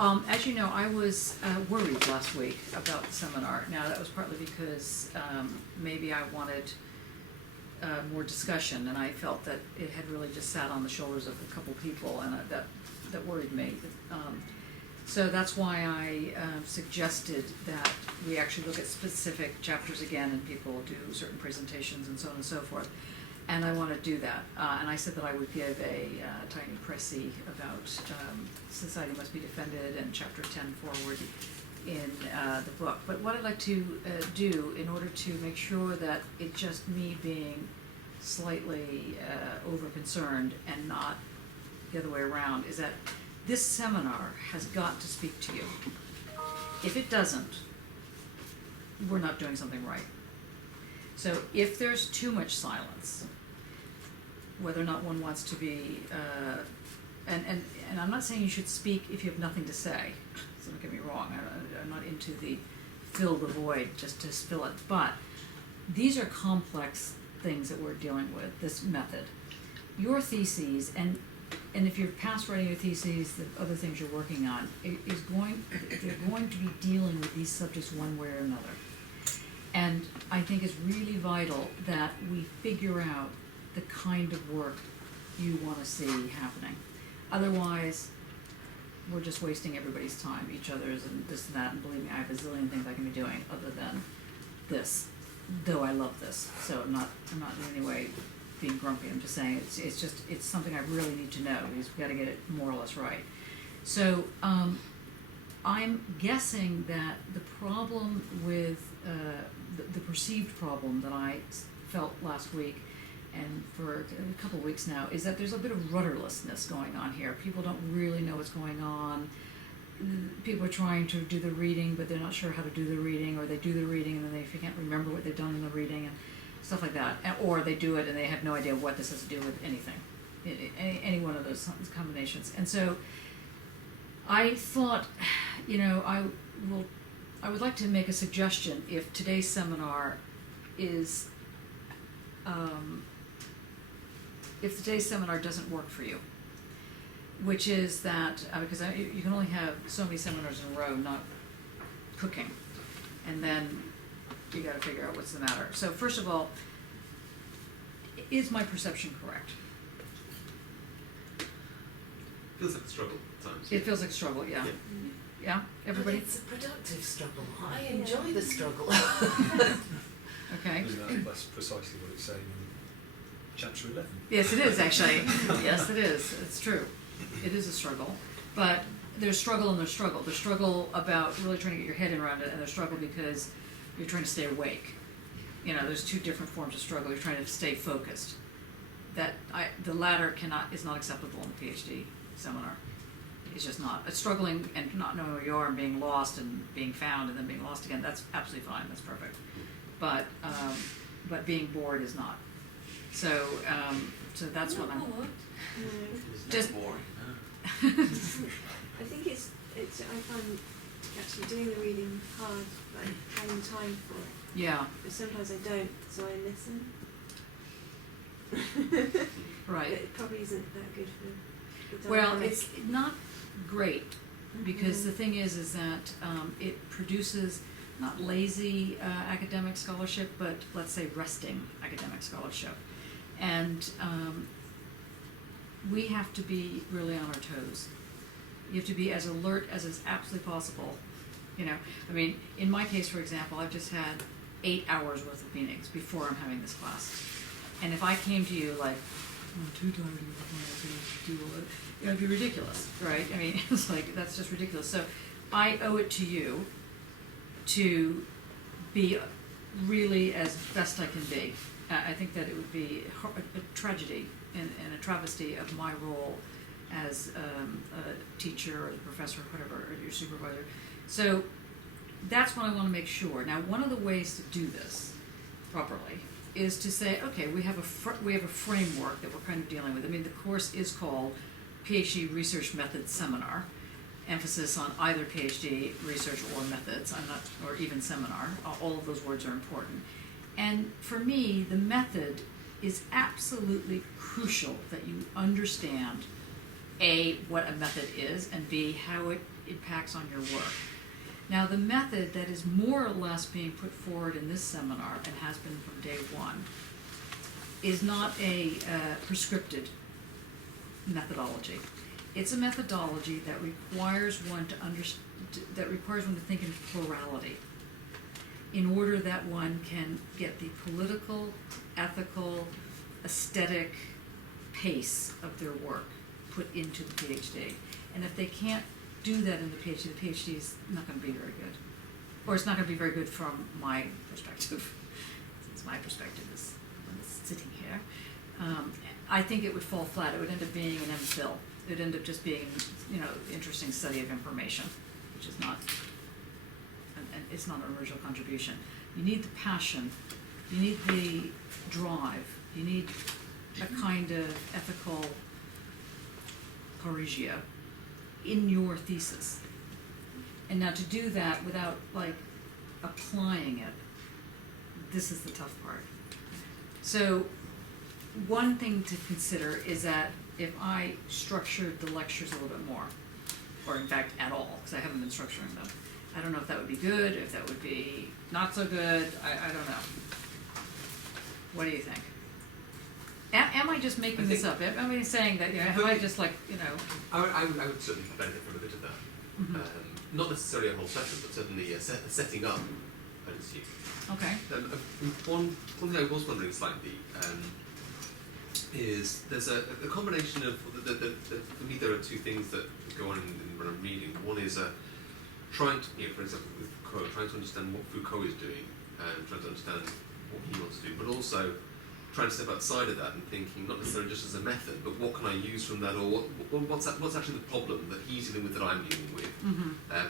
As you know, I was worried last week about the seminar. Now, that was partly because maybe I wanted more discussion, and I felt that it had really just sat on the shoulders of a couple people, and that worried me. So that's why I suggested that we actually look at specific chapters again, and people do certain presentations and so on and so forth. And I want to do that. And I said that I would give a tiny précis about society must be defended and chapter 10 forward in the book. But what I'd like to do in order to make sure that it's just me being slightly over-concerned and not the other way around is that this seminar has got to speak to you. If it doesn't, we're not doing something right. So if there's too much silence, whether or not one wants to be, and I'm not saying you should speak if you have nothing to say, so don't get me wrong, I'm not into the fill the void just to fill it, but these are complex things that we're dealing with, this method. Your theses, and if you're past writing your theses, the other things you're working on, they're going to be dealing with these subjects one way or another. And I think it's really vital that we figure out the kind of work you want to see happening. Otherwise, we're just wasting everybody's time, each other's, and this and that, and believe me, I have a zillion things I can be doing other than this, though I love this. So I'm not in any way being grumpy. I'm just saying it's something I really need to know because we've got to get it more or less right. So I'm guessing that the problem with the perceived problem that I felt last week and for a couple of weeks now is that there's a bit of rudderlessness going on here. People don't really know what's going on. People are trying to do the reading, but they're not sure how to do the reading, or they do the reading and then they can't remember what they've done in the reading and stuff like that. Or they do it and they have no idea what this has to do with anything, any one of those combinations. And so I thought, I would like to make a suggestion if today's seminar is, if today's seminar doesn't work for you, which is that, because you can only have so many seminars in a row not cooking, and then you got to figure out what's the matter. So first of all, is my perception correct? Feels like a struggle at times. It feels like a struggle, yeah. Yeah, everybody? But it's a productive struggle. I enjoy the struggle. Okay. That's precisely what it's saying in chapter 11. Yes, it is actually. Yes, it is. It's true. It is a struggle. But there's struggle and there's struggle. There's struggle about really trying to get your head around it, and there's struggle because you're trying to stay awake. There's two different forms of struggle. You're trying to stay focused. The latter is not acceptable in the PhD seminar. It's just not. It's struggling and not knowing where you are and being lost and being found and then being lost again. That's absolutely fine. That's perfect. But being bored is not. So that's what I'm. Just boring. I think it's. I find actually doing the reading hard, like finding time for it. Yeah. But sometimes I don't, so I listen. Right. But it probably isn't that good for the Well, dynamic. it's not great because the thing is that it produces not lazy academic scholarship, but let's say resting academic scholarship. And we have to be really on our toes. You have to be as alert as is absolutely possible. In my case, for example, I've just had 8 hours worth of meetings before I'm having this class. And if I came to you like, I'm too tired to do all it, it'd be ridiculous, right? It's like, that's just ridiculous. So I owe it to you to be really as best I can be. I think that it would be a tragedy and a travesty of my role as a teacher or the professor or whatever, or your supervisor. So that's what I want to make sure. Now, one of the ways to do this properly is to say, okay, we have a framework that we're kind of dealing with. The course is called PhD Research Methods Seminar, emphasis on either PhD research or methods. Or even seminar. All of those words are important. And for me, the method is absolutely crucial that you understand A, what a method is, and B, how it impacts on your work. Now, the method that is more or less being put forward in this seminar, and has been from day one, is not a prescripted methodology. It's a methodology that requires one to think in plurality, in order that one can get the political, ethical, aesthetic pace of their work put into the PhD. And if they can't do that in the PhD is not going to be very good. Or it's not going to be very good from my perspective, since my perspective is sitting here. I think it would fall flat. It would end up being an MPhil. It would end up just being, interesting study of information, which is not, and it's not an original contribution. You need the passion, you need the drive, you need a kind of ethical parrhesia in your thesis. And now to do that without applying it, this is the tough part. So one thing to consider is that if I structured the lectures a little bit more, or in fact at all, because I haven't been structuring them, I don't know if that would be good, if that would be not so good, I don't know. What do you think? Am I just making this up? Am I saying that, am I just I would certainly benefit from a bit of that. Mm-hmm. Not necessarily a whole session, but certainly setting up an institute. Okay. One thing I was wondering slightly is there's a combination of, for me there are two things that go on when I'm reading. One is trying to, for example with Foucault, trying to understand what Foucault is doing and trying to understand what he wants to do, but also trying to step outside of that and thinking not necessarily just as a method, but what can I use from that, or what's actually the problem that he's dealing with that I'm dealing with,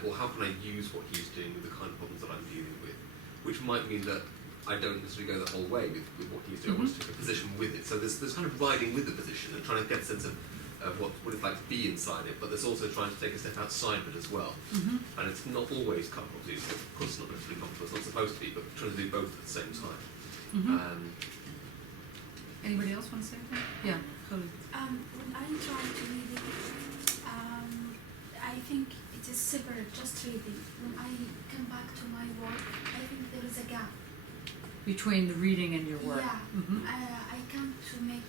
or how can I use what he's doing with the kind of problems that I'm dealing with, which might mean that I don't necessarily go the whole way with what he's doing. I want to take a position with it. So there's kind of riding with the position and trying to get a sense of what it's like to be inside it, but there's also trying to take a step outside of it as well. And it's not always comfortable. Of course, it's not necessarily comfortable. It's not supposed to be, but trying to do both at the same time. Anybody else want to say anything? Yeah, Chloe. When I try to read it, I think it is separate, just reading. When I come back to my work, I think there is a gap. Between the reading and your work. Yeah, I come to make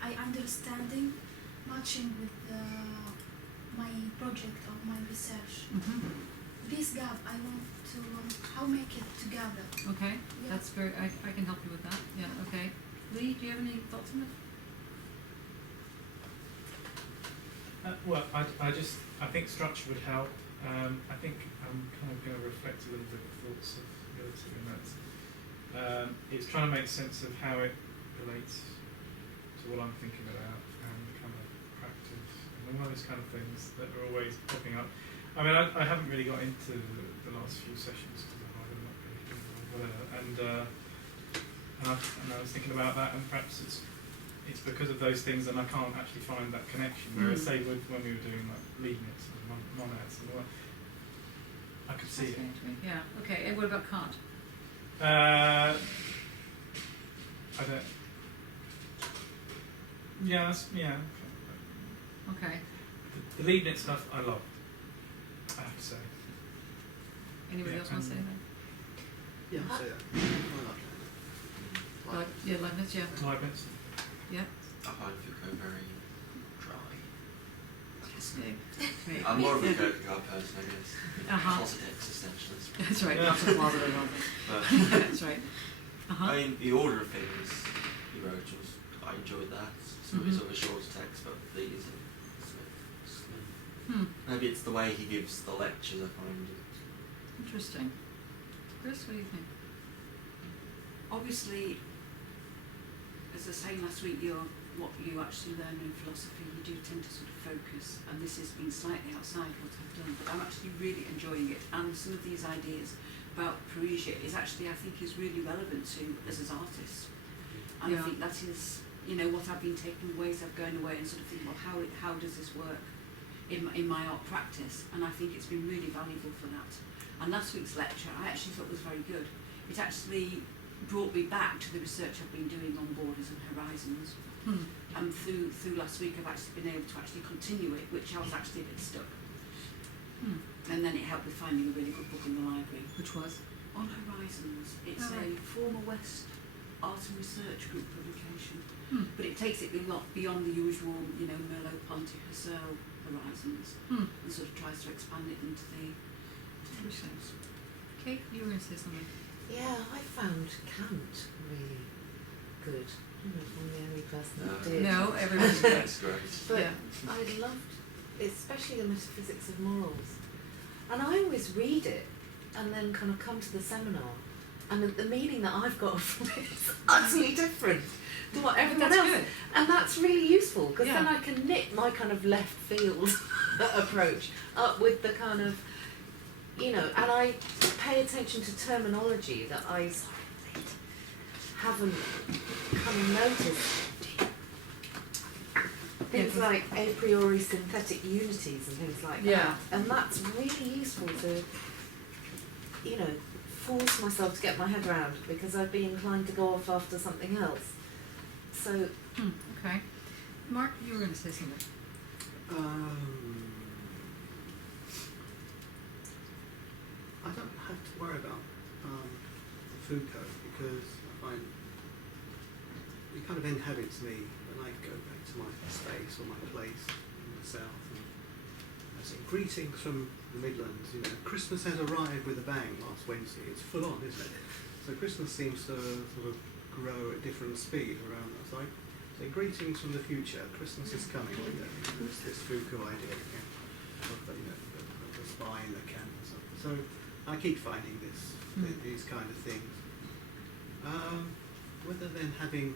I understanding matching with my project or my research. This gap I want to how make it together. Okay, Yeah. that's very. I can help you with that. Yeah. Okay. Lee, do you have any thoughts on it? Well, I think structure would help. I think I'm kind of going to reflect a little bit of thoughts of the other two in that. It's trying to make sense of how it relates to what I'm thinking about and kind of practice and all those kind of things that are always popping up. I mean, I haven't really got into the last few sessions because I've either not really doing or whatever, and I was thinking about that, and perhaps it's because of those things that I can't actually find that connection. Whereas, say, when we were doing like Leibniz and monads and what, I could see it. Yeah. Okay. And what about Kant? I don't. Yeah. Yeah. Okay. The Leibniz stuff I love. I have to say. Anybody else want to say anything? Yeah, I'll say that. Yeah, Leibniz. Yeah. Leibniz. Yeah. I find Foucault very dry. Fascinating. I'm more of a Kierkegaard person, I guess. Closet existentialist. That's right. Yeah. Not so positive. But, That's right. I mean, the order of things he wrote I enjoyed that. Some of his other short texts, but these are slim. Maybe it's the way he gives the lectures, I find it. Interesting. Chris, what do you think? Obviously, as I was saying last week, what you actually learn in philosophy, you do tend to sort of focus, and this has been slightly outside what I've done, but I'm actually really enjoying it, and some of these ideas about parrhesia is actually, I think, is really relevant to us as artists. And I think that is, what I've been taking away, so I'm going away and sort of thinking, well, how does this work in my art practice? And I think it's been really valuable for that. And last week's lecture, I actually thought was very good. It actually brought me back to the research I've been doing on borders and horizons. And through last week, I've actually been able to actually continue it, which I was actually a bit stuck. And then it helped with finding a really good book in the library. Which was? On Horizons. It's Oh, a right. former West Art and Research Group publication. Hmm. But it takes it a lot beyond the usual, you know, Merleau-Ponty-Husserl horizons Hmm. and sort of tries to expand it into the things. Kate, you were going to say something. Yeah, I found Kant really good. I'm the only person that did. No, everybody's good. That's great. But Yeah. I loved, especially the metaphysics of morals. And I always read it and then kind of come to the seminar, and the meaning that I've got from it is utterly different to what everyone That's else. good. And that's really useful because then Yeah. I can knit my kind of left field approach up with the kind of, you know, and I pay attention to terminology that I haven't kind of noticed. Things Yeah. like a priori synthetic unities and things like Yeah. that. And that's really useful to, you know, force myself to get my head around because I'd be inclined to go off after something else. So, Okay. Mark, you were going to say something. I don't have to worry about Foucault because I find it kind of inhabits me when I go back to my space or my place in the south. And I say, greetings from the Midlands. You know, Christmas has arrived with a bang last Wednesday. It's full on, isn't it? So Christmas seems to sort of grow at different speed around us. So I say, greetings from the future. Christmas is coming. You know, there's this Foucault idea again of the, you know, the spy in the camp and stuff. So I keep finding these kind of things. Whether then having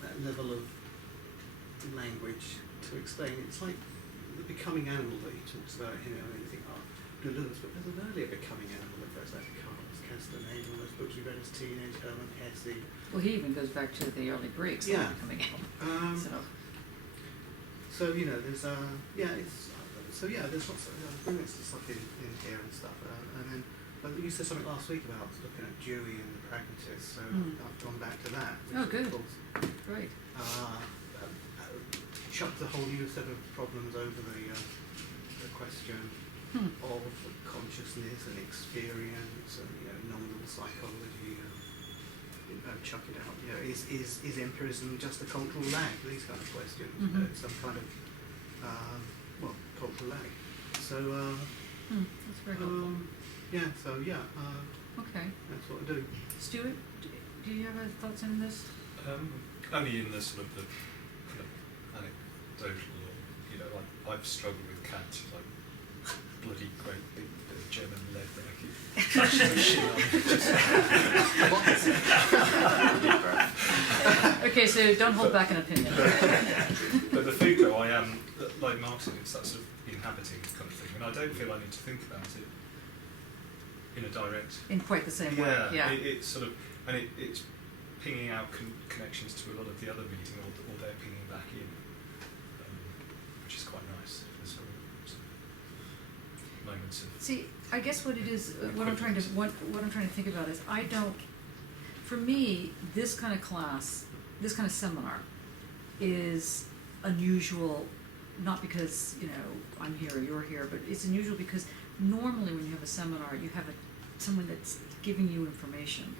that level of language to explain, it's like the becoming animal that he talks about. You know, and you think, oh, Deleuze, but there's an earlier becoming animal that goes back to Carlos Castaneda, all those books we read as teenage, Hermann Hesse. Well, he even goes back to the early Greeks. Yeah. Coming out. So you know, there's there's lots of brilliant stuff in here and stuff, and then. But you said something last week about looking at Dewey and the pragmatists, so I've gone back to that. Which Oh, good. Of course, Great. chucked a whole new set of problems over the question of consciousness and experience and, you know, nominal psychology and chuck it out. You know, is empirism just a cultural lag? These kind of questions. Some kind of cultural lag. So That's very helpful. Okay. That's what I do. Stuart, do you have thoughts on this? Only in the sort of the kind of anecdotal, or, you know, like I've struggled with Kant, like bloody great big bit of German lead that I keep touching the shit on. Okay, so don't hold back an opinion. But the Foucault, I am like Martin. It's that sort of inhabiting kind of thing, and I don't feel I need to think about it in a direct. In quite the same way. Yeah. It's sort of, and it's pinging out connections to a lot of the other reading, or they're pinging back in, which is quite nice. There's sort of moments of. See, I guess what it is, what I'm trying to think about is I don't. For me, this kind of class, this kind of seminar, is unusual. Not because, you know, I'm here or you're here, but it's unusual because normally when you have a seminar, you have someone that's giving you information,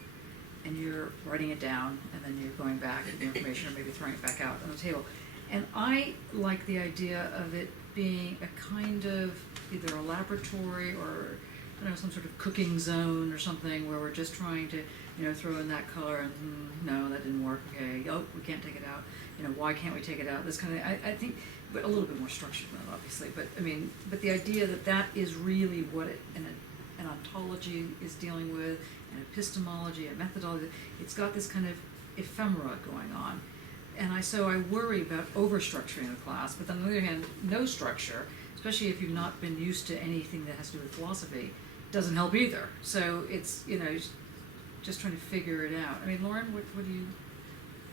and you're writing it down, and then you're going back at the information, or maybe throwing it back out on the table. And I like the idea of it being a kind of either a laboratory or, I don't know, some sort of cooking zone or something where we're just trying to, you know, throw in that color and no, that didn't work. Okay, oh, we can't take it out. You know, why can't we take it out? This kind of, I think, but a little bit more structured than that, obviously. But I mean, but the idea that is really what an ontology is dealing with, an epistemology, a methodology. It's got this kind of ephemera going on, and so I worry about overstructuring the class. But on the other hand, no structure, especially if you've not been used to anything that has to do with philosophy, doesn't help either. So it's, you know, just trying to figure it out. I mean, Lauren, what do you?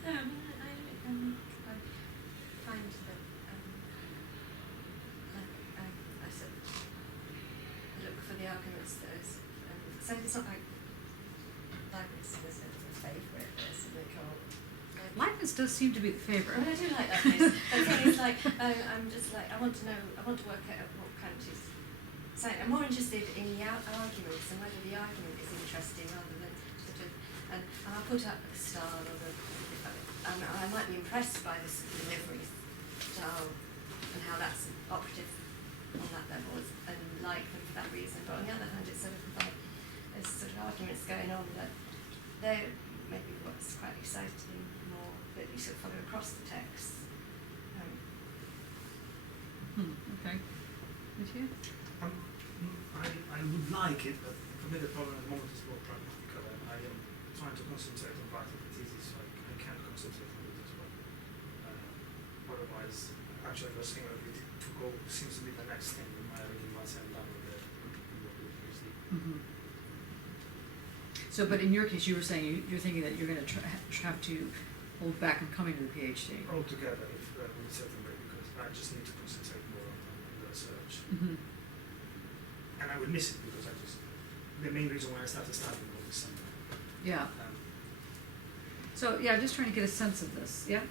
I find that I sort of look for the arguments that is, so it's not like Leibniz is a favourite, there's a little. Leibniz does seem to be the favourite. Well, I do like Leibniz. The thing is, like, I'm just like, I want to work out what Kant is So I'm more interested in the arguments and whether the argument is interesting rather than sort of, and I put up the style or I might be impressed by this delivery style and how that's operative on that level and like them for that reason. But on the other hand, it's sort of like there's sort of arguments going on that they're maybe what's quite exciting more that you sort of follow across the text. Okay. Matthew? I would like it, but for me the problem at the moment is more pragmatical, and I am trying to concentrate on part of the thesis, so I can't concentrate on it as well. Otherwise, actually, I was thinking that Foucault seems to be the next thing in my reading once I'm done with the PhD. Mm-hmm. So, but in your case, you were saying you're thinking that you're going to have to hold back on coming to the PhD. Altogether, if in a certain way, because I just need to concentrate more on the research. Mm-hmm. And I would miss it because the main reason why I started studying was this summer. Yeah. So yeah, I'm just trying to get a sense of this. Yeah.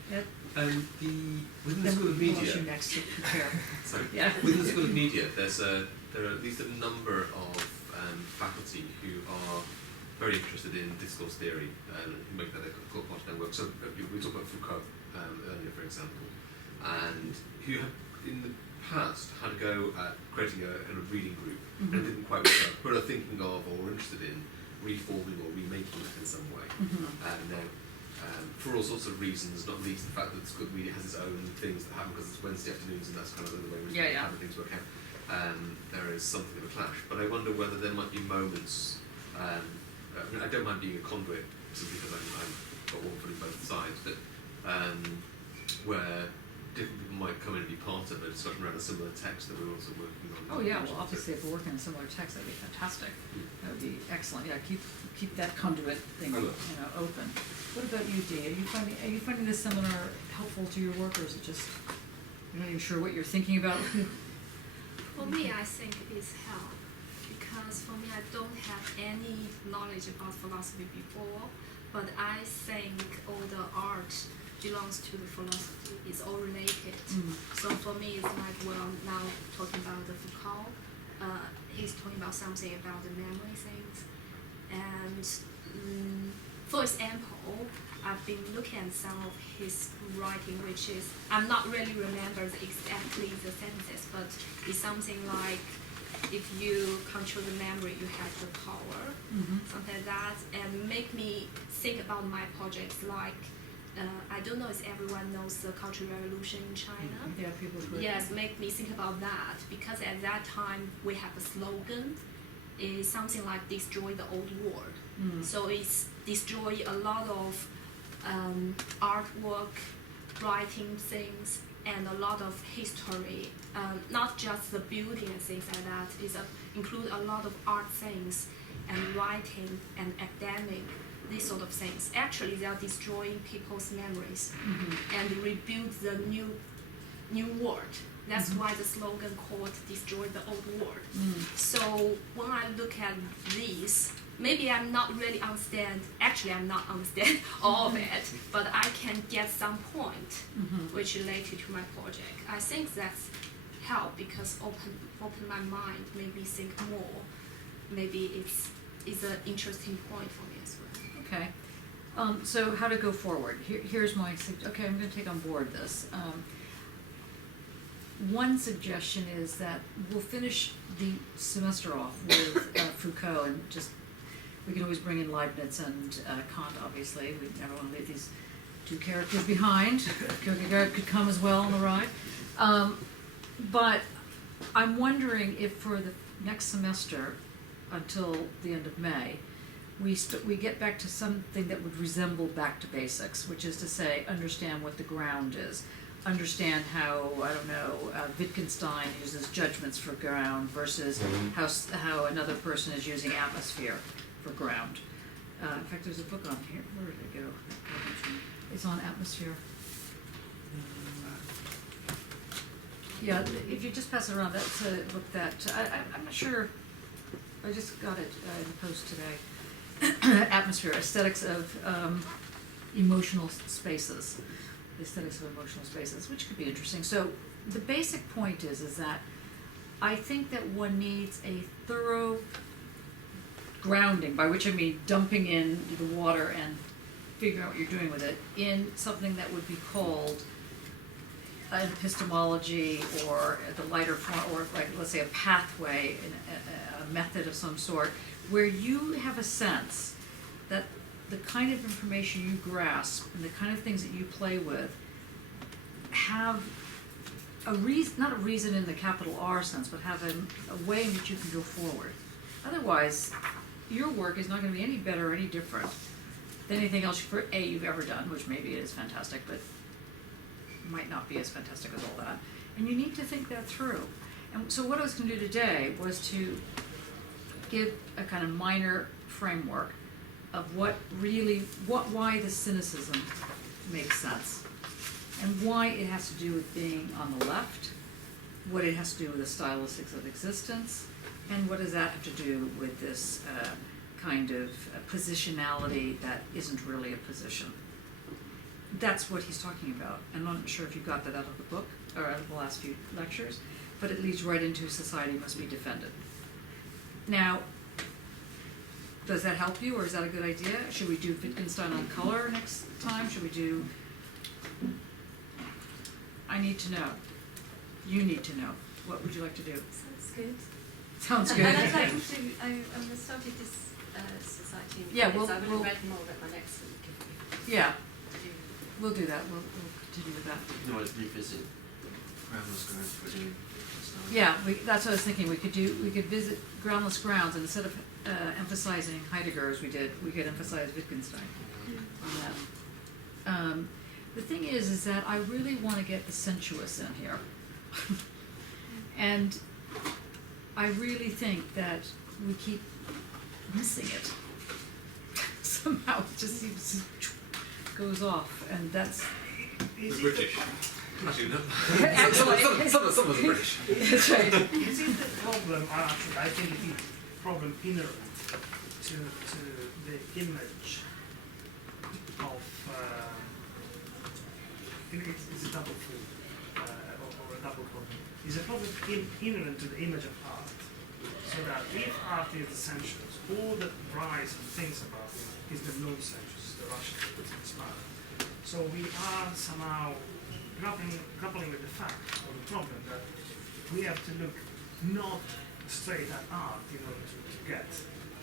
Within the Then School of we'll Media, ask you next to prepare. sorry, Yeah. within the School of Media, there are at least a number of faculty who are very interested in discourse theory and who make that a core part of their work. So we talked about Foucault earlier, for example, and who have in the past had a go at creating a kind of reading group and it didn't quite work, but are thinking of or interested in reforming or remaking it in some way. And now, for all sorts of reasons, not least the fact that the School of Media has its own things that happen because it's Wednesday afternoons and that's kind of the way how things work out. There is something of a clash, but I wonder whether there might be moments. I mean, I don't mind being a conduit simply because I'm got one foot in both sides, but where different people might come in and be part of a discussion around a similar text that we're also working on. Oh yeah, well obviously if we're working on a similar text, that'd be fantastic. That would be excellent. Yeah, keep that conduit thing open. What about you, Dee? Are you finding this seminar helpful to your work, or is it just you're not even sure what you're thinking about? For me, I think it's help because for me, I don't have any knowledge about philosophy before, but I think all the art belongs to the philosophy. It's all related. So for me, it's like, well, now talking about the Foucault, he's talking about something about the memory things. And for example, I've been looking at some of his writing, which is, I'm not really remember exactly the sentences, but it's something like, if you control the memory, you have the power, something like that, and make me think about my projects like, I don't know if everyone knows the Cultural Revolution in China. Yeah, people who Yes, make me think about that because at that time we have a slogan, is something like destroy the old world. So it's destroy a lot of artwork, writing things, and a lot of history. Not just the building and things like that. It's include a lot of art things and writing and academic. These sort of things. Actually, they are destroying people's memories and rebuild the new world. That's why the slogan called "Destroy the Old World." So when I look at these, maybe I'm not really understand. Actually, I'm not understand all of it, but I can get some point which related to my project. I think that's help because open my mind, maybe think more. Maybe it's an interesting point for me as well. Okay. So how to go forward? Here's my okay. I'm going to take on board this. One suggestion is that we'll finish the semester off with Foucault, and just we can always bring in Leibniz and Kant. Obviously, we never want to leave these two characters behind. Kierkegaard could come as well on the ride. But I'm wondering if for the next semester, until the end of May, we get back to something that would resemble back to basics, which is to say, understand what the ground is, understand how, I don't know, Wittgenstein uses judgments for ground versus how another person is using atmosphere for ground. In fact, there's a book on here. Where did it go? It's on atmosphere. Yeah, if you just pass it around, that's a book that I'm not sure. I just got it in the post today. Atmosphere, aesthetics of emotional spaces, the aesthetics of emotional spaces, which could be interesting. So the basic point is that I think that one needs a thorough grounding, by which I mean dumping in the water and figuring out what you're doing with it, in something that would be called an epistemology or the lighter form, or like, let's say, a pathway, a method of some sort, where you have a sense that the kind of information you grasp and the kind of things that you play with have a reason, not a reason in the capital R sense, but have a way in which you can go forward. Otherwise, your work is not going to be any better or any different than anything else you've ever done, which maybe is fantastic, but might not be as fantastic as all that. And you need to think that through. And so what I was going to do today was to give a kind of minor framework of why the cynicism makes sense, and why it has to do with being on the left, what it has to do with the stylistics of existence, and what does that have to do with this kind of positionality that isn't really a position. That's what he's talking about. I'm not sure if you got that out of the book, or out of the last few lectures, but it leads right into society must be defended. Now, does that help you, or is that a good idea? Should we do Wittgenstein on color next time? Should we do... I need to know. You need to know. What would you like to do? Sounds good. Sounds good. And I'd like to, I started this society in Yeah, credits. we'll- I would we'll- have read more at my next week. Yeah, If you we'll do that. We'll continue with that. You know, I'd revisit Groundless Grounds for doing stuff. Yeah, that's what I was thinking. We could visit groundless grounds, and instead of emphasizing Heidegger as we did, we could emphasize Wittgenstein on that. The thing is that I really want to get the sensuous in here. And I really think that we keep missing it. Somehow it just seems goes off, and that's... The British. Actually, no. Actually. Some of the British. That's right. Is it the problem, actually, I think it is problem inherent to the image of, it's a double fold, or a double problem. Is a problem inherent to the image of art, so that if art is the sensuous, all that Bryce thinks about it is the non-sensuous, the rational, the inspired. So we are somehow grappling with the fact or the problem that we have to look not straight at art in order to get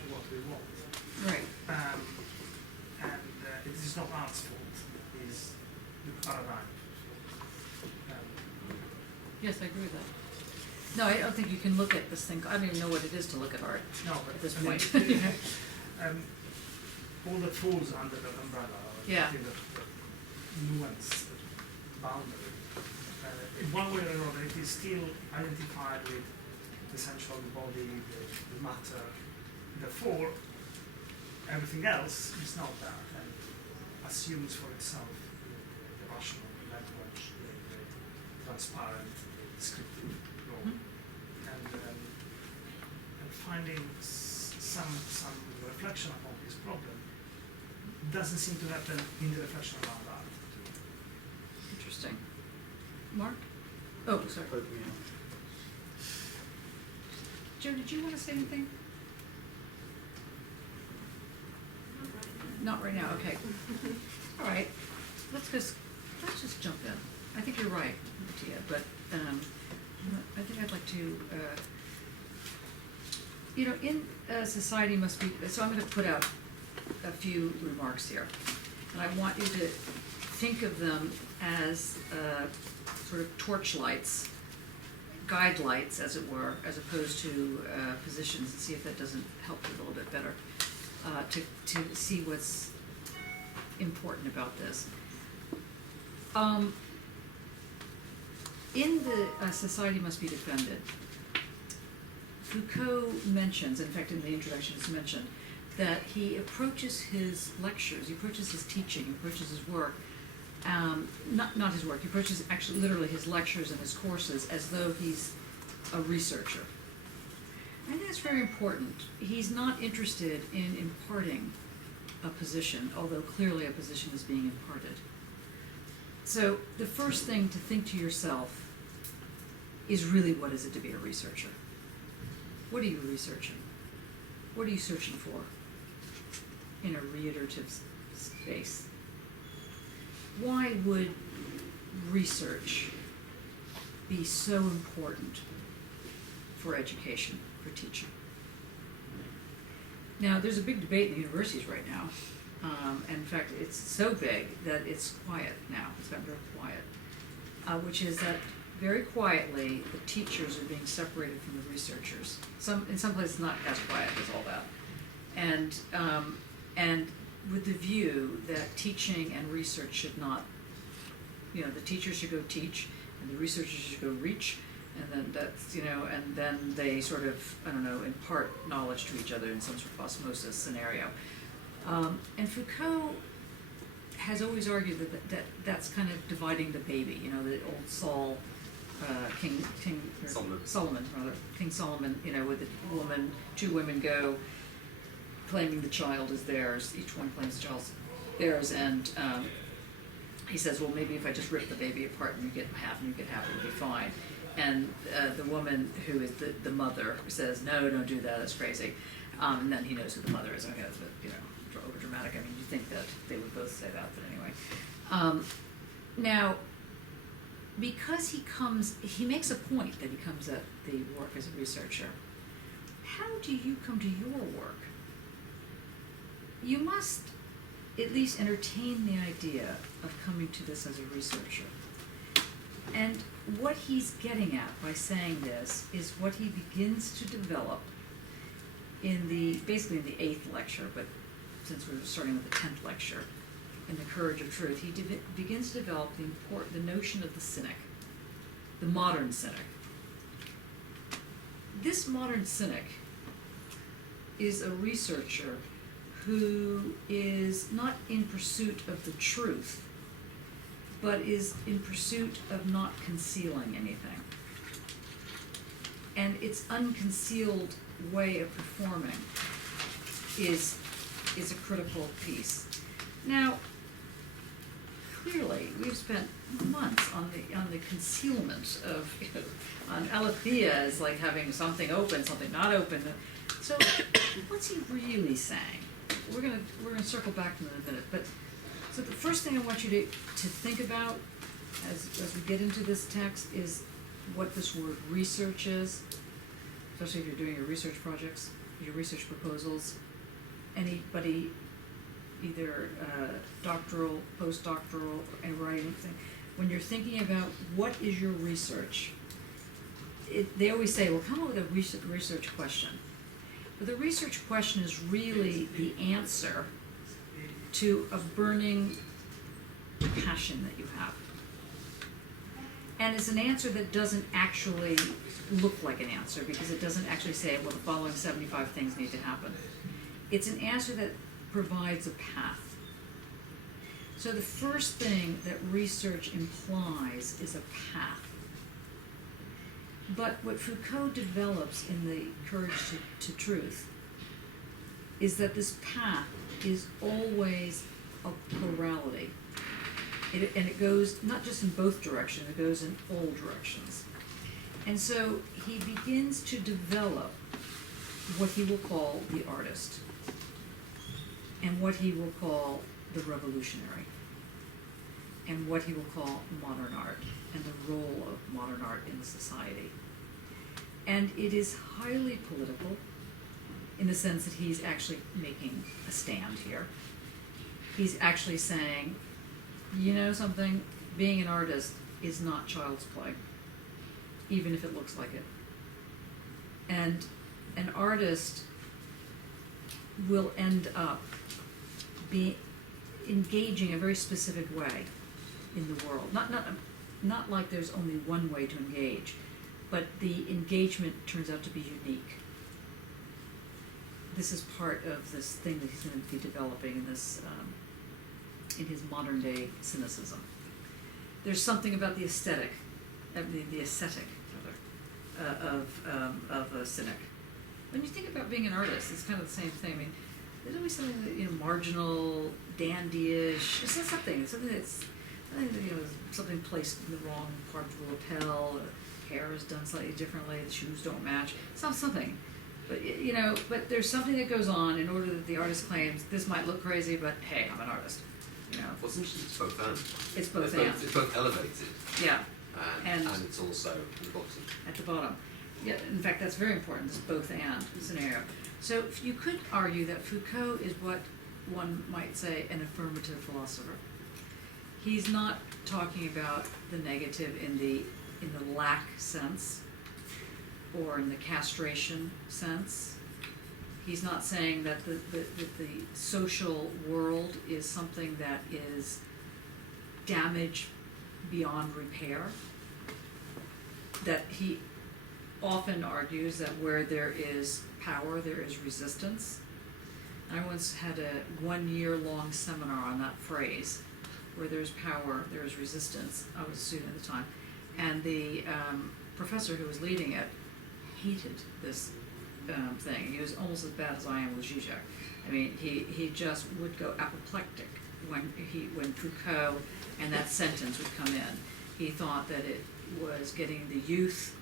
what we want. Right. It is not art's fault, it is the paradigm. Yes, I agree with that. No, I don't think you can look at this thing. I don't even know what it is to look at art No, but at this I mean, point. all that falls under the umbrella of Yeah. the nuance, the boundary. In one way or another, it is still identified with the sensual, the body, the matter. Therefore, everything else is not that, and assumes for itself the rational, the language, the transparent, the descriptive role. And finding some reflection upon this problem doesn't seem to happen in the reflection around art. Interesting. Mark? Oh, sorry. Poke me out. Joe, did you want to say anything? Not right now, okay. All right, let's just jump in. I think you're right, Mattia, but I think I'd like to, in society must be, so I'm going to put out a few remarks here. And I want you to think of them as sort of torchlights, guide lights, as it were, as opposed to positions, and see if that doesn't help you a little bit better. To see what's important about this. In the Society Must Be Defended, Foucault mentions, in fact in the introduction it's mentioned, that he approaches his lectures, he approaches his teaching, he approaches his work, not his work, he approaches actually literally his lectures and his courses as though he's a researcher. I think that's very important. He's not interested in imparting a position, although clearly a position is being imparted. So the first thing to think to yourself is really what is it to be a researcher? What are you researching? What are you searching for in a reiterative space? Why would research be so important for education, for teaching? Now, there's a big debate in the universities right now, and in fact, it's so big that it's quiet now. It's gotten very quiet, which is that very quietly the teachers are being separated from the researchers. In some places, not as quiet as all that, and with the view that teaching and research should not, the teachers should go teach, and the researchers should go reach, and then that's, and then they sort of, impart knowledge to each other in some sort of osmosis scenario. And Foucault has always argued that that's kind of dividing the baby, the old Saul, King Solomon, King Solomon, with the woman, two women go claiming the child is theirs, each one claims the child's theirs, and he says, well, maybe if I just rip the baby apart and you get half and you get half, it'll be fine. And the woman who is the mother says, no, don't do that, that's crazy. And then he knows who the mother is. Okay, that's a bit, over dramatic. I mean, you think that they would both say that, but anyway. Now, because he makes a point that he comes at the work as a researcher. How do you come to your work? You must at least entertain the idea of coming to this as a researcher. And what he's getting at by saying this is what he begins to develop basically in the 8th lecture, but since we're starting with the 10th lecture, in The Courage of Truth, he begins to develop the notion of the cynic, the modern cynic. This modern cynic is a researcher who is not in pursuit of the truth, but is in pursuit of not concealing anything. And its unconcealed way of performing is a critical piece. Now, clearly, we've spent months on the concealment of, on aletheia as like having something open, something not open. So, what's he really saying? We're gonna circle back to that in a minute. But so the first thing I want you to think about as we get into this text is what this word research is, especially if you're doing your research projects, your research proposals. Anybody, either doctoral, post-doctoral, and writing anything, when you're thinking about what is your research, they always say, well, come up with a research question. But the research question is really the answer to a burning passion that you have. And it's an answer that doesn't actually look like an answer, because it doesn't actually say, well, the following 75 things need to happen. It's an answer that provides a path. So the first thing that research implies is a path. But what Foucault develops in The Courage to Truth is that this path is always a plurality. And it goes not just in both directions, it goes in all directions. And so he begins to develop what he will call the artist and what he will call the revolutionary and what he will call modern art and the role of modern art in the society. And it is highly political in the sense that he's actually making a stand here. He's actually saying, you know something, being an artist is not child's play, even if it looks like it. And an artist will end up engaging a very specific way in the world. Not like there's only one way to engage, but the engagement turns out to be unique. This is part of this thing that he's going to be developing in this, in his modern day cynicism. There's something about the aesthetic, the ascetic rather, of a cynic. When you think about being an artist, it's kind of the same thing. I mean, there's always something that, marginal, dandyish. It's not something. It's something that's, something placed in the wrong part of the lapel, or hair is done slightly differently, the shoes don't match, something. But, but there's something that goes on in order that the artist claims, this might look crazy, but hey, I'm an artist, What's interesting is both and. It's both and. It's both elevated Yeah, and And- it's also at the bottom. at the bottom. Yeah, in fact, that's very important, this both and scenario. So you could argue that Foucault is what one might say an affirmative philosopher. He's not talking about the negative in the lack sense or in the castration sense. He's not saying that the social world is something that is damaged beyond repair. That he often argues that where there is power, there is resistance. I once had a 1-year-long seminar on that phrase, where there's power, there is resistance. I was a student at the time. And the professor who was leading it hated this thing. He was almost as bad as I am with Zizek. I mean, he just would go apoplectic when Foucault and that sentence would come in. He thought that it was getting the youth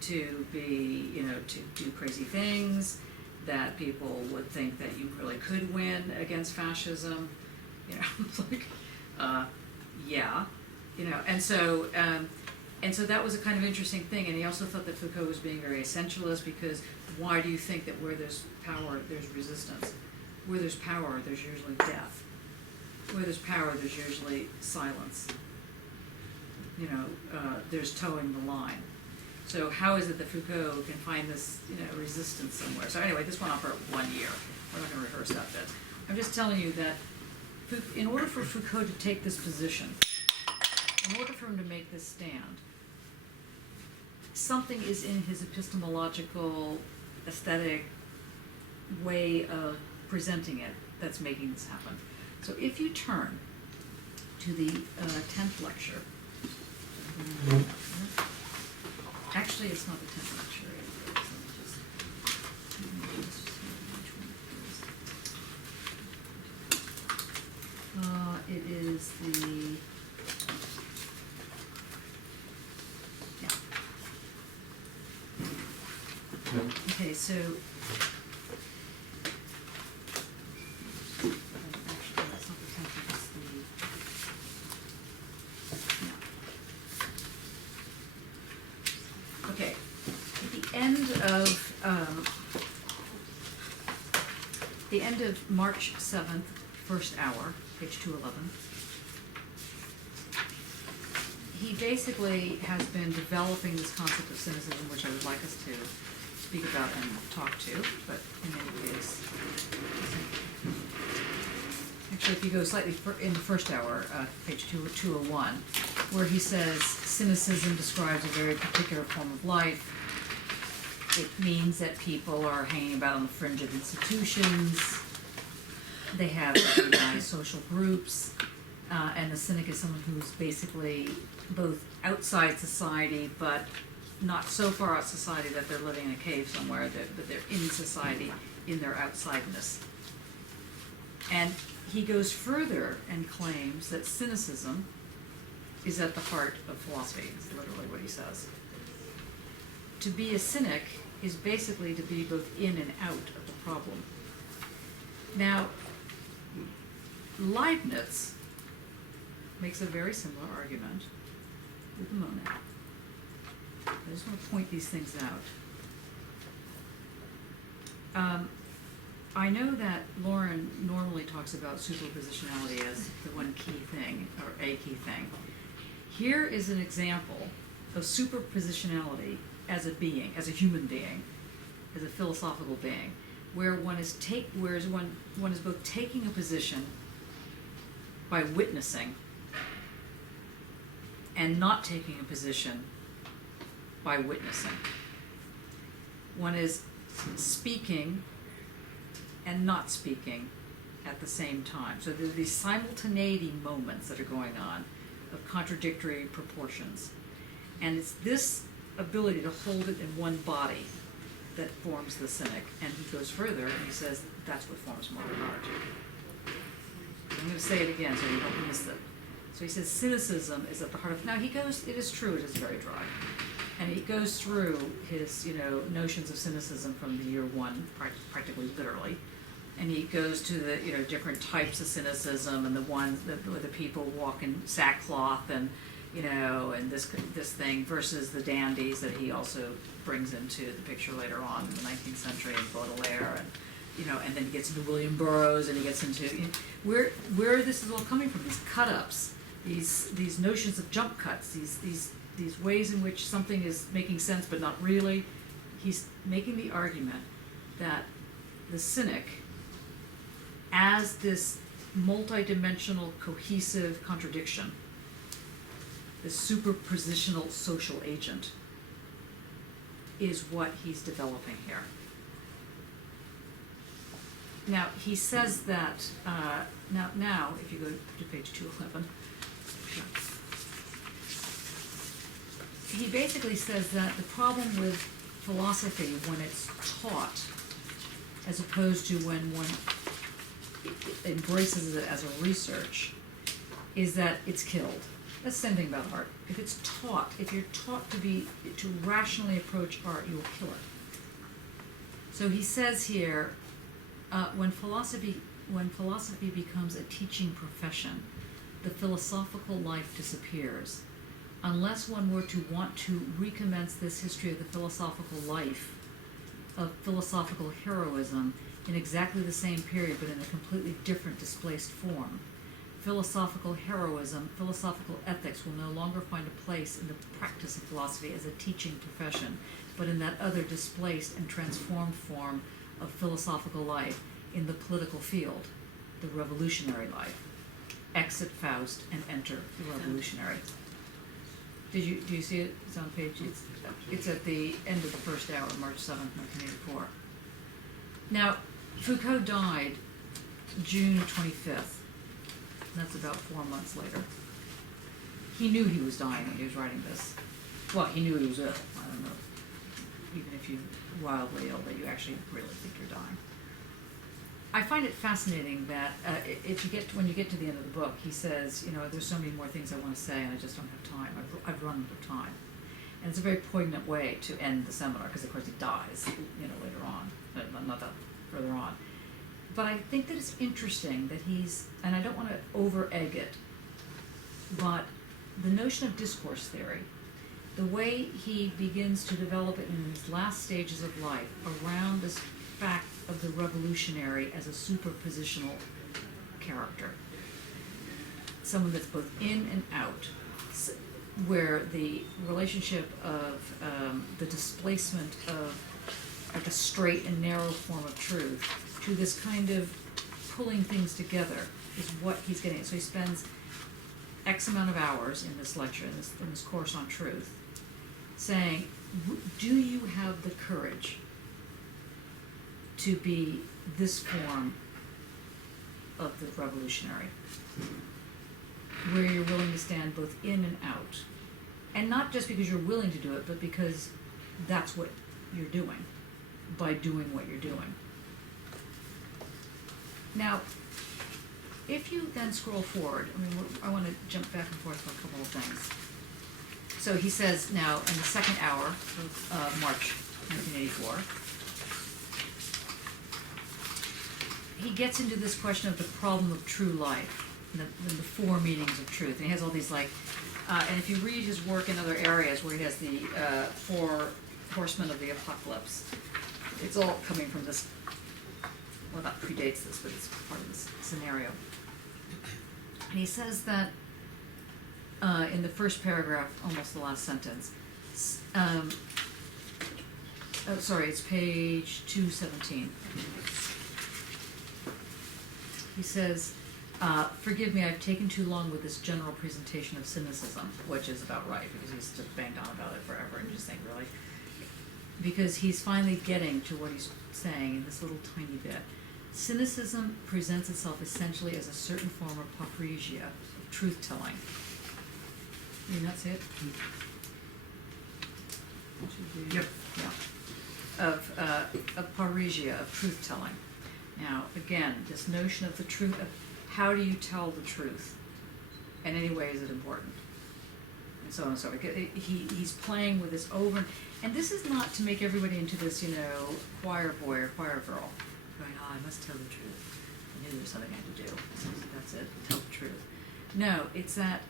to be, to do crazy things, that people would think that you really could win against fascism. It's like, yeah, and so that was a kind of interesting thing. And he also thought that Foucault was being very essentialist, because why do you think that where there's power, there's resistance? Where there's power, there's usually death. Where there's power, there's usually silence. There's towing the line. So how is it that Foucault can find this, resistance somewhere? So anyway, this went on for 1 year. We're not going to rehearse that bit. I'm just telling you that in order for Foucault to take this position, in order for him to make this stand, something is in his epistemological, aesthetic way of presenting it that's making this happen. So if you turn to the 10th lecture, actually it's not the 10th lecture, let me just see which one it is. It is the, yeah. Okay, so, actually, that's not the 10th, it's the, yeah. Okay, at the end of March 7th, first hour, page 211, he basically has been developing this concept of cynicism, which I would like us to speak about and talk to, but in any case, actually, if you go slightly in the first hour, page 201, where he says cynicism describes a very particular form of life. It means that people are hanging about on the fringe of institutions. They have organized social groups, and the cynic is someone who's basically both outside society, but not so far out society that they're living in a cave somewhere, but they're in society in their outsideness. And he goes further and claims that cynicism is at the heart of philosophy. It's literally what he says. To be a cynic is basically to be both in and out of the problem. Now, Leibniz makes a very similar argument with the monad. I just want to point these things out. I know that Lauren normally talks about superpositionality as the one key thing, or a key thing. Here is an example of superpositionality as a being, as a human being, as a philosophical being, where one is both taking a position by witnessing and not taking a position by witnessing. One is speaking and not speaking at the same time. So there are these simultaneity moments that are going on of contradictory proportions. And it's this ability to hold it in one body that forms the cynic. And he goes further and he says that's what forms modern art. I'm going to say it again so you don't miss it. So he says cynicism is at the heart of, now he goes, it is true, it is very dry. And he goes through his, notions of cynicism from the year one, practically literally. And he goes to the, different types of cynicism, and the ones where the people walk in sackcloth and, and this thing, versus the dandies that he also brings into the picture later on in the 19th century, and Baudelaire, and then he gets into William Burroughs, and he gets into where this is all coming from. These cut-ups, these notions of jump cuts, these ways in which something is making sense but not really. He's making the argument that the cynic, as this multidimensional, cohesive contradiction, this superpositional social agent, is what he's developing here. Now, he says that, now, if you go to page 211, he basically says that the problem with philosophy when it's taught, as opposed to when one embraces it as a research, is that it's killed. That's the same thing about art. If it's taught, if you're taught to rationally approach art, you'll kill it. So he says here, when philosophy becomes a teaching profession, the philosophical life disappears. Unless one were to want to recommence this history of the philosophical life, of philosophical heroism, in exactly the same period but in a completely different displaced form, philosophical heroism, philosophical ethics will no longer find a place in the practice of philosophy as a teaching profession, but in that other displaced and transformed form of philosophical life in the political field, the revolutionary life. Exit Faust and enter the revolutionary. Do you see it? It's on page, it's at the end of the first hour, March 7th, 1984. Now, Foucault died June 25th. That's about 4 months later. He knew he was dying when he was writing this. Well, he knew he was ill. I don't know. Even if you're wildly ill, that you actually really think you're dying. I find it fascinating that when you get to the end of the book, he says, there's so many more things I want to say, and I just don't have time. I've run out of time. And it's a very poignant way to end the seminar, because of course he dies, later on, not that further on. But I think that it's interesting that and I don't want to over-egg it, but the notion of discourse theory, the way he begins to develop it in his last stages of life around this fact of the revolutionary as a superpositional character, someone that's both in and out, where the relationship of the displacement of like a straight and narrow form of truth to this kind of pulling things together is what he's getting. So he spends X amount of hours in this lecture, in this course on truth, saying, do you have the courage to be this form of the revolutionary, where you're willing to stand both in and out, and not just because you're willing to do it, but because that's what you're doing, by doing what you're doing. Now, if you then scroll forward, I want to jump back and forth for a couple of things. So he says now, in the second hour of March 1984, he gets into this question of the problem of true life, and the four meanings of truth. And he has all these and if you read his work in other areas where he has the four horsemen of the apocalypse, it's all coming from this, well, that predates this, but it's part of this scenario. And he says that in the first paragraph, almost the last sentence, it's page 217. He says, forgive me, I've taken too long with this general presentation of cynicism, which is about right, because he's just banged on about it forever, and you just think, really? Because he's finally getting to what he's saying in this little tiny bit. Cynicism presents itself essentially as a certain form of parrhesia, of truth-telling. You not see it? Yep. Yeah. Of parrhesia, of truth-telling. Now, again, this notion of the truth, of how do you tell the truth? In any way is it important? and so on and so forth. He's playing with this over, and this is not to make everybody into this, you know, choir boy or choir girl, going, oh, I must tell the truth. I knew there was something I had to do. So that's it, tell the truth. No, it's that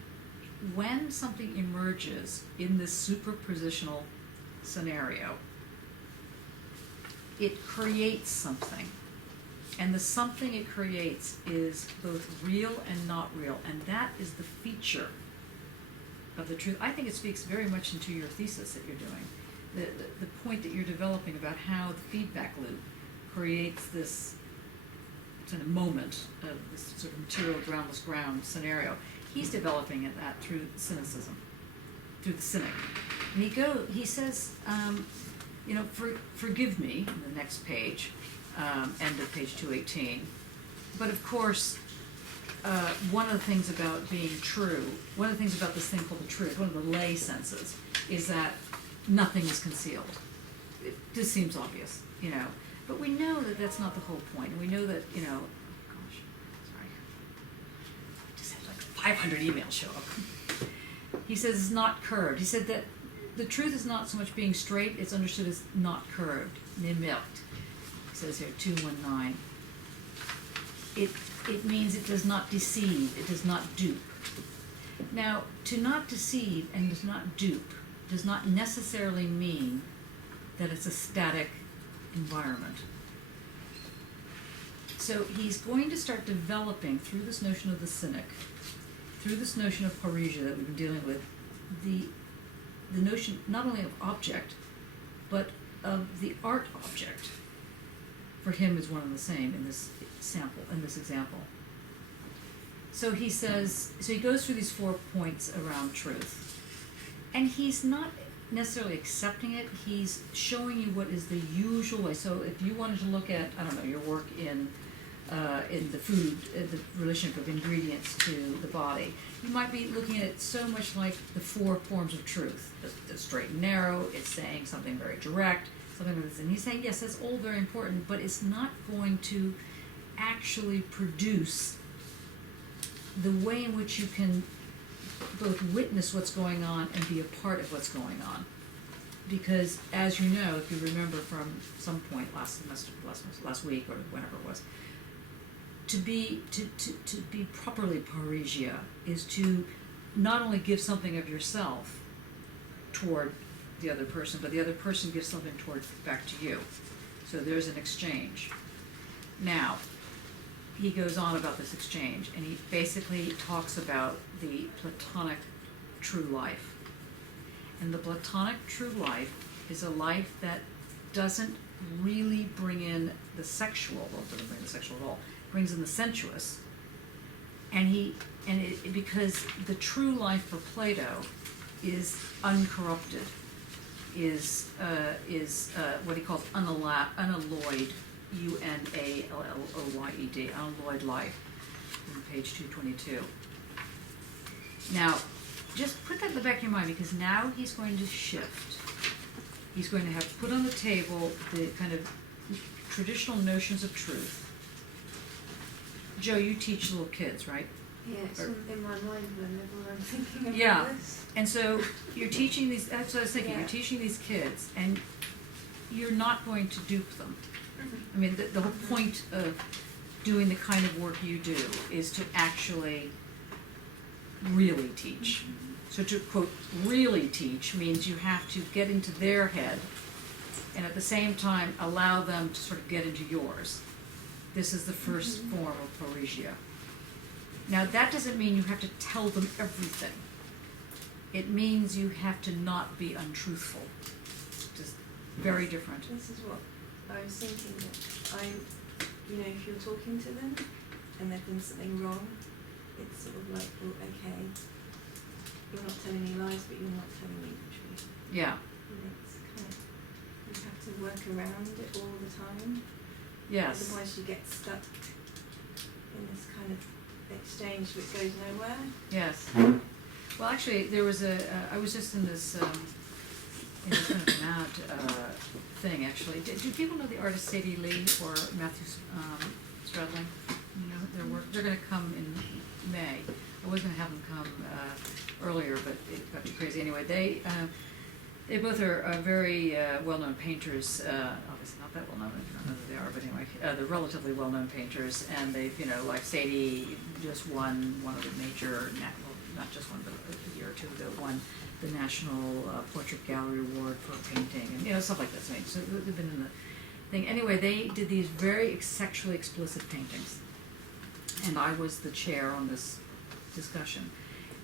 when something emerges in this superpositional scenario, it creates something. And the something it creates is both real and not real. And that is the feature of the truth. I think it speaks very much into your thesis that you're doing. The point that you're developing about how the feedback loop creates this sort of moment of this sort of material groundless ground scenario. He's developing that through cynicism, through the cynic. And he says, you know, forgive me, in the next page, end of page 218. But of course, one of the things about being true, one of the things about this thing called the truth, one of the lay senses, is that nothing is concealed. This seems obvious, you know. But we know that that's not the whole point. And we know that, you know, oh gosh, sorry. I just had like 500 emails show up. He says it's not curved. He said that the truth is not so much being straight, it's understood as not curved, nimelt. It says here, 219. It means it does not deceive, it does not dupe. Now, to not deceive and does not dupe does not necessarily mean that it's a static environment. So he's going to start developing, through this notion of the cynic, through this notion of parrhesia that we've been dealing with, the notion not only of object, but of the art object. For him is one and the same in this sample, in this example. So he says, so he goes through these 4 points around truth. And he's not necessarily accepting it, he's showing you what is the usual way. So if you wanted to look at, I don't know, your work in the food, the relationship of ingredients to the body, you might be looking at it so much like the 4 forms of truth. The straight and narrow, it's saying something very direct, something like this. And he's saying, yes, that's all very important, but it's not going to actually produce the way in which you can both witness what's going on and be a part of what's going on. Because, as you know, if you remember from some point last week or whenever it was, to be properly parrhesia is to not only give something of yourself toward the other person, but the other person gives something back to you. So there's an exchange. Now, he goes on about this exchange, and he basically talks about the Platonic true life. And the Platonic true life is a life that doesn't really bring in the sexual, well, it doesn't bring the sexual at all, it brings in the sensuous. Because the true life for Plato is uncorrupted, is what he calls unalloyed, UNALLOYED, unalloyed life, on page 222. Now, just put that in the back of your mind, because now he's going to shift. He's going to have put on the table the kind of traditional notions of truth. Joe, you teach little kids, right? Yeah, it's in my mind whenever I'm thinking about Yeah. this. And so you're teaching these, that's what I was thinking, Yeah. you're teaching these kids, and you're not going to dupe them. I mean, the whole point of doing the kind of work you do is to actually really teach. So to, quote, really teach means you have to get into their head and at the same time allow them to sort of get into yours. This is the first form of parrhesia. Now, that doesn't mean you have to tell them everything. It means you have to not be untruthful. Just very different. This is what I was thinking, that if you're talking to them and they've done something wrong, it's sort of like, well, okay, you're not telling me lies, but you're not telling me the truth. Yeah. And it's kind of, you have to work around it all the time. Yes. Otherwise you get stuck in this kind of exchange which goes nowhere. Yes. Well, actually, there was I was just in this kind of mad thing, actually. Do people know the artist Sadie Lee or Matthew Stradling? You know their work? They're going to come in May. I was going to have them come earlier, but it got me crazy. Anyway, they both are very well-known painters. Obviously not that well-known, I don't know who they are, but anyway, they're relatively well-known painters, and they've, like Sadie just won one of the major, well, not just one, but a year or two ago, won the National Portrait Gallery Award for painting, and stuff like that. So they've been in the thing. Anyway, they did these very sexually explicit paintings, and I was the chair on this discussion.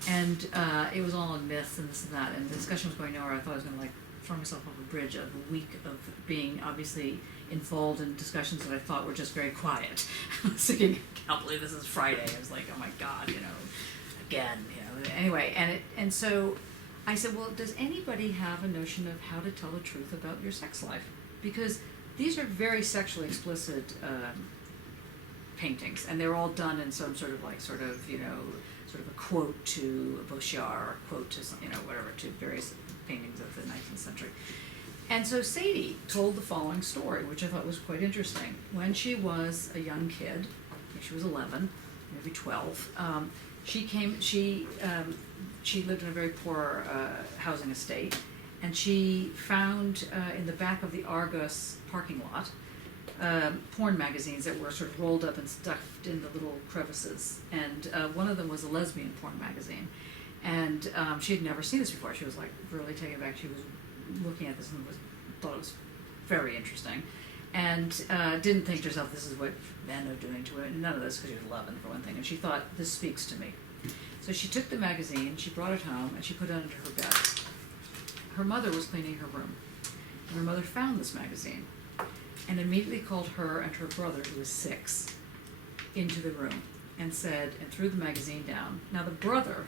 And it was all on myths and this and that, and the discussion was going nowhere. I thought I was going to throw myself off a bridge of a week of being obviously involved in discussions that I thought were just very quiet. I was thinking, I can't believe this is Friday. I was like, oh my God, again, Anyway, and so I said, well, does anybody have a notion of how to tell the truth about your sex life? Because these are very sexually explicit paintings, and they're all done in some sort of a quote to Bouchard, or a quote to whatever, to various paintings of the 19th century. And so Sadie told the following story, which I thought was quite interesting. When she was a young kid, I think she was 11, maybe 12, she lived in a very poor housing estate, and she found in the back of the Argos parking lot porn magazines that were sort of rolled up and stuffed into little crevices, and one of them was a lesbian porn magazine, and she had never seen this before. She was like really taken aback. She was looking at this and thought it was very interesting, and didn't think to herself, this is what men are doing to women. None of this, because she was 11 for one thing, and she thought, this speaks to me. So she took the magazine, she brought it home, and she put it under her bed. Her mother was cleaning her room, and her mother found this magazine and immediately called her and her brother, who was 6, into the room and threw the magazine down. Now the brother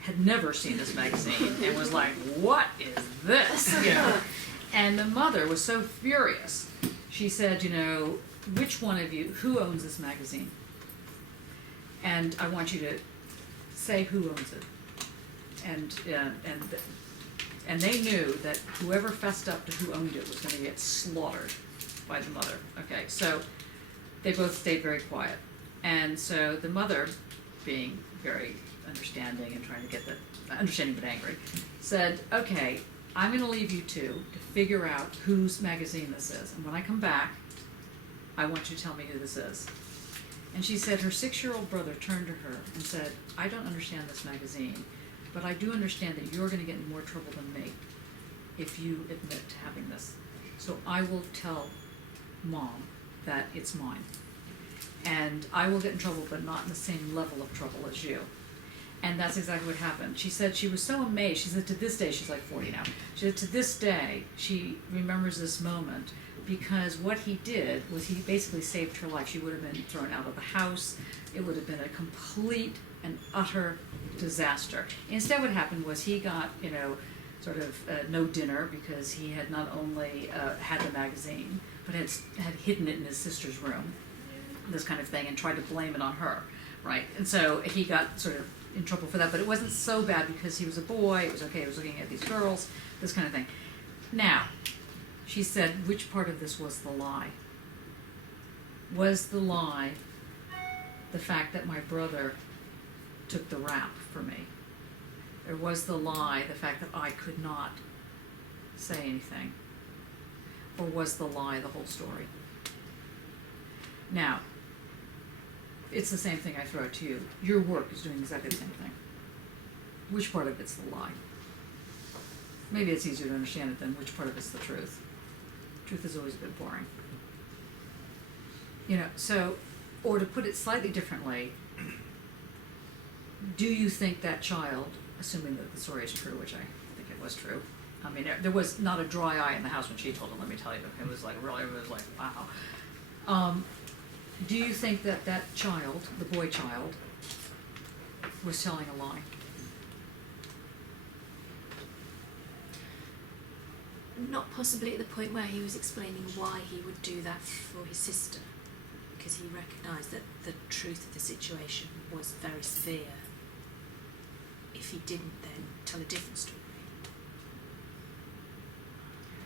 had never seen this magazine and was like, what is this? And the mother was so furious. She said, which one of you, who owns this magazine? And I want you to say who owns it. And they knew that whoever fessed up to who owned it was going to get slaughtered by the mother. Okay, so they both stayed very quiet. And so the mother, being very understanding and trying to get understanding but angry, said, okay, I'm going to leave you two to figure out whose magazine this is. And when I come back, I want you to tell me who this is. And she said her 6-year-old brother turned to her and said, I don't understand this magazine, but I do understand that you're going to get in more trouble than me if you admit to having this. So I will tell Mom that it's mine. And I will get in trouble, but not in the same level of trouble as you. And that's exactly what happened. She said she was so amazed. She said to this day, she's like 40 now. She said to this day, she remembers this moment because what he did was he basically saved her life. She would have been thrown out of the house. It would have been a complete and utter disaster. Instead, what happened was he got, sort of no dinner because he had not only had the magazine, but had hidden it in his sister's room, this kind of thing, and tried to blame it on her, right? And so he got sort of in trouble for that, but it wasn't so bad because he was a boy. It was okay. He was looking at these girls, this kind of thing. Now, she said, which part of this was the lie? Was the lie the fact that my brother took the rap for me? Or was the lie the fact that I could not say anything? Or was the lie the whole story? Now, it's the same thing I throw out to you. Your work is doing exactly the same thing. Which part of it's the lie? Maybe it's easier to understand it than which part of it's the truth. Truth is always a bit boring. So, or to put it slightly differently, do you think that child, assuming that the story is true, which I think it was true, I mean, there was not a dry eye in the house when she told it, let me tell you. It was like, really, it was like, wow. Do you think that that child, the boy child, was telling a lie? Not possibly at the point where he was explaining why he would do that for his sister, because he recognised that the truth of the situation was very severe. If he didn't, then tell a different story.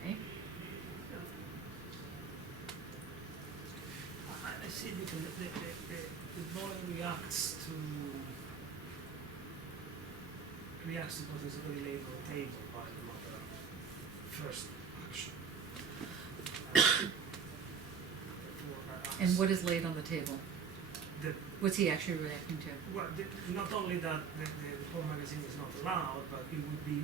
Okay. I see because the boy reacts to reacts to what is already laid on the table by the mother first action. And what is laid on the table? The, What's he actually reacting to? well, not only that the whole magazine is not allowed, but it would be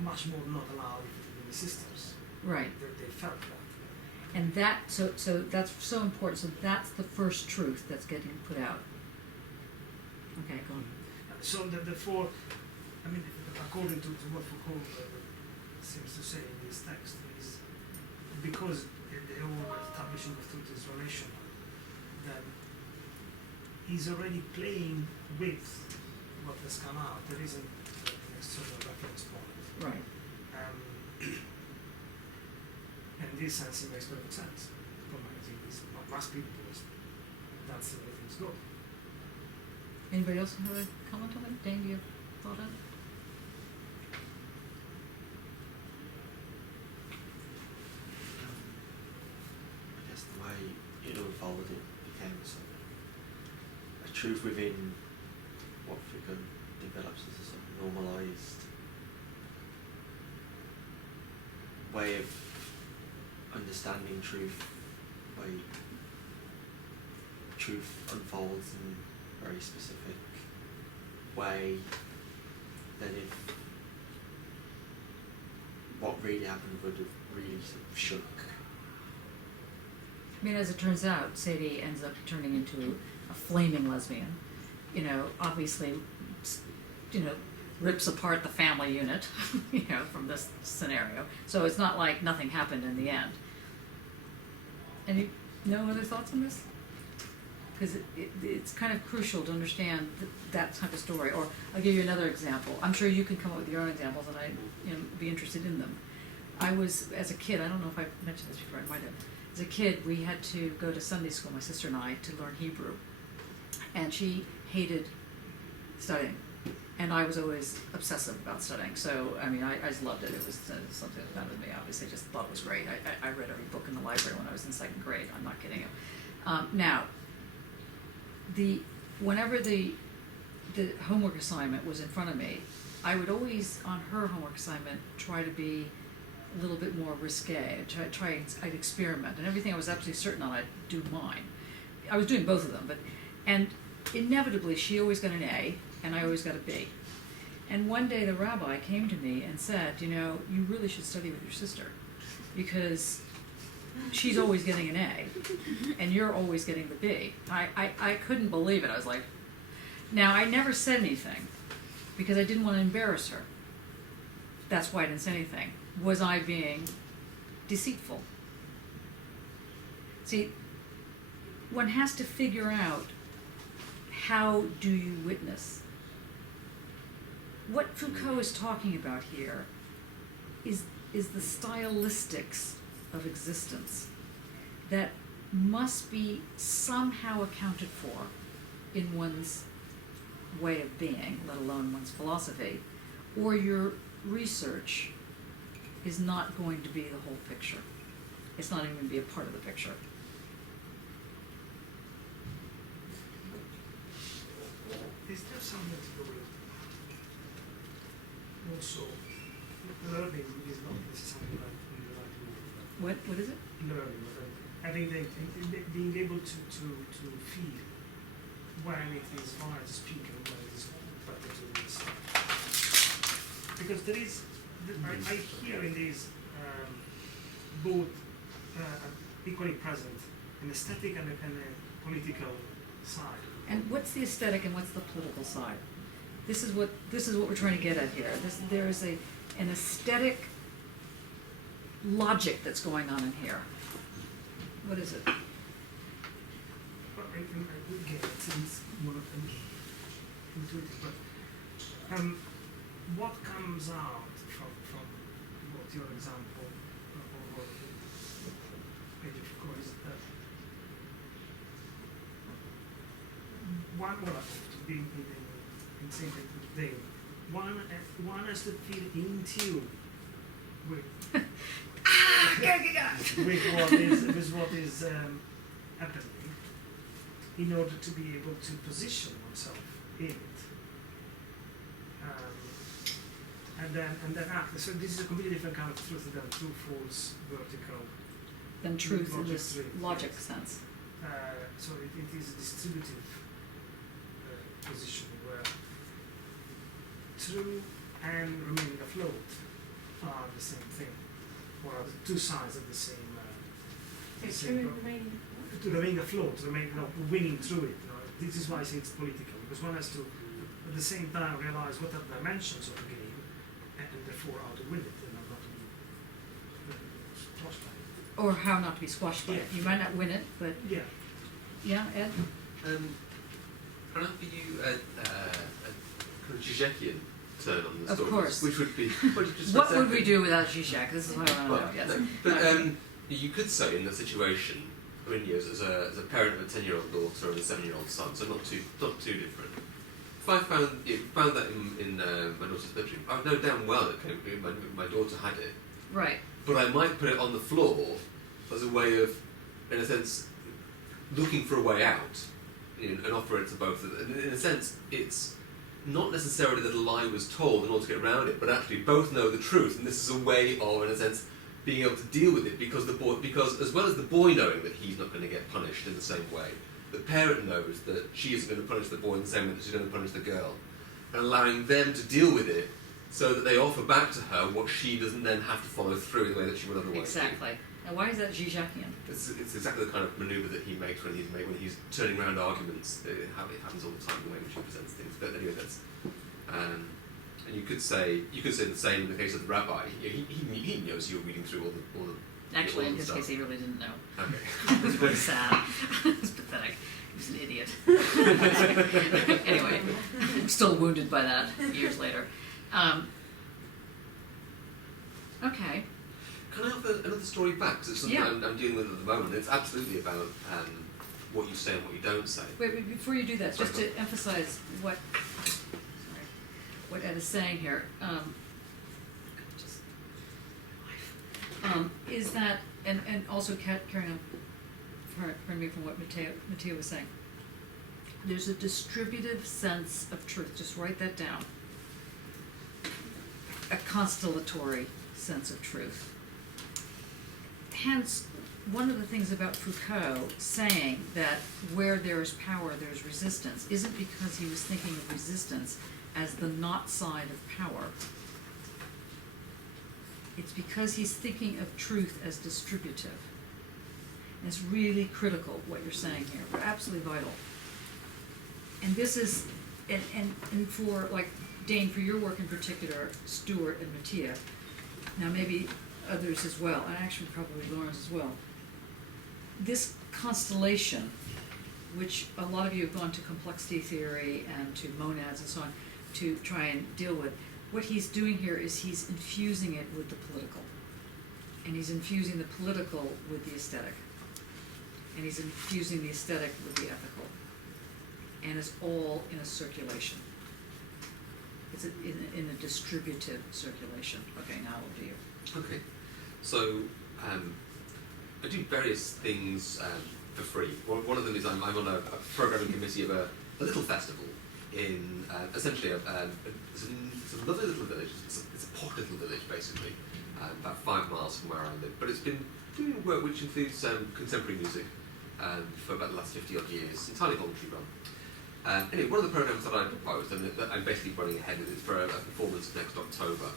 much more not allowed if it had been the sisters. Right. They felt that. And that, so that's so important. So that's the first truth that's getting put out. Okay, go on. So the four, I mean, according to what Foucault seems to say in his text, is because the whole establishing of truth is relational, then he's already playing with what has come out. There isn't an external reference point. Right. And in this sense, it makes perfect sense. For magazine is must be because that's the way things go. Anybody else have a comment on it? Dane, do you have thought on it? I guess the way it unfolded, it became sort of a truth within what Foucault develops as a sort of normalised way of understanding truth, way truth unfolds in a very specific way, then if what really happened would have really sort of shook. I mean, as it turns out, Sadie ends up turning into a flaming lesbian. You know, obviously, you know, rips apart the family unit, you know, from this scenario. So it's not like nothing happened in the end. Any, no other thoughts on this? Because it's kind of crucial to understand that type of story. Or I'll give you another example. I'm sure you can come up with your own examples, and I'd be interested in them. I was, as a kid, I don't know if I mentioned this before, I might have. As a kid, we had to go to Sunday school, my sister and I, to learn Hebrew. And she hated studying. And I was always obsessive about studying. So, I mean, I just loved it. It was something that found with me, obviously. Just thought it was great. I read every book in the library when I was in second grade. I'm not kidding you. Now, whenever the homework assignment was in front of me, I would always, on her homework assignment, try to be a little bit more risque. I'd experiment. And everything I was absolutely certain on, I'd do mine. I was doing both of them. And inevitably, she always got an A, and I always got a B. And one day the rabbi came to me and said, you know, you really should study with your sister, because she's always getting an A, and you're always getting the B. I couldn't believe it. I was like, now I never said anything, because I didn't want to embarrass her. That's why I didn't say anything. Was I being deceitful? See, one has to figure out, how do you witness? What Foucault is talking about here is the stylistics of existence that must be somehow accounted for in one's way of being, let alone one's philosophy, or your research is not going to be the whole picture. It's not even going to be a part of the picture. Is there something to do with also learning is not necessarily right in the right way. What is it? Learning, having being able to feel when it is right to speak and when it is better to listen. Because there is, I hear in these both equally present, an aesthetic and a political side. And what's the aesthetic and what's the political side? This is what we're trying to get at here. There is an aesthetic logic that's going on in here. What is it? Well, I would get it since more intuitive, but what comes out from what your example or page of Foucault is that one, well, to be in sync with Dave, one has to feel in tune with with what is happening in order to be able to position oneself in it. and then act. So this is a completely different kind of truth than true, false, vertical. Then truth in Logic this tree, logic yes. sense. So it is a distributive position where true and remaining afloat are the same thing, or are the two sides of the same. The same to remain afloat, to remain winning through it. This is why I say it's political, because one has to, at the same time, realize what are the dimensions of the game, and therefore how to win it, and not to be squashed by it. Or how not to be squashed by it. Yeah. You might not win it, but Yeah. yeah, Ed? Can I offer you a kind of Zizekian turn on the Of story? course. Which would be What would we do without Zizek? This is what I want Well, to know, yes. no, but you could say in that situation, I mean, as a parent of a 10-year-old daughter and a 7-year-old son, so not too different. If I found that in my daughter's bedroom, I would know damn well that my daughter had it, Right. but I might put it on the floor as a way of, in a sense, looking for a way out, and offer it to both of them. And in a sense, it's not necessarily that a lie was told in order to get around it, but actually both know the truth, and this is a way of, in a sense, being able to deal with it, because as well as the boy knowing that he's not going to get punished in the same way, the parent knows that she isn't going to punish the boy in the same way that she's going to punish the girl, and allowing them to deal with it so that they offer back to her what she doesn't then have to follow through in the way that she would otherwise do. Exactly. And why is that Zizekian? It's exactly the kind of manoeuvre that he makes when he's turning around arguments. It happens all the time, the way in which he presents things. But anyway, that's and you could say the same in the case of the rabbi. He knows you're reading through all the Actually, all in the his stuff. case, he really didn't know. Okay. It was very sad. It was pathetic. He was an idiot. Anyway, I'm still wounded by that years later. Okay. Can I offer another story back? Because it's something Yeah. I'm dealing with at the moment. It's absolutely about what you say and what you don't say. Wait, before you do that, just Sorry, to emphasize what Ed is saying here, is that, and also carrying on, pardon me, from what Matteo was saying, there's a distributive sense of truth. Just write that down. A constellatory sense of truth. Hence, one of the things about Foucault saying that where there is power, there's resistance, isn't because he was thinking of resistance as the not side of power. It's because he's thinking of truth as distributive. And it's really critical what you're saying here. Absolutely vital. And this is, and for, like, Dane, for your work in particular, Stuart and Mattia, now maybe others as well, and actually probably Lawrence as well, this constellation, which a lot of you have gone to complexity theory and to monads and so on to try and deal with, what he's doing here is he's infusing it with the political. And he's infusing the political with the aesthetic. And he's infusing the aesthetic with the ethical. And it's all in a circulation. It's in a distributive circulation. Okay, now we'll do you. Okay. So I do various things for free. One of them is I'm on a programming committee of a little festival in essentially it's a lovely little village. It's a posh little village basically, about 5 miles from where I live. But it's been doing work which includes contemporary music for about the last 50 odd years, entirely voluntary run. Anyway, one of the programs that I proposed and that I'm basically running ahead with is for a performance next October,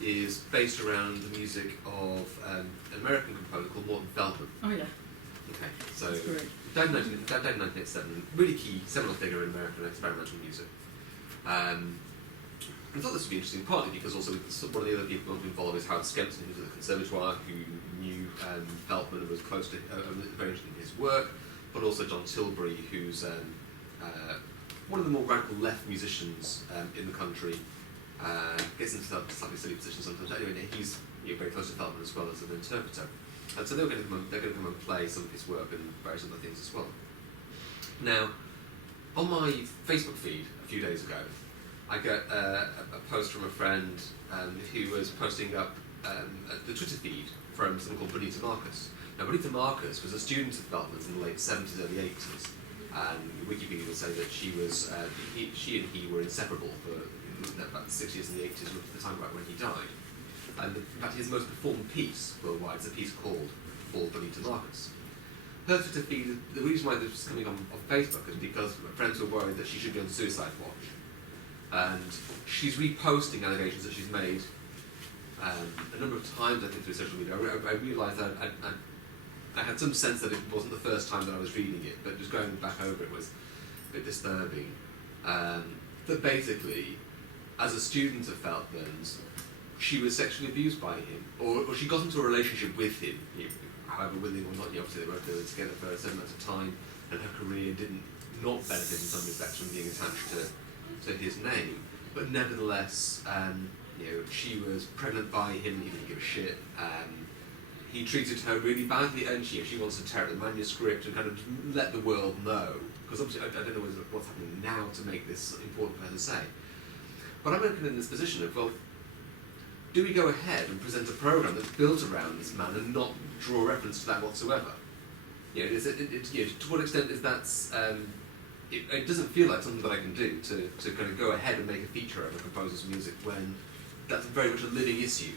is based around the music of an American composer called Morton Feldman. Oh yeah. Okay, so That's great. died in 1987, really key seminal figure in American experimental music. I thought this would be interesting, partly because also one of the other people involved is Howard Skempton, who's at the Conservatoire, who knew Feldman and was close to very interested in his work, but also John Tilbury, who's one of the more radical left musicians in the country. Gets into slightly silly positions sometimes. Anyway, he's very close to Feldman as well as an interpreter. And so they're going to come and play some of his work and various other things as well. Now, on my Facebook feed a few days ago, I got a post from a friend who was posting up the Twitter feed from someone called Bonita Marcus. Now, Bonita Marcus was a student of Feldman's in the late 70s, early 80s, and Wikipedia would say that she and he were inseparable for about the 60s and the 80s, the time about when he died. And in fact, his most performed piece worldwide is a piece called For Benito Marcus. Her Twitter feed, the reason why this was coming on Facebook is because friends were worried that she should be on suicide watch. And she's reposting allegations that she's made a number of times, I think, through social media. I realised that I had some sense that it wasn't the first time that I was reading it, but just going back over it was a bit disturbing. That basically, as a student of Feltman's, she was sexually abused by him, or she got into a relationship with him, however willing or not. Obviously they were together for a certain amount of time, and her career didn't not benefit in some respects from being attached to his name. But nevertheless, she was pregnant by him, he didn't give a shit. He treated her really badly, and she wants to tear up the manuscript and kind of let the world know. Because obviously, I don't know what's happening now to make this important for her to say. But I'm in this position of, well, do we go ahead and present a programme that's built around this man and not draw reference to that whatsoever? To what extent is that? It doesn't feel like something that I can do to kind of go ahead and make a feature of a composer's music when that's very much a living issue.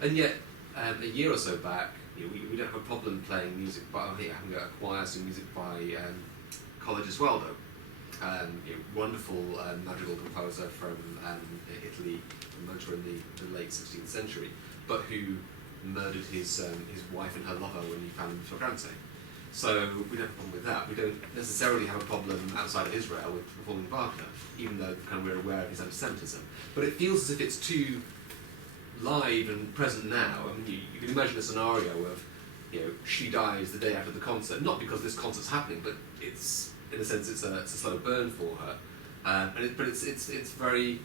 And yet, a year or so back, we don't have a problem playing music by, having a choir sing music by College as well, though. Wonderful madrigal composer from Italy, promoter in the late 16th century, but who murdered his wife and her lover when he found him flagrante. So we don't have a problem with that. We don't necessarily have a problem outside of Israel with performing Wagner, even though kind of we're aware of his anti-Semitism. But it feels as if it's too live and present now. I mean, you can imagine a scenario of, she dies the day after the concert, not because this concert's happening, but it's, in a sense, it's a slow burn for her. But it's very,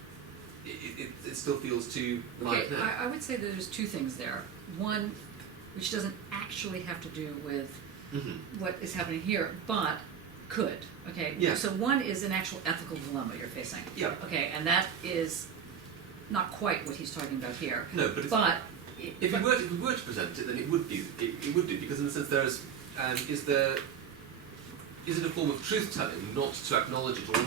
it still feels too live now. I would say that there's two things there. One, which doesn't actually have to do with what is happening here, but could. Okay. Yeah. So one is an actual ethical dilemma you're facing. Yeah. Okay, and that is not quite what he's talking about here. No, but if we were to present it, then it would be because in a sense there is is it a form of truth telling not to acknowledge it, or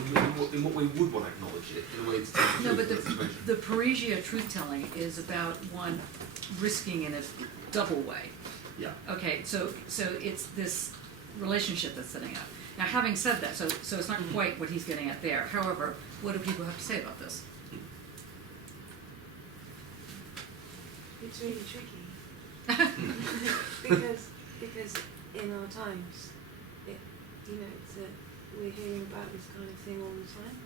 in what way would one acknowledge it in a way to tell the No, truth but of the situation? the Parisia truth telling is about one risking in a double way. Yeah. Okay, so it's this relationship that's setting up. Now, having said that, so it's not quite what he's getting at there. However, what do people have to say about this? It's really tricky because in our times, we're hearing about this kind of thing all the time,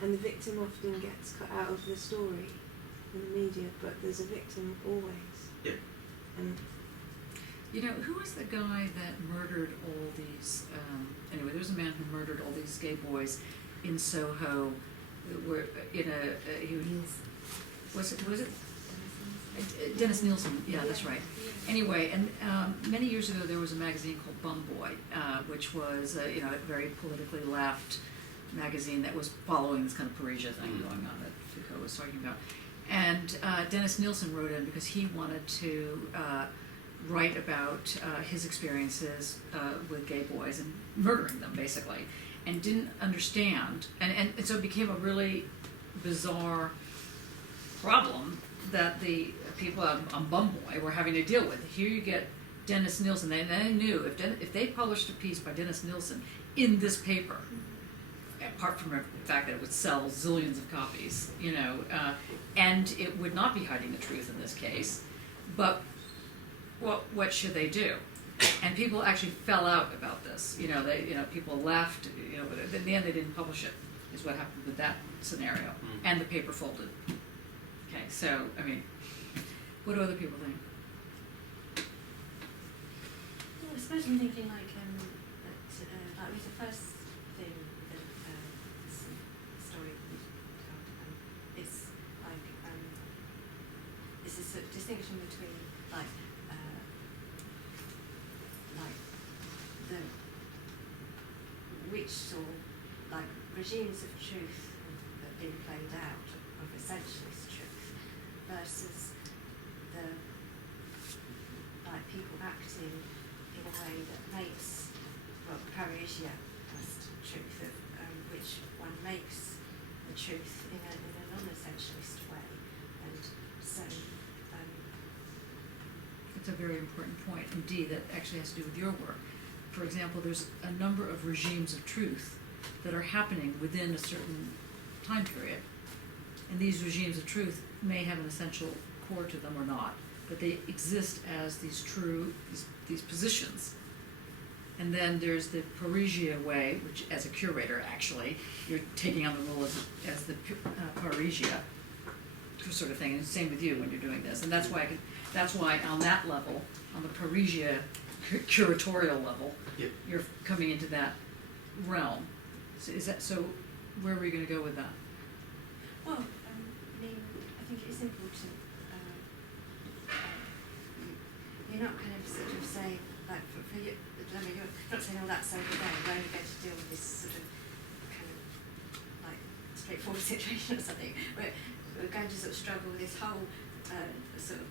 and the victim often gets cut out of the story in the media, but there's a victim always. Yeah. And Who was the guy that murdered all these? Anyway, there was a man who murdered all these gay boys in Soho. Were in a he was it Dennis Nielsen? Yeah, that's right. Anyway, and many years ago there was a magazine called Bum Boy, which was a very politically left magazine that was following this kind of Parisia thing going on that Foucault was talking about. And Dennis Nielsen wrote in because he wanted to write about his experiences with gay boys and murdering them, basically, and didn't understand, and so it became a really bizarre problem that the people on Bum Boy were having to deal with. Here you get Dennis Nielsen, and they knew if they published a piece by Dennis Nielsen in this paper, apart from the fact that it would sell zillions of copies, and it would not be hiding the truth in this case, but what should they do? And people actually fell out about this. People left. In the end, they didn't publish it. Is what happened with that scenario, and the paper folded. Okay, so I mean, what do other people think? Well, I suppose I'm thinking that was the first thing that this story told. It's like it's a sort of distinction between the which sort of regimes of truth that have been played out of essentialist truth versus the people acting in a way that makes Parisia truth, of which one makes the truth in a non-essentialist way. And so, It's a very important point indeed that actually has to do with your work. For example, there's a number of regimes of truth that are happening within a certain time period. And these regimes of truth may have an essential core to them or not, but they exist as these positions. And then there's the Parisia way, which as a curator actually, you're taking on the role as the Parisia sort of thing. And same with you when you're doing this. And that's why on that level, on the Parisia curatorial level, Yep. you're coming into that realm. So where are we going to go with that? well, I mean, I think it is important. You're not kind of sort of saying, like, for you, I mean, you're not saying, oh, that's over there, we're only going to deal with this sort of kind of like straightforward situation or something. We're going to sort of struggle with this whole sort of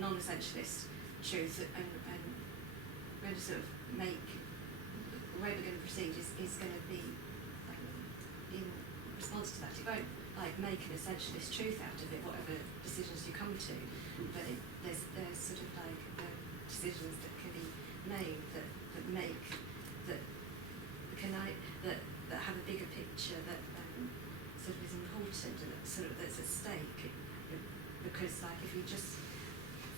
non-essentialist truth, and we're going to sort of make, the way we're going to proceed is going to be in response to that. It won't like make an essentialist truth out of it, whatever decisions you come to, but there's sort of like decisions that can be made that have a bigger picture, that sort of is important and that's at stake. Because like if you just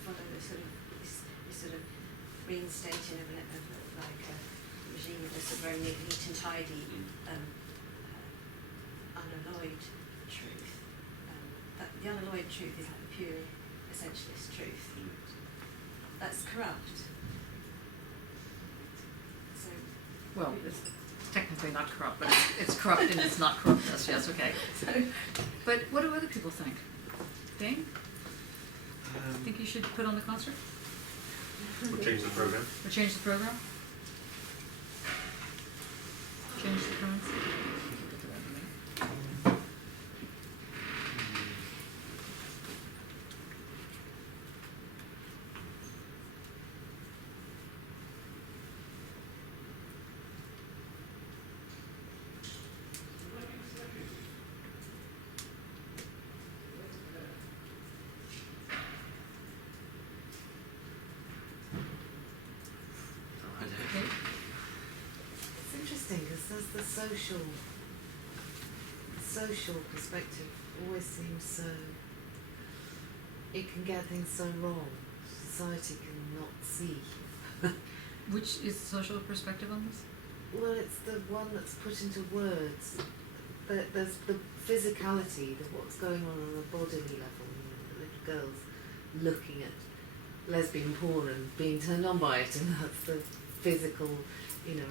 follow the sort of this sort of reinstating of like a regime of a sort of very neat and tidy unalloyed truth, that the unalloyed truth is like the pure essentialist truth. That's corrupt. So Well, it's technically not corrupt, but it's corrupt and it's not corruptness. Yes, okay. so But what do other people think? Dane, think you should put on the concert We'll change the program. or change the program? Change the currency? Okay. It's interesting because there's the social perspective always seems so, it can get things so wrong. Society cannot see. Which is the social perspective on this? Well, it's the one that's put into words. There's the physicality, what's going on a bodily level. The little girls looking at lesbian porn and being turned on by it, and that's the physical,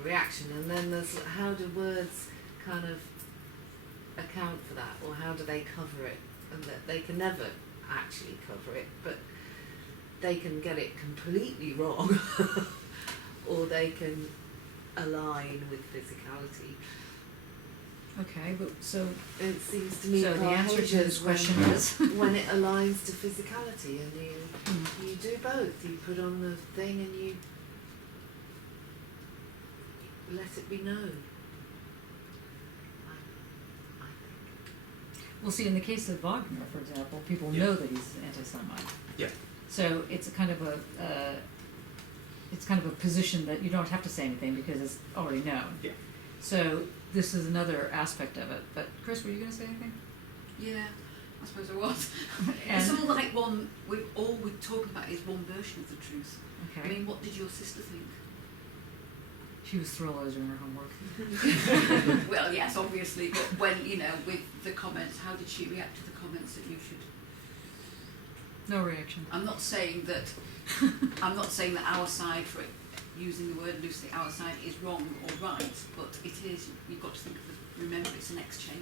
reaction. And then there's how do words kind of account for that, or how do they cover it? And that they can never actually cover it, but they can get it completely wrong, or they can align with physicality. Okay, but so It seems to me the answer to this contagious question when, is when it aligns to physicality, and you do both. You put on the thing and you let it be known. I think. well, see, in the case of Wagner, for example, people Yeah. know that he's anti-Semite. Yeah. So it's a kind of a position that you don't have to say anything because it's already known. Yeah. So this is another aspect of it. But Chris, were you going to say anything? Yeah, I suppose I was. And- It's all like all we're talking about is one version of the truth. Okay. I mean, what did your sister think? She was thrilled I was doing her homework. Well, yes, obviously, but when, with the comments, how did she react to the comments that you should? No reaction. I'm not saying that our side, for it, using the word loosely, our side is wrong or right, but it is, you've got to remember it's an exchange.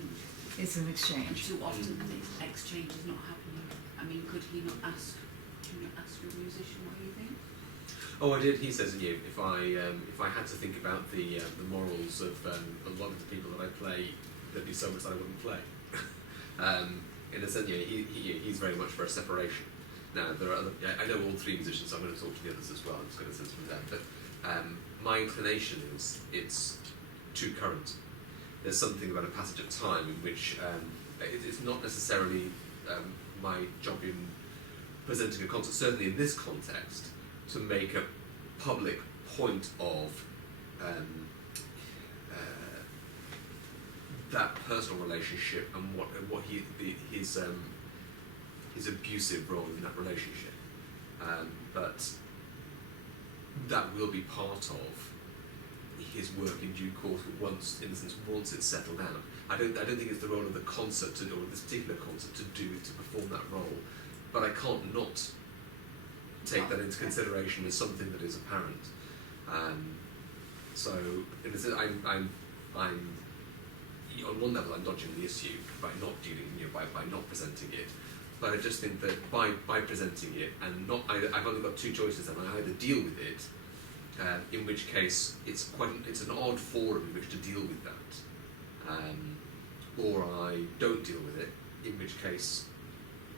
It's an And exchange. too often this exchange is not happening. I mean, could he not ask your musician what you think? Oh, I did. He says, if I had to think about the morals of a lot of the people that I play, there'd be so much that I wouldn't play. In a sense, he's very much for a separation. Now, there are other. I know all three musicians, so I'm going to talk to the others as well. I'm just going to sense from them. But my inclination is it's too current. there's something about a passage of time in which it's not necessarily my job in presenting a concept, certainly in this context, to make a public point of that personal relationship and what his abusive role in that relationship, but that will be part of his work in due course. Once it's settled down, I don't think it's the role of the concert or this particular concert to perform that role, but I can't not take that into consideration as something that is apparent. So in a sense, I'm on one level I'm dodging the issue by not dealing, by not presenting it. But I just think that by presenting it and not, I've only got two choices, and I either deal with it, in which case it's an odd forum in which to deal with that, or I don't deal with it, in which case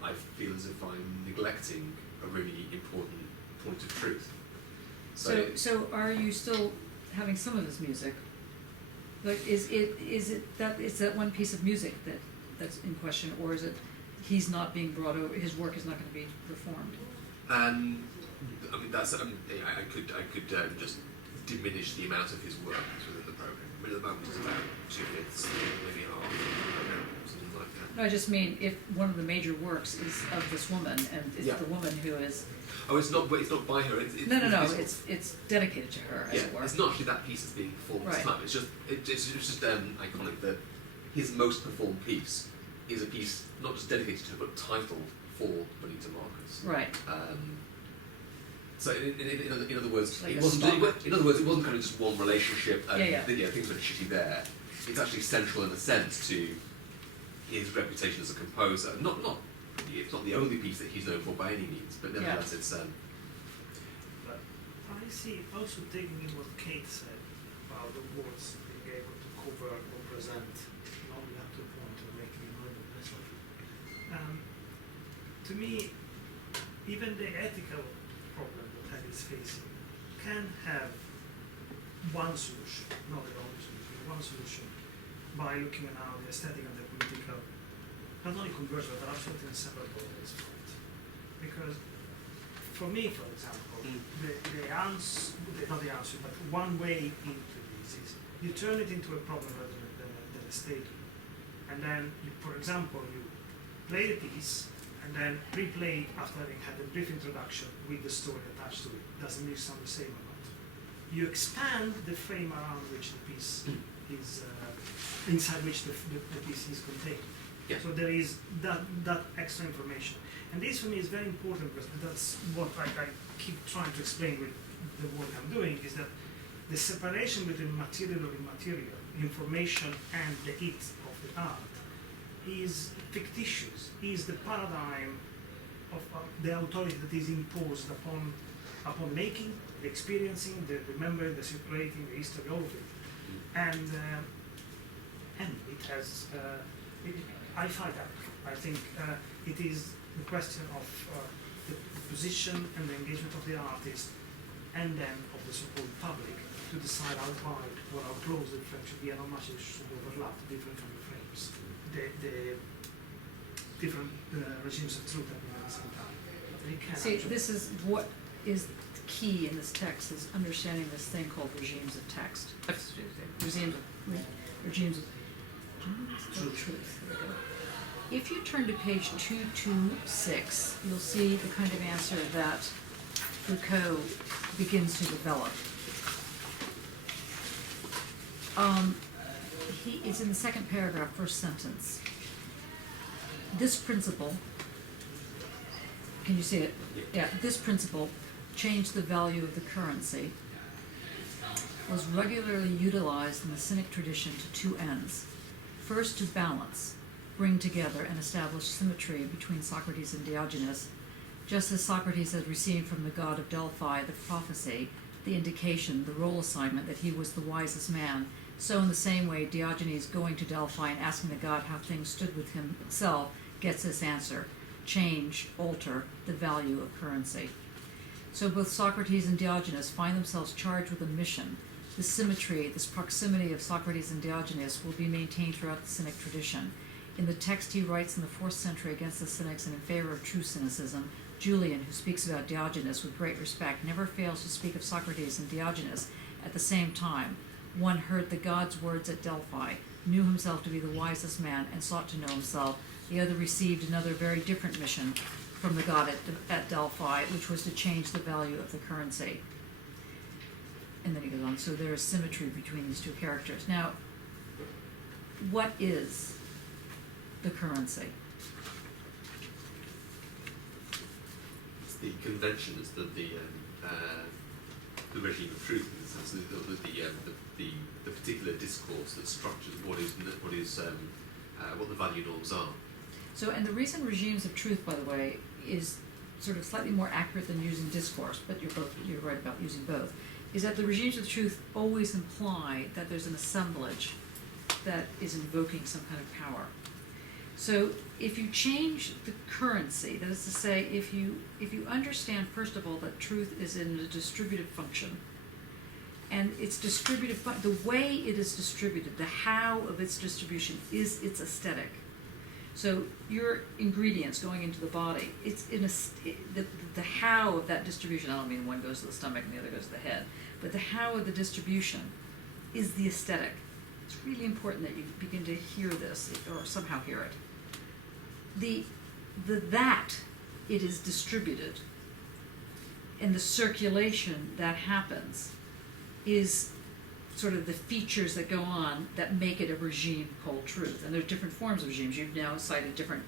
I feel as if I'm neglecting a really important point of truth. So are you still having some of his music? Like, is that one piece of music that's in question, or is it he's not being brought over? His work is not going to be performed. I mean, that's. I could just diminish the amount of his work that's within the program. But at the moment, it's about 2/5, maybe half, something like that. No, I just mean if one of the major works is of this woman, and it's the woman who is. Oh, it's not by her. No. It's dedicated to her, as it were. It's not actually that piece that's being performed this time. It's just iconic that his most performed piece is a piece not just dedicated to her, but titled for Bonita Marcus. Right. So in other words, Like it wasn't kind of just one relationship. And Yeah. Things went shitty there. It's actually central in a sense to his reputation as a composer. It's not the only piece that he's known for by any means, but nevertheless, it's. But I see also taking in what Kate said about the words being able to cover or present, not only up to the point of making it more than to me, even the ethical problem that is facing can have one solution, not the only solution, one solution, by looking at how the aesthetic and the political not only converge, but are absolutely inseparable at this point. Because for me, for example, the answer, not the answer, but one way into this is you turn it into a problem rather than a statement. And then, for example, you play the piece and then replay it after having had a brief introduction with the story attached to it. Doesn't it sound the same or not? You expand the frame around which the piece is, inside which the piece is contained. Yeah. So there is that extra information. And this for me is very important because that's what I keep trying to explain with the work I'm doing, is that the separation between material or immaterial, information and the it of the art is fictitious, is the paradigm of the authority that is imposed upon making, the experiencing, the remembering, the circulating, the history, all of it. And it has I find that. I think it is the question of the position and the engagement of the artist and then of the so-called public to decide how wide or how close the frame should be and how much it should overlap different from the frames. The different regimes of truth happening at the same time. See, this is what is key in this text, is understanding this thing called regimes of text. Regimes of truth. There we go. If you turn to page 226, you'll see the kind of answer that Foucault begins to develop. It's in the second paragraph, first sentence. This principle, can you see it? Yeah, this principle, change the value of the currency, was regularly utilized in the Cynic tradition to two ends. First, to balance, bring together and establish symmetry between Socrates and Diogenes, just as Socrates had received from the god of Delphi the prophecy, the indication, the role assignment that he was the wisest man. So in the same way, Diogenes going to Delphi and asking the god how things stood with himself gets this answer: change, alter the value of currency. So both Socrates and Diogenes find themselves charged with a mission This symmetry, this proximity of Socrates and Diogenes will be maintained throughout the Cynic tradition. In the text he writes in the 4th century against the Cynics and in favor of true cynicism, Julian, who speaks about Diogenes with great respect, never fails to speak of Socrates and Diogenes at the same time. One heard the god's words at Delphi, knew himself to be the wisest man, and sought to know himself. The other received another very different mission from the god at Delphi, which was to change the value of the currency. And then he goes on, so there is symmetry between these two characters. Now, what is the currency? It's the convention, it's the regime of truth, it's the particular discourse that structures what the value norms are. So, and the reason regimes of truth, by the way, is sort of slightly more accurate than using discourse, but you're right about using both, is that the regimes of truth always imply that there's an assemblage that is invoking some kind of power. So if you change the currency, that is to say, if you understand, first of all, that truth is in a distributive function, and its distributive the way it is distributed, the how of its distribution is its aesthetic. So your ingredients going into the body, it's in the how of that distribution. I don't mean one goes to the stomach and the other goes to the head, but the how of the distribution is the aesthetic. It's really important that you begin to hear this, or somehow hear it. That it is distributed and the circulation that happens is sort of the features that go on that make it a regime called truth. And there's different forms of regimes. You've now cited different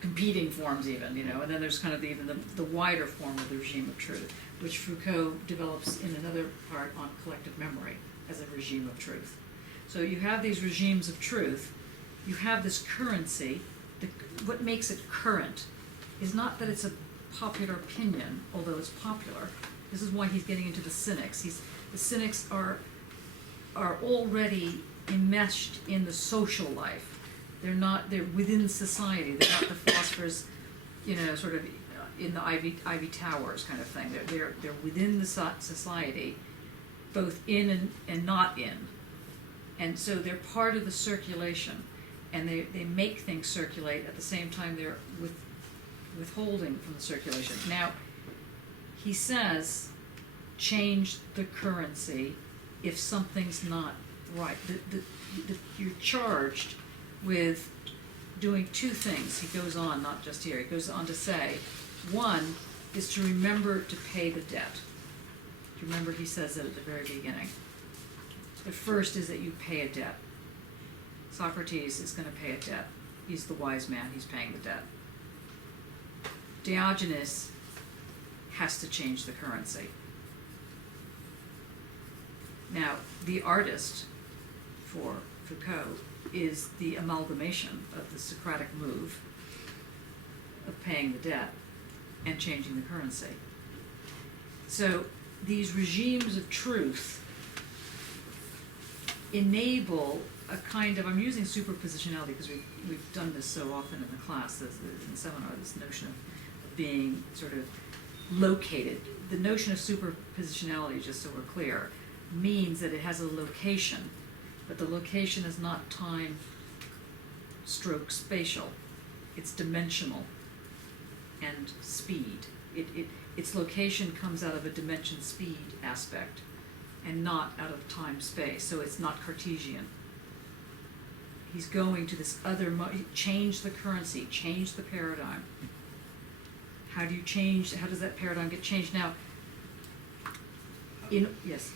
competing forms even, and then there's kind of even the wider form of the regime of truth, which Foucault develops in another part on collective memory as a regime of truth. So you have these regimes of truth, you have this currency. What makes it current is not that it's a popular opinion, although it's popular. This is why he's getting into the Cynics. The Cynics are already enmeshed in the social life. They're within society. They're not the philosophers, sort of in the ivy towers kind of thing. They're within the society, both in and not in. And so they're part of the circulation, and they make things circulate at the same time they're withholding from the circulation. Now, he says, change the currency if something's not right. You're charged with doing two things. He goes on, not just here, he goes on to say, one is to remember to pay the debt. Do you remember he says that at the very beginning? The first is that you pay a debt. Socrates is going to pay a debt. He's the wise man, he's paying the debt. Diogenes has to change the currency. Now, the artist for Foucault is the amalgamation of the Socratic move of paying the debt and changing the currency. So these regimes of truth enable a kind of, I'm using superpositionality because we've done this so often in the class, in the seminar, this notion of being sort of located. The notion of superpositionality, just so we're clear, means that it has a location, but the location is not time stroke spatial. It's dimensional and speed. Its location comes out of a dimension speed aspect and not out of time space, so it's not Cartesian. He's going to this other, change the currency, change the paradigm. How do you change, how does that paradigm get changed? Now, yes?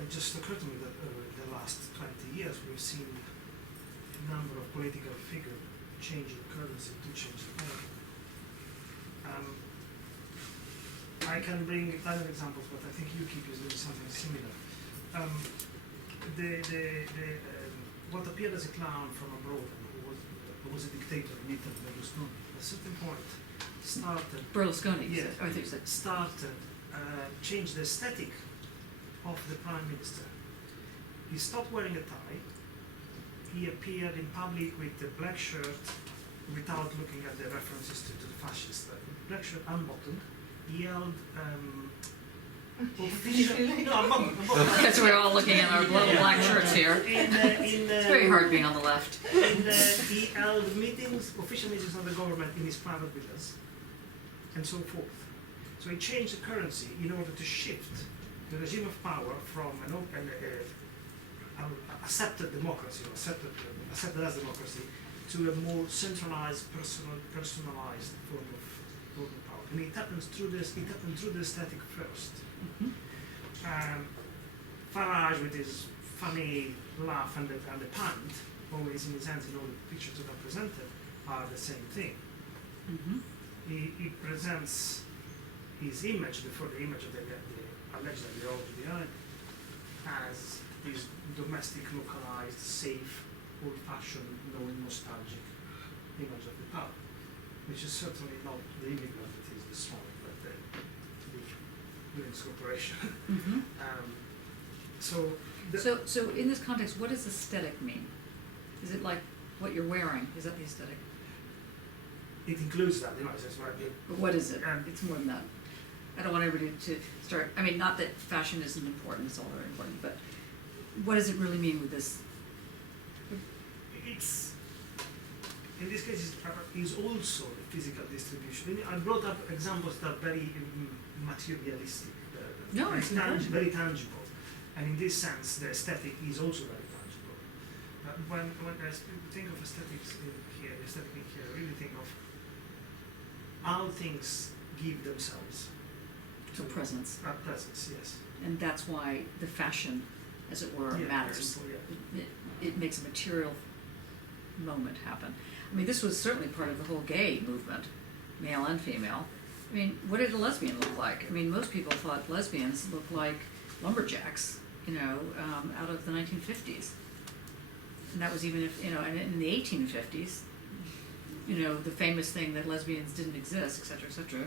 It just occurred to me that in the last 20 years we've seen a number of political figures changing currency to change the paradigm. I can bring Italian examples, but I think UKIP is doing something similar. What appeared as a clown from abroad, who was a dictator in Italy, Berlusconi, at a certain point started... Berlusconi, yes, I think so. Changed the aesthetic of the Prime Minister. He stopped wearing a tie. He appeared in public with a black shirt without looking at the references to the fascists. Black shirt unbuttoned. He held officially, no, I'm not. Because we're all looking at our little black shirts here. It's very hard being on the left. He held meetings, official meetings of the government in his private villas, and so forth. So he changed the currency in order to shift the regime of power from an accepted democracy, or accepted as democracy, to a more centralized, personalized form of power. And it happens through this. It happened through the aesthetic first. Farage, with his funny laugh and the pant always in his hands in all the pictures that are presented, are the same thing. He presents his image, before the image of the allegedly old behind, as this domestic, localized, safe, old-fashioned, nostalgic image of the power, which is certainly not the immigrant that is destroyed, but the Williams Corporation. So in this context, what does aesthetic mean? Is it like what you're wearing? Is that the aesthetic? It includes that, it's what I mean. But what is it? It's more than that. I don't want everybody to start, I mean, not that fashion isn't important, it's all very important, but what does it really mean with this? It's, in this case, is also the physical distribution. I brought up examples that are very materialistic, No, it's very tangible, and in this sense, the aesthetic is also very tangible. When I think of aesthetics here, I really think of how things give themselves to presence. Presence, yes. And that's why the fashion, as it were, matters. It makes a material moment happen. I mean, this was certainly part of the whole gay movement, male and female. I mean, what did a lesbian look like? I mean, most people thought lesbians looked like lumberjacks, out of the 1950s. And that was even if, and in the 1850s, the famous thing that lesbians didn't exist, et cetera,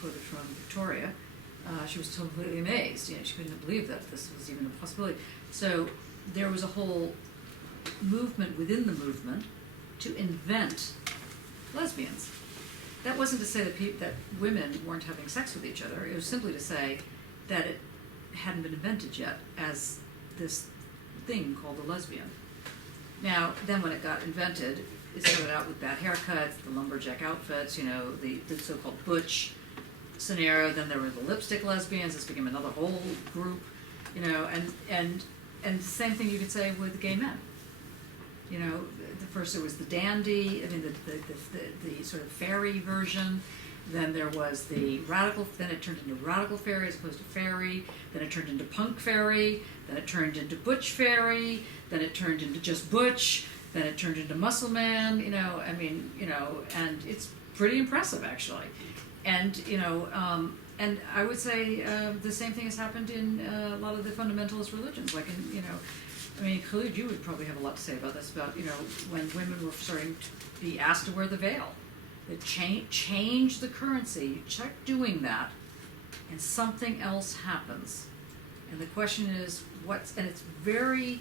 quoted from Victoria, she was completely amazed. She couldn't believe that this was even a possibility. So there was a whole movement within the movement to invent lesbians. That wasn't to say that women weren't having sex with each other. It was simply to say that it hadn't been invented yet as this thing called a lesbian. Now, then when it got invented, it started out with bad haircuts, the lumberjack outfits, the so-called butch scenario. Then there were the lipstick lesbians. This became another whole group, and the same thing you could say with gay men. First there was the dandy, the sort of fairy version. Then there was the radical. Then it turned into radical fairy as opposed to fairy. Then it turned into punk fairy. Then it turned into butch fairy. Then it turned into just butch. Then it turned into muscle man. And it's pretty impressive actually. And and I would say the same thing has happened in a lot of the fundamentalist religions, like Khalid, you would probably have a lot to say about this, about, when women were starting to be asked to wear the veil. It changed the currency. You start doing that, and something else happens. And the question is, and it's very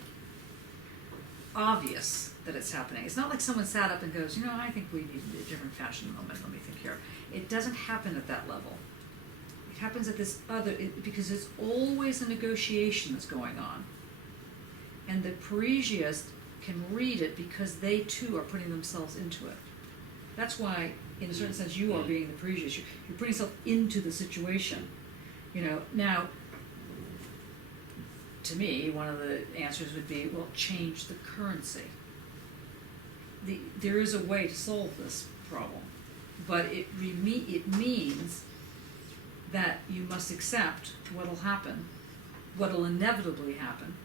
obvious that it's happening. It's not like someone sat up and goes, I think we need a different fashion moment, let me think here. It doesn't happen at that level. It happens at this because it's always a negotiation that's going on. And the Parisians can read it because they too are putting themselves into it. That's why, in a certain sense, you are being the Parisians. You're putting yourself into the situation. Now, to me, one of the answers would be, well, change the currency. There is a way to solve this problem, but it means that you must accept what'll happen, what'll inevitably happen,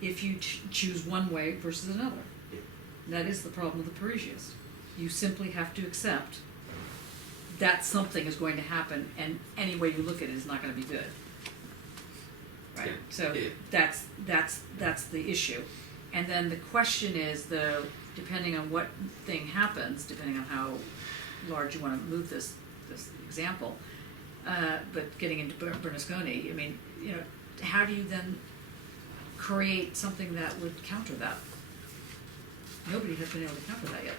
if you choose one way versus another. That is the problem of the Parisians. You simply have to accept that something is going to happen, and any way you look at it is not going to be good. Right? So that's the issue. And then the question is, though, depending on what thing happens, depending on how large you want to move this example, but getting into Berlusconi, how do you then create something that would counter that? Nobody has been able to counter that yet.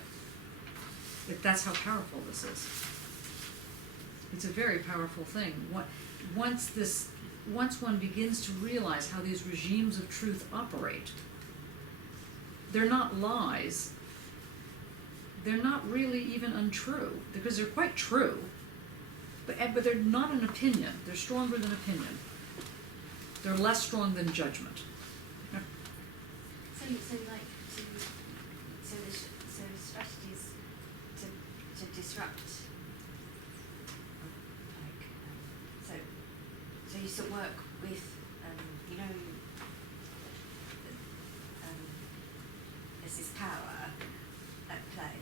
That's how powerful this is. It's a very powerful thing. once one begins to realize how these regimes of truth operate, they're not lies. They're not really even untrue, because they're quite true, but they're not an opinion. They're stronger than opinion. They're less strong than judgment. So the strategies to disrupt, so you sort of work with, there's this power at play,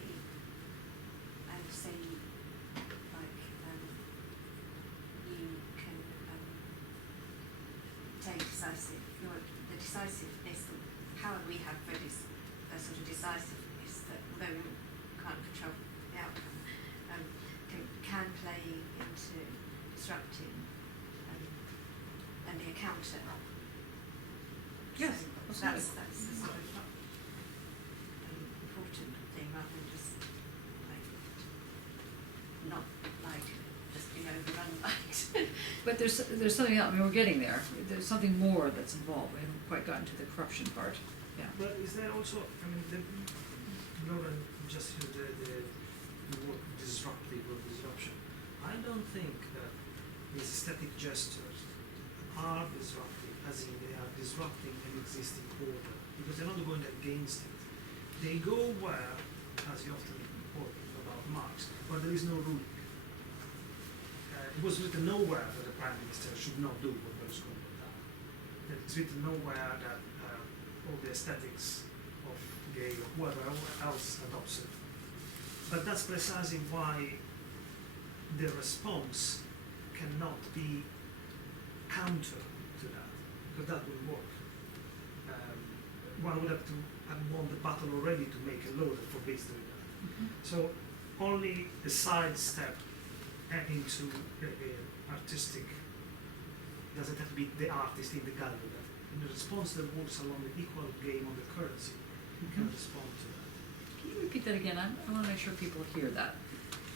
and so you can take the decisiveness, the power we have for this sort of decisiveness, that although we can't control the outcome, can play into disrupting and be a counter. Yes, So that's the sort of important thing, rather than just not just being overrun by it. But there's something else. I mean, we're getting there. There's something more that's involved. We haven't quite gotten to the corruption part. Yeah. But is there also, more than just the word disruptive or disruption, I don't think that these aesthetic gestures are disruptive, as in they are disrupting an existing order, because they're not going against it. They go where, as you often quote about Marx, where there is no ruling. It was written nowhere that the Prime Minister should not do what Berlusconi had done. It's written nowhere that all the aesthetics of gay or whoever else adopts it. But that's precisely why the response cannot be counter to that, because that wouldn't work. One would have to have won the battle already to make a law that forbids doing that. Mm-hmm. So only a sidestep into artistic, doesn't have to be the artist in the gallery, that in the response that works along the equal game on the currency can respond to that. Can you repeat that again? I want to make sure people hear that.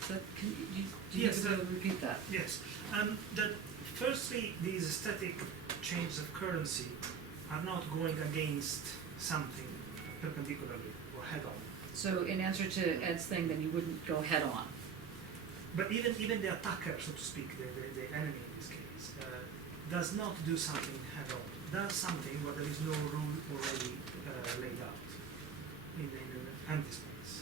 So do you Yes, be able to repeat that? Yes, that firstly, these aesthetic changes of currency are not going against something perpendicularly or head on. So in answer to Ed's thing, then you wouldn't go head on. But even the attacker, so to speak, the enemy in this case, does not do something head on. Does something where there is no rule already laid out in an empty space.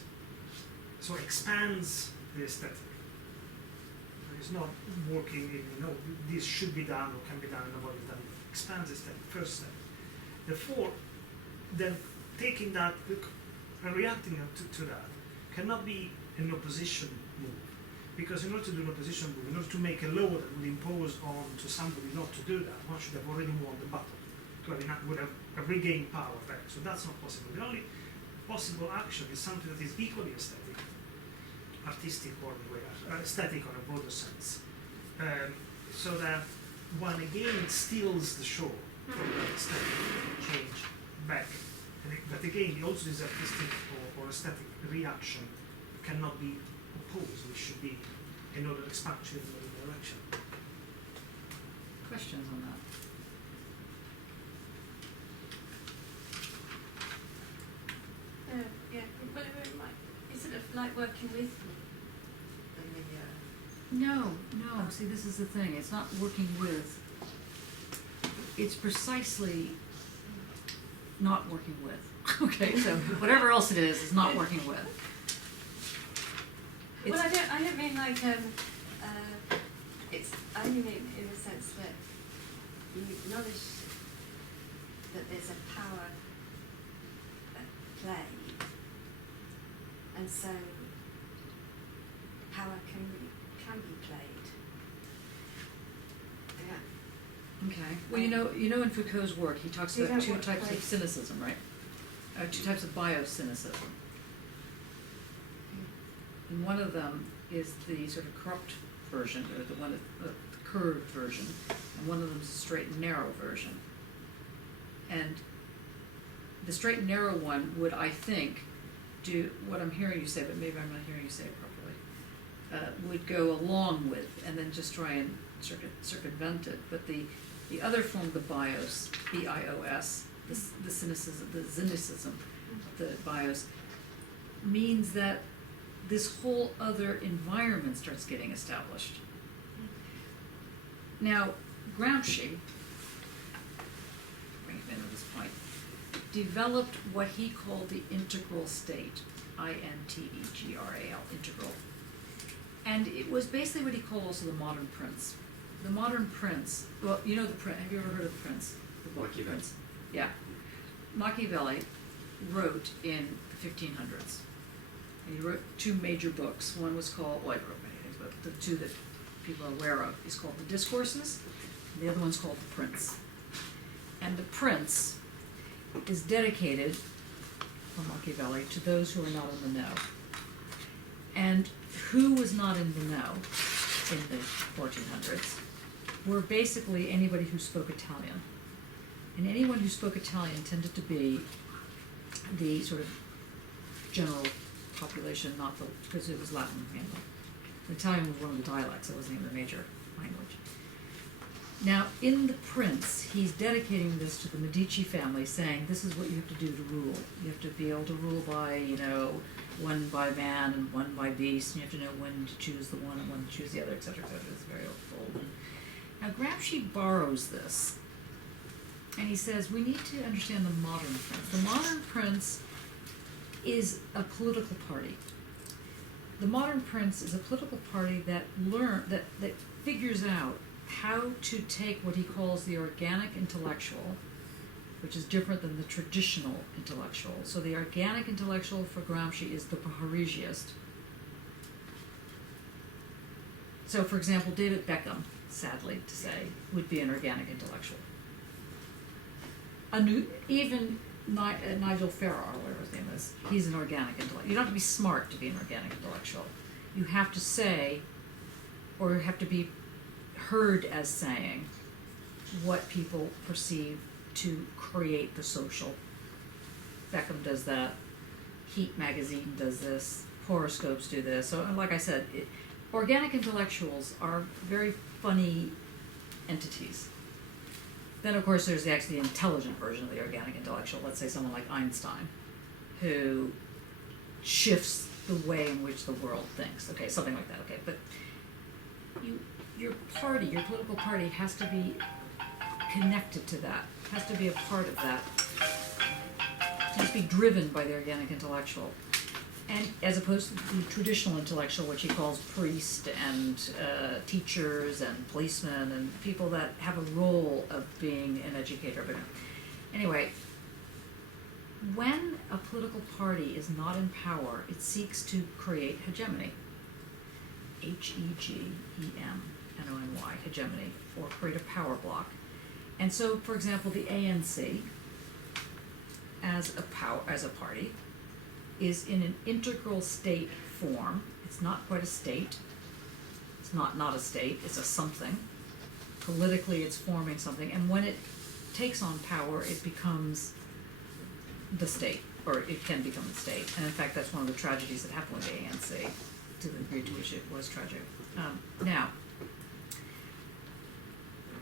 So expands the aesthetic. So it's not working in, this should be done or can be done and nobody's done it. Expands the aesthetic, first step. Therefore, then taking that and reacting to that cannot be an opposition move. Because in order to do an opposition move, in order to make a law that would impose on to somebody not to do that, one should have already won the battle, would have regained power back. So that's not possible. The only possible action is something that is equally aesthetic, artistic or aesthetic on a broader sense, so that one again steals the show from that aesthetic change back. But again, also this artistic or aesthetic reaction cannot be opposed, which should be another expansion in another direction. Questions on that? Yeah, but it's sort of like working with them. No. See, this is the thing. It's not working with. It's precisely not working with. Okay, so whatever else it is not working with. Well, I don't mean like it's. I only mean in the sense that you acknowledge that there's a power at play, and so power can be played. Yeah. Okay. Well, you know, in Foucault's work, he talks So you about don't two want types of place. cynicism, right? Two types of biocynicism. And one of them is the sort of corrupt version, or the one, the curved version, and one of them is the straight and narrow version. And the straight and narrow one would, I think, do what I'm hearing you say, but maybe I'm not hearing you say it properly, would go along with, and then just try and circumvent it. But the other form, the bios, B-I-O-S, the cynicism of the bios, means that this whole other environment starts getting established. Now, Gramsci, bring it into this point, developed what he called the integral state, I-N-T-E-G-R-A-L, integral. And it was basically what he called also the modern prince. The modern prince, well, you know the prince, have you ever heard of the Prince? The book, Machiavelli. Prince? Yeah. Machiavelli wrote in the 1500s. And he wrote two major books. One was called, well, he wrote many things, but the two that people are aware of is called The Discourses, and the other one's called The Prince. And The Prince is dedicated, from Machiavelli, to those who are not in the know. And who was not in the know in the 1400s were basically anybody who spoke Italian. And anyone who spoke Italian tended to be the sort of general population, not the, because it was Latin mainly. Italian was one of the dialects, it wasn't even the major language. Now, in The Prince, he's dedicating this to the Medici family, saying this is what you have to do to rule. You have to be able to rule by, you know, one by man and one by beast, and you have to know when to choose the one and when to choose the other, etc., etc. It's very old. Now, Gramsci borrows this, and he says we need to understand the modern prince. The modern prince is a political party. The modern prince is a political party that that figures out how to take what he calls the organic intellectual, which is different than the traditional intellectual. So the organic intellectual for Gramsci is the Parisiist. So, for example, David Beckham, sadly to say, would be an organic intellectual. Even Nigel Farrar, whatever his name is, he's an organic intellectual. You don't have to be smart to be an organic intellectual. You have to say, or have to be heard as saying, what people perceive to create the social. Beckham does that. Heat magazine does this. Horoscopes do this. So, like I said, organic intellectuals are very funny entities. Then, of course, there's actually the intelligent version of the organic intellectual. Let's say someone like Einstein, who shifts the way in which the world thinks. Okay, something like that. Okay, but your party, your political party, has to be connected to that. Has to be a part of that. Has to be driven by the organic intellectual, and as opposed to the traditional intellectual, which he calls priest and teachers and policemen and people that have a role of being an educator. But anyway, when a political party is not in power, it seeks to create hegemony. H-E-G-E-M-N-O-N-Y, hegemony, or create a power block. And so, for example, the ANC, as a party, is in an integral state form. It's not quite a state. It's not a state. It's a something. Politically, it's forming something. And when it takes on power, it becomes the state, or it can become the state. And in fact, that's one of the tragedies that happened with the ANC, to the degree to which it was tragic. Now,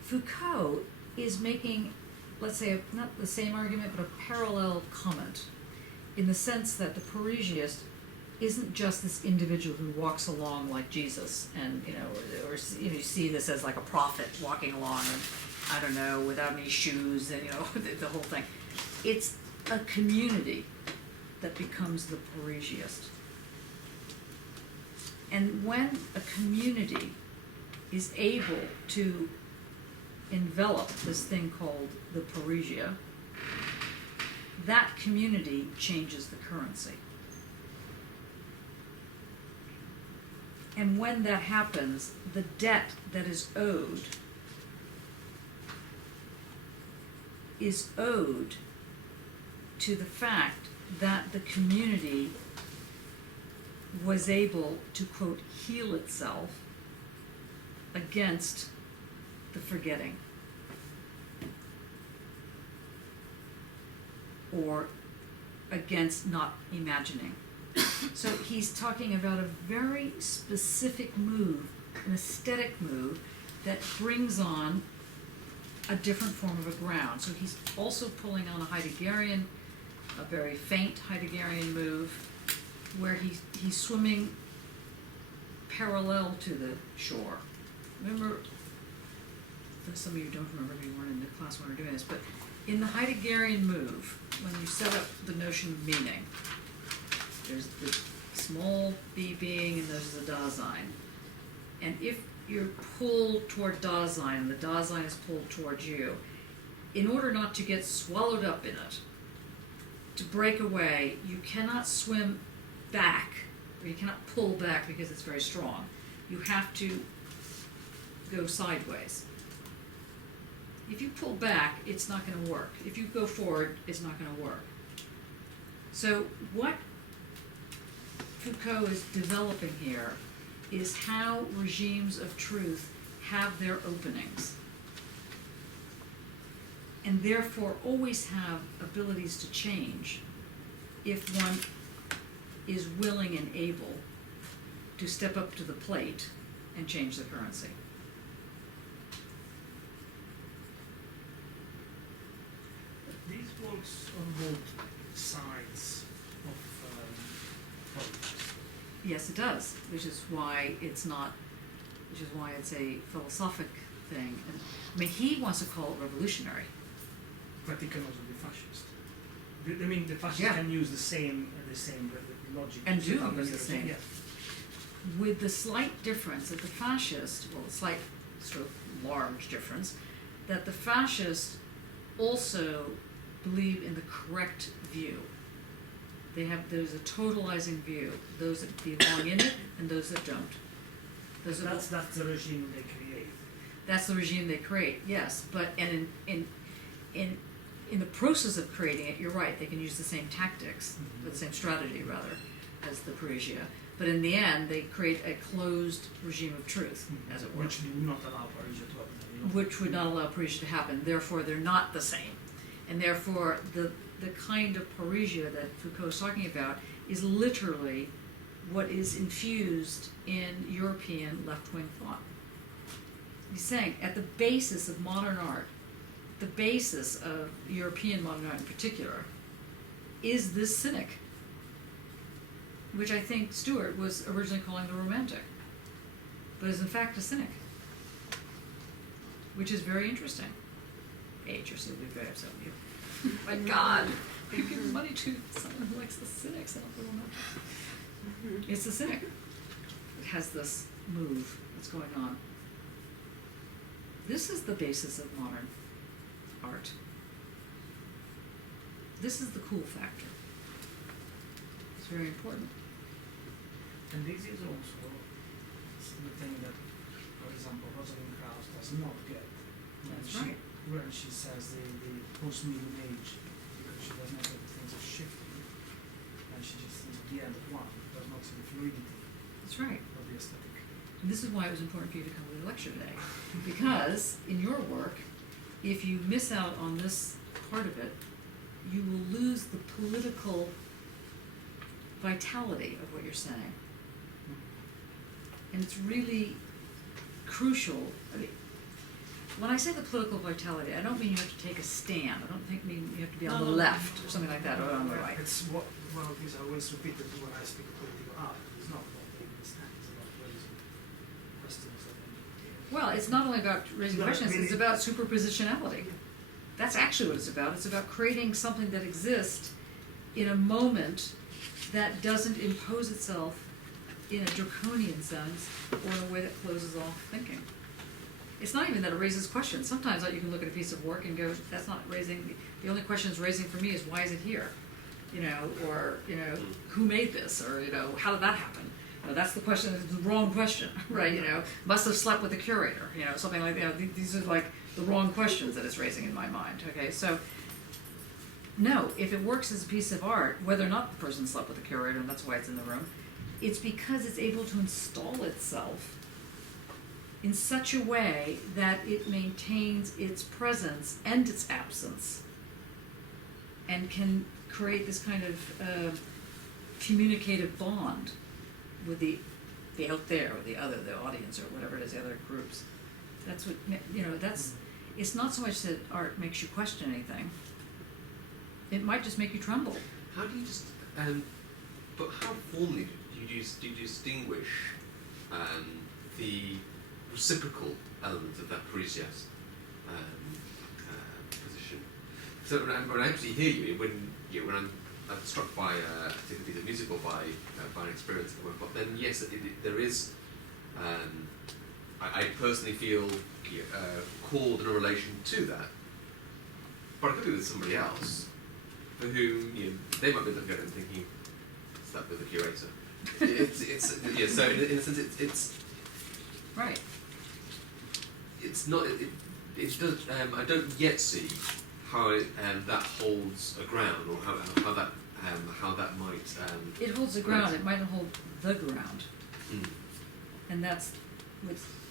Foucault is making, let's say, not the same argument, but a parallel comment, in the sense that the Parisiist isn't just this individual who walks along like Jesus, and or you see this as like a prophet walking along, and I don't know, without any shoes, and the whole thing. It's a community that becomes the Parisiist. And when a community is able to envelop this thing called the Parisia, that community changes the currency. And when that happens, the debt that is owed to the fact that the community was able to, quote, heal itself against the forgetting, or against not imagining. So he's talking about a very specific move, an aesthetic move, that brings on a different form of a ground. So he's also pulling on a Heideggerian, a very faint Heideggerian move, where he's swimming parallel to the shore. Remember, some of you don't remember, you weren't in the class when we were doing this, but in the Heideggerian move, when you set up the notion of meaning, there's the small b being and there's the Dasein. And if you're pulled toward Dasein and the Dasein is pulled towards you, in order not to get swallowed up in it, to break away, you cannot swim back, or you cannot pull back because it's very strong. You have to go sideways. If you pull back, it's not going to work. If you go forward, it's not going to work. So what Foucault is developing here is how regimes of truth have their openings, and therefore always have abilities to change if one is willing and able to step up to the plate and change the currency. These works on both sides of politics. Yes, it does, which is why it's a philosophic thing. And, I mean, he wants to call it revolutionary. But it can also be fascist. I mean, the fascists Yeah. can use the same logic. And do to use the regime. same. Yeah. With the slight difference that the fascist, well, the slight sort of large difference, that the fascists also believe in the correct view. There's a totalizing view, those that belong in it and those that don't. Those are That's the regime they create. That's the regime they create, yes. But and in the process of creating it, you're right. They can use the same tactics, or the same strategy rather, as the Parisia. But in the end, they create a closed regime of truth, as it were, Which do not allow Parisia to happen. which would not allow Parisia to happen. Therefore, they're not the same, and therefore the kind of Parisia that Foucault is talking about is literally what is infused in European left-wing thought. He's saying at the basis of modern art, the basis of European modern art in particular, is this cynic, which I think Stuart was originally calling the romantic, but is in fact a cynic, which is very interesting. HRC will be very upset with you. My God, you give money to someone who likes the cynics and not the romantic. It's the cynic. It has this move that's going on. This is the basis of modern art. This is the cool factor. It's very important. And this is also the thing that, for example, Rosalind Krauss does not get when she says the post-middle age, because she does not get the things are shifting, and she just thinks the end of one does not see the fluidity That's right. of the aesthetic. And this is why it was important for you to come to the lecture today. Because in your work, if you miss out on this part of it, you will lose the political vitality of what you're saying. And it's really crucial. I mean, when I say the political vitality, I don't mean you have to take a stand. I don't mean you have to be on the left or something like that, or on the right. It's one of these I always repeat it when I speak of political art. It's not about taking a stand, it's about raising questions of Well, it's not only about raising No, questions, I mean, it's about superpositionality. That's actually what it's about. It's about creating something that exists in a moment that doesn't impose itself in a draconian sense or in a way that closes off thinking. It's not even that it raises questions. Sometimes you can look at a piece of work and go, that's not raising, the only question it's raising for me is why is it here? Or who made this? Or, how did that happen? That's the question, it's the wrong question, right? Must have slept with the curator, something like that. These are like the wrong questions that it's raising in my mind, okay? So, no, if it works as a piece of art, whether or not the person slept with the curator, and that's why it's in the room, it's because it's able to install itself in such a way that it maintains its presence and its absence and can create this kind of communicative bond with the out there, or the other, the audience, or whatever it is, the other groups That's what, that's, it's not so much that art makes you question anything. It might just make you tremble. How do you just, but how formally do you distinguish the reciprocal element of that Parisias position? So when I actually hear you, when I'm struck by a particular piece of music or by an experience, but then yes, there is. I personally feel called in a relation to that, but I could be with somebody else for whom they might be looking at it and thinking, "It's that with the curator." It's So in a sense, it's Right. it's not. It does. I don't yet see how that holds a ground, or how that might. It holds the ground, it might not hold the ground. Mm. And that's,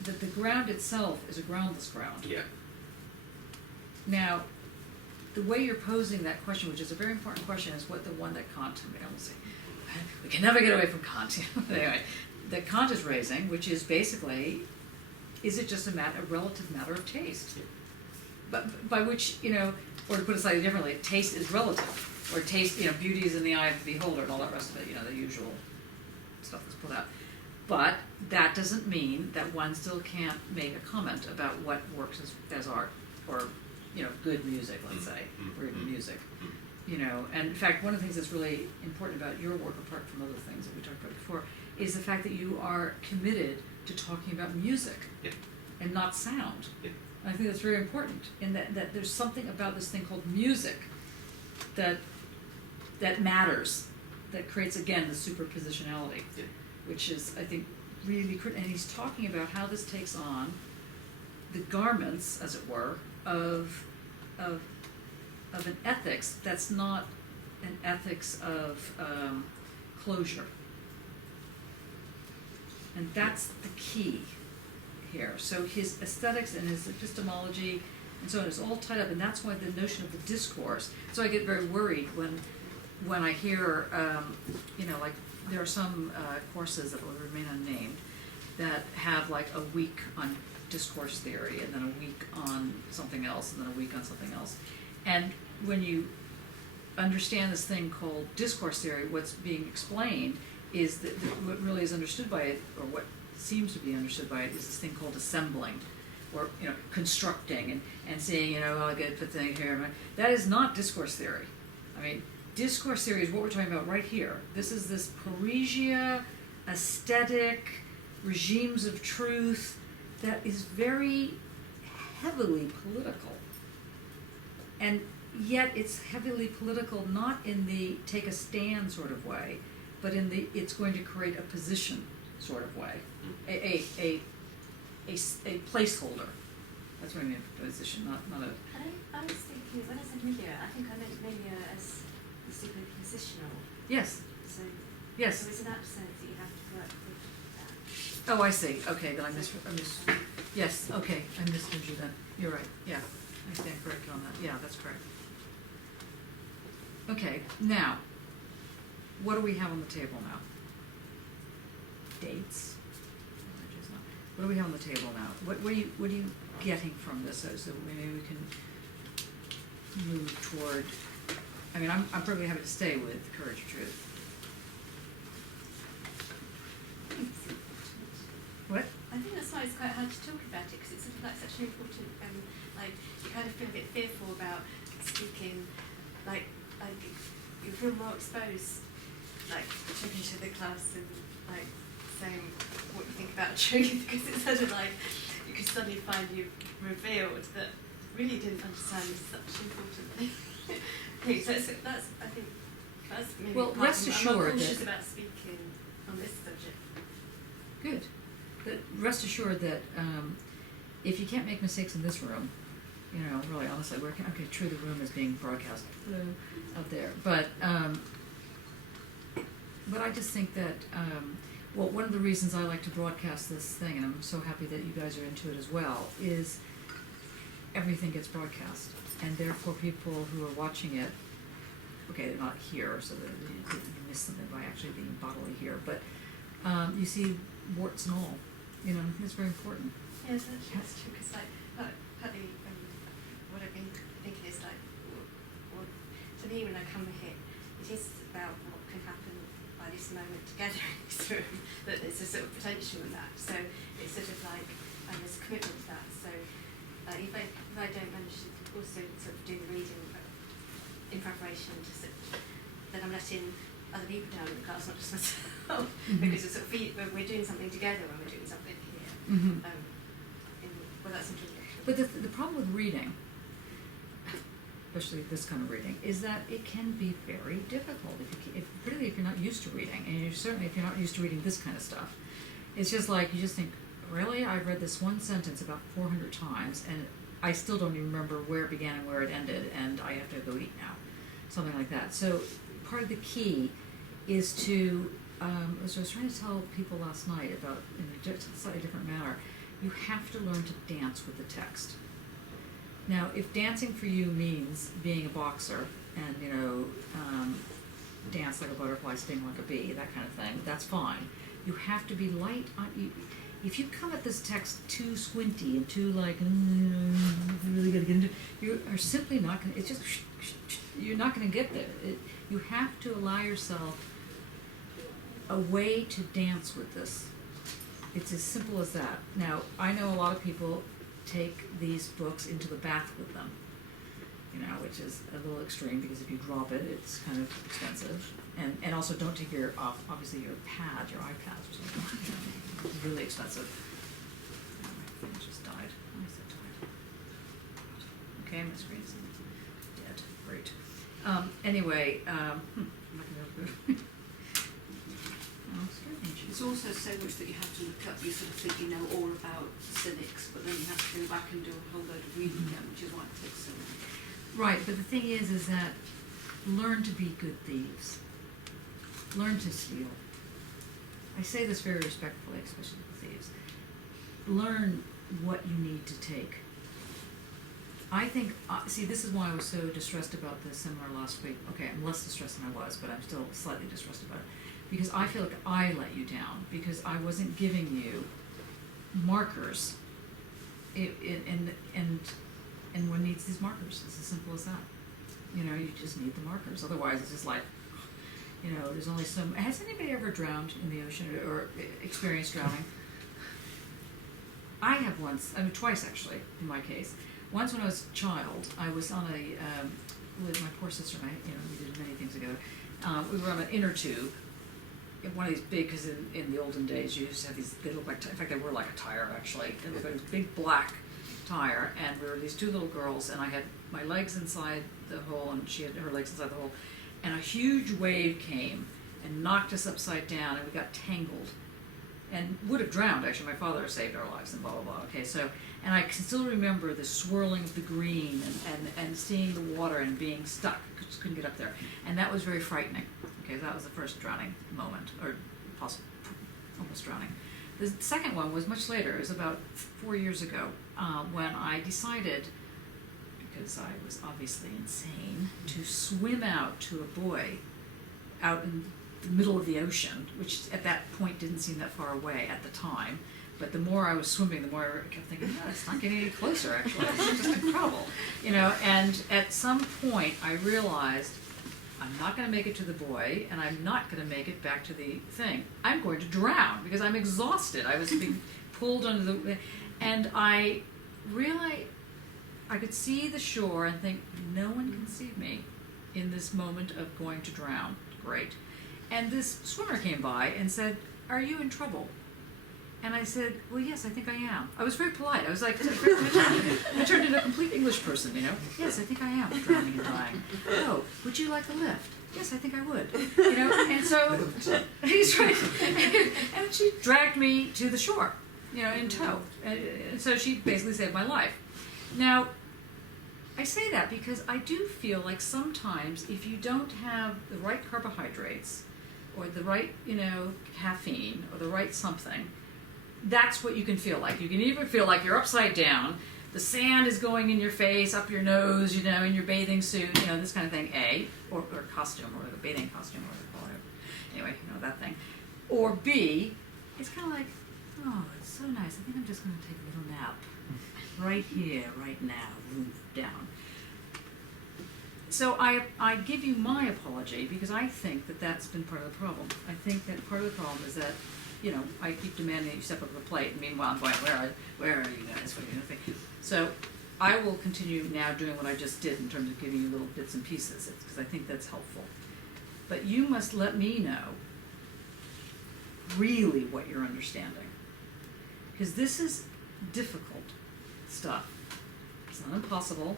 the ground itself is a groundless ground. Yeah. Now, the way you're posing that question, which is a very important question, is what the one that Kant, we can never get away from Kant. Anyway, that Kant is raising, which is basically, is it just a relative matter of taste? Yeah. But by which, or to put it slightly differently, taste is relative, or taste, beauty is in the eye of the beholder, and all that rest of it, the usual stuff that's put out. But that doesn't mean that one still can't make a comment about what works as art, or good music, let's say, or even music. And in fact, one of the things that's really important about your work, apart from other things that we talked about before, is the fact that you are committed to talking about music and not sound. Yeah. And I think that's very important, in that there's something about this thing called music that matters, that creates, again, the superpositionality, which is, I think, really critical. And he's talking about how this takes on the garments, as it were, of an ethics that's not an ethics of closure. And that's the key here. So his aesthetics and his epistemology and so on is all tied up, and that's why the notion of the discourse. So I get very worried when I hear, like there are some courses that will remain unnamed that have like a week on discourse theory, and then a week on something else, and then a week on something else. And when you understand this thing called discourse theory, what's being explained is that what really is understood by it, or what seems to be understood by it, is this thing called assembling, or constructing, and saying, I'll get put thing here. That is not discourse theory. I mean, discourse theory is what we're talking about right here. This is this Parisia aesthetic regimes of truth that is very heavily political. And yet it's heavily political not in the take a stand sort of way, but in the it's going to create a position sort of way, a placeholder. That's what I mean, position, not a. I was thinking, when I said milieu, I think I meant milieu as the superpositional. Yes. So, yes. So it's in that sense that you have to work with that. Oh, I see. Okay, then I yes, okay, I misheard you then. You're right, yeah. I stand corrected on that. Yeah, that's correct. Okay, now, what do we have on the table now? Dates? What do we have on the table now? What are you getting from this? So maybe we can move toward. I mean, I'm perfectly happy to stay with Courage of Truth. What? I think that's why it's quite hard to talk about it, because it's sort of like such an important, like you kind of feel a bit fearful about speaking, like you feel more exposed, like talking to the class and like saying what you think about truth, because it's sort of like you could suddenly find you've revealed that really you didn't understand such an important thing. So that's I think that's maybe well, part rest of, I'm assured not conscious that about speaking on this subject. good. But rest assured that if you can't make mistakes in this room, really honestly, true, the room is being broadcast out there, but I just think that one of the reasons I like to broadcast this thing, and I'm so happy that you guys are into it as well, is everything gets broadcast, and therefore people who are watching it, okay, they're not here, so that you miss something by actually being bodily here, but you see warts and all. It's very important. Yes, that's true. Because partly what I've been thinking is to me when I come here, it is about what can happen by this moment together in this room. That there's a sort of potential in that. So it's sort of like there's a commitment to that. So if I don't manage to also sort of do the reading in preparation, then I'm letting other people down in the class, not just myself, because it's sort of we're doing something together when we're doing something here. Well, that's interesting. But the problem with reading, especially this kind of reading, is that it can be very difficult, particularly if you're not used to reading, and certainly if you're not used to reading this kind of stuff. It's just like, you just think, really? I've read this one sentence about 400 times, and I still don't even remember where it began and where it ended, and I have to go eat now. Something like that. So part of the key is to, as I was trying to tell people last night about, in a slightly different manner, you have to learn to dance with the text. Now, if dancing for you means being a boxer and, dance like a butterfly, sting like a bee, that kind of thing, that's fine. You have to be light on you. If you come at this text too squinty and too really gonna get into, you are simply not gonna. It's just you're not gonna get there. You have to allow yourself a way to dance with this. It's as simple as that. Now, I know a lot of people take these books into the bath with them, which is a little extreme because if you drop it, it's kind of expensive. And also don't take your obviously your iPad, which is really expensive. My thing just died. Why is it died? Okay, my screen's dead. Great. Anyway, I'm not gonna be able to It's also so much that you have to look up. You sort of think you know all about cynics, but then you have to go back and do a whole load of reading again, which is why it takes so long. Right, but the thing is that learn to be good thieves. Learn to steal. I say this very respectfully, especially with thieves. Learn what you need to take. I think, see, this is why I was so distressed about the seminar last week. Okay, I'm less distressed than I was, but I'm still slightly distressed about it. Because I feel like I let you down, because I wasn't giving you markers. And one needs these markers. It's as simple as that. You just need the markers. Otherwise, it's just like, there's only some. Has anybody ever drowned in the ocean or experienced drowning? I have once. Twice actually, in my case. Once when I was a child, I was on with my poor sister and I, we did many things together. We were on an inner tube. One of these big, because in the olden days you used to have these, they look like, in fact they were like a tire actually. They looked like this big black tire, and we were these two little girls, and I had my legs inside the hole and she had her legs inside the hole, and a huge wave came and knocked us upside down, and we got tangled and would have drowned actually. My father saved our lives and blah blah blah. Okay, so, and I can still remember the swirling of the green and seeing the water and being stuck, just couldn't get up there, and that was very frightening. Okay, that was the first drowning moment, or almost drowning. The second one was much later. It was about 4 years ago when I decided, because I was obviously insane, to swim out to a buoy out in the middle of the ocean, which at that point didn't seem that far away at the time. But the more I was swimming, the more I kept thinking, it's not getting any closer, actually. It's just incredible. And at some point, I realized I'm not going to make it to the buoy, and I'm not going to make it back to the thing. I'm going to drown because I'm exhausted. I was being pulled under the... And I realized I could see the shore and think, no one can see me in this moment of going to drown. Great. And this swimmer came by and said, are you in trouble? And I said, well, yes, I think I am. I was very polite. I was like, I turned into a complete English person, Yes, I think I am drowning and dying. Oh, would you like a lift? Yes, I think I would. And so, he's right. And she dragged me to the shore, in tow. And so she basically saved my life. Now, I say that because I do feel like sometimes if you don't have the right carbohydrates or the right, caffeine or the right something, that's what you can feel like. You can even feel like you're upside down, the sand is going in your face, up your nose, in your bathing suit, this kind of thing, or costume, or the bathing costume, or whatever they call it. Anyway, that thing. Or B, it's kind of like, Oh, it's so nice. I think I'm just going to take a little nap. Right here, right now, roof down. So I give you my apology because I think that that's been part of the problem. I think that part of the problem is that, you know, I keep demanding that you step up to the plate, and meanwhile I'm going, where are you guys? What are you doing? So I will continue now doing what I just did in terms of giving you little bits and pieces, because I think that's helpful. But you must let me know really what you're understanding. Because this is difficult stuff. It's not impossible.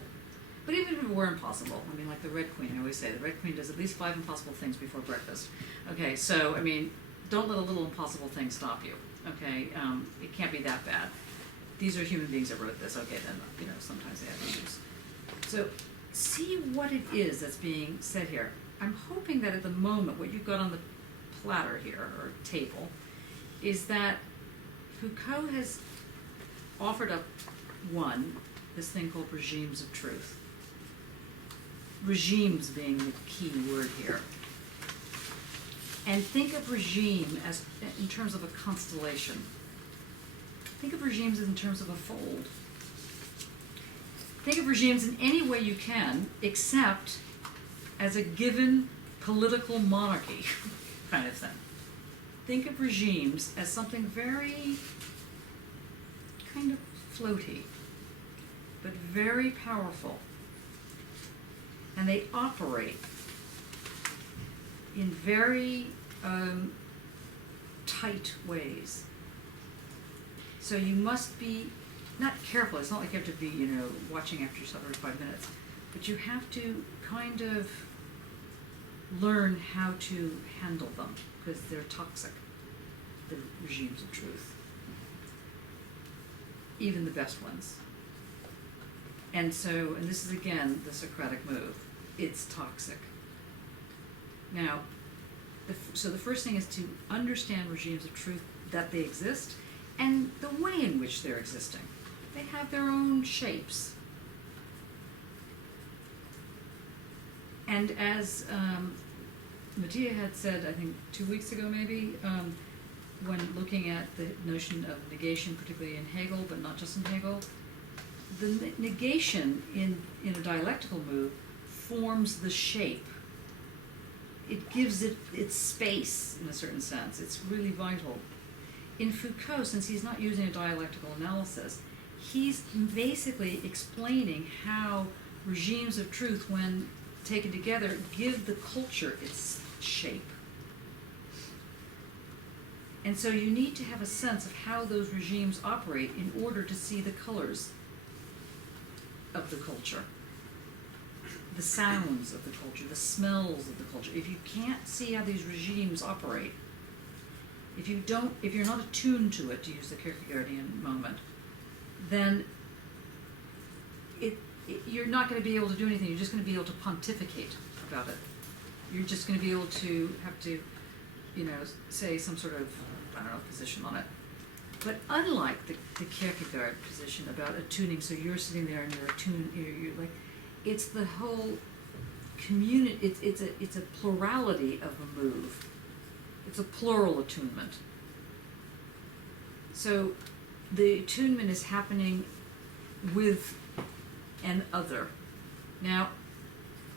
But even if it were impossible, I mean, like the Red Queen, I always say, the Red Queen does at least 5 impossible things before breakfast. Okay, so, I mean, don't let a little impossible thing stop you. Okay, it can't be that bad. These are human beings that wrote this. Okay, then, you know, sometimes they have issues. So, see what it is that's being said here. I'm hoping that at the moment, what you've got on the platter here, or table, is that Foucault has offered up this thing called regimes of truth. Regimes being the key word here. And think of regime as in terms of a constellation. Think of regimes in terms of a fold. Think of regimes in any way you can, except as a given political monarchy kind of thing. Think of regimes as something very kind of floaty, but very powerful. And they operate in very tight ways. So you must be not careful. It's not like you have to be, you know, watching after yourself every 5 minutes, but you have to kind of learn how to handle them because they're toxic, the regimes of truth, even the best ones. And so, and this is again the Socratic move, it's toxic. Now, so the first thing is to understand regimes of truth, that they exist, and the way in which they're existing. They have their own shapes. And as Mattia had said, I think 2 weeks ago maybe, when looking at the notion of negation, particularly in Hegel, but not just in Hegel, the negation in a dialectical move forms the shape. It gives it its space in a certain sense. It's really vital. In Foucault, since he's not using a dialectical analysis, he's basically explaining how regimes of truth, when taken together, give the culture its shape. And so you need to have a sense of how those regimes operate in order to see the colors of the culture, the sounds of the culture, the smells of the culture. If you can't see how these regimes operate, if you're not attuned to it, to use the Kierkegaardian moment, then you're not going to be able to do anything. You're just going to be able to pontificate about it. You're just going to be able to have to, you know, say some sort of, I don't know, position on it. But unlike the Kierkegaard position about attuning, so you're sitting there and you're attuned, you're like, it's the whole community. It's a plurality of a move. It's a plural attunement. So the attunement is happening with an other. Now,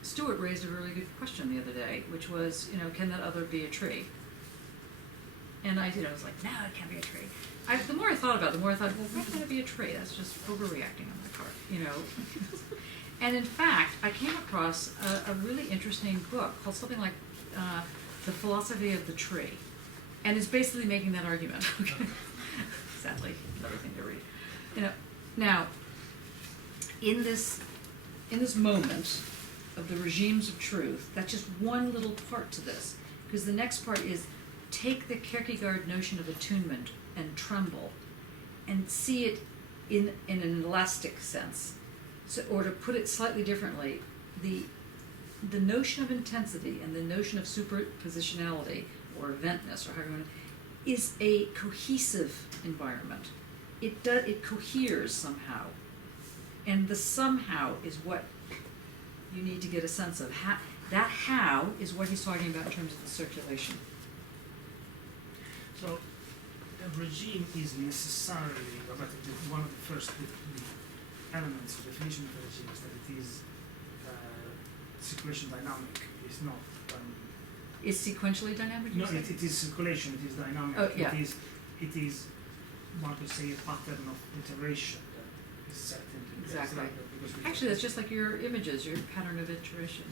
Stuart raised a really good question the other day, which was, you know, can that other be a tree? And I, was like, no, it can't be a tree. The more I thought about it, the more I thought, well, why can't it be a tree? That's just overreacting on my part, you know. And in fact, I came across a really interesting book called something like The Philosophy of the Tree. And it's basically making that argument. Okay. Sadly, another thing to read. You know, now, in this moment of the regimes of truth, that's just one little part to this. Because the next part is take the Kierkegaard notion of attunement and tremble and see it in an elastic sense. So, or to put it slightly differently, the notion of intensity and the notion of superpositionality or eventness, or however you want to, is a cohesive environment. It coheres somehow, and the somehow is what you need to get a sense of. That how is what he's talking about in terms of the circulation. So a regime is necessarily, one of the first elements of definition of a regime is that it is circulation dynamic. It's not. Is sequentially dynamic? No, it is circulation. It is dynamic. Oh, yeah. It is. One could say a pattern of iteration that is set into Exactly. because Actually, that's just like your images, your pattern of iteration.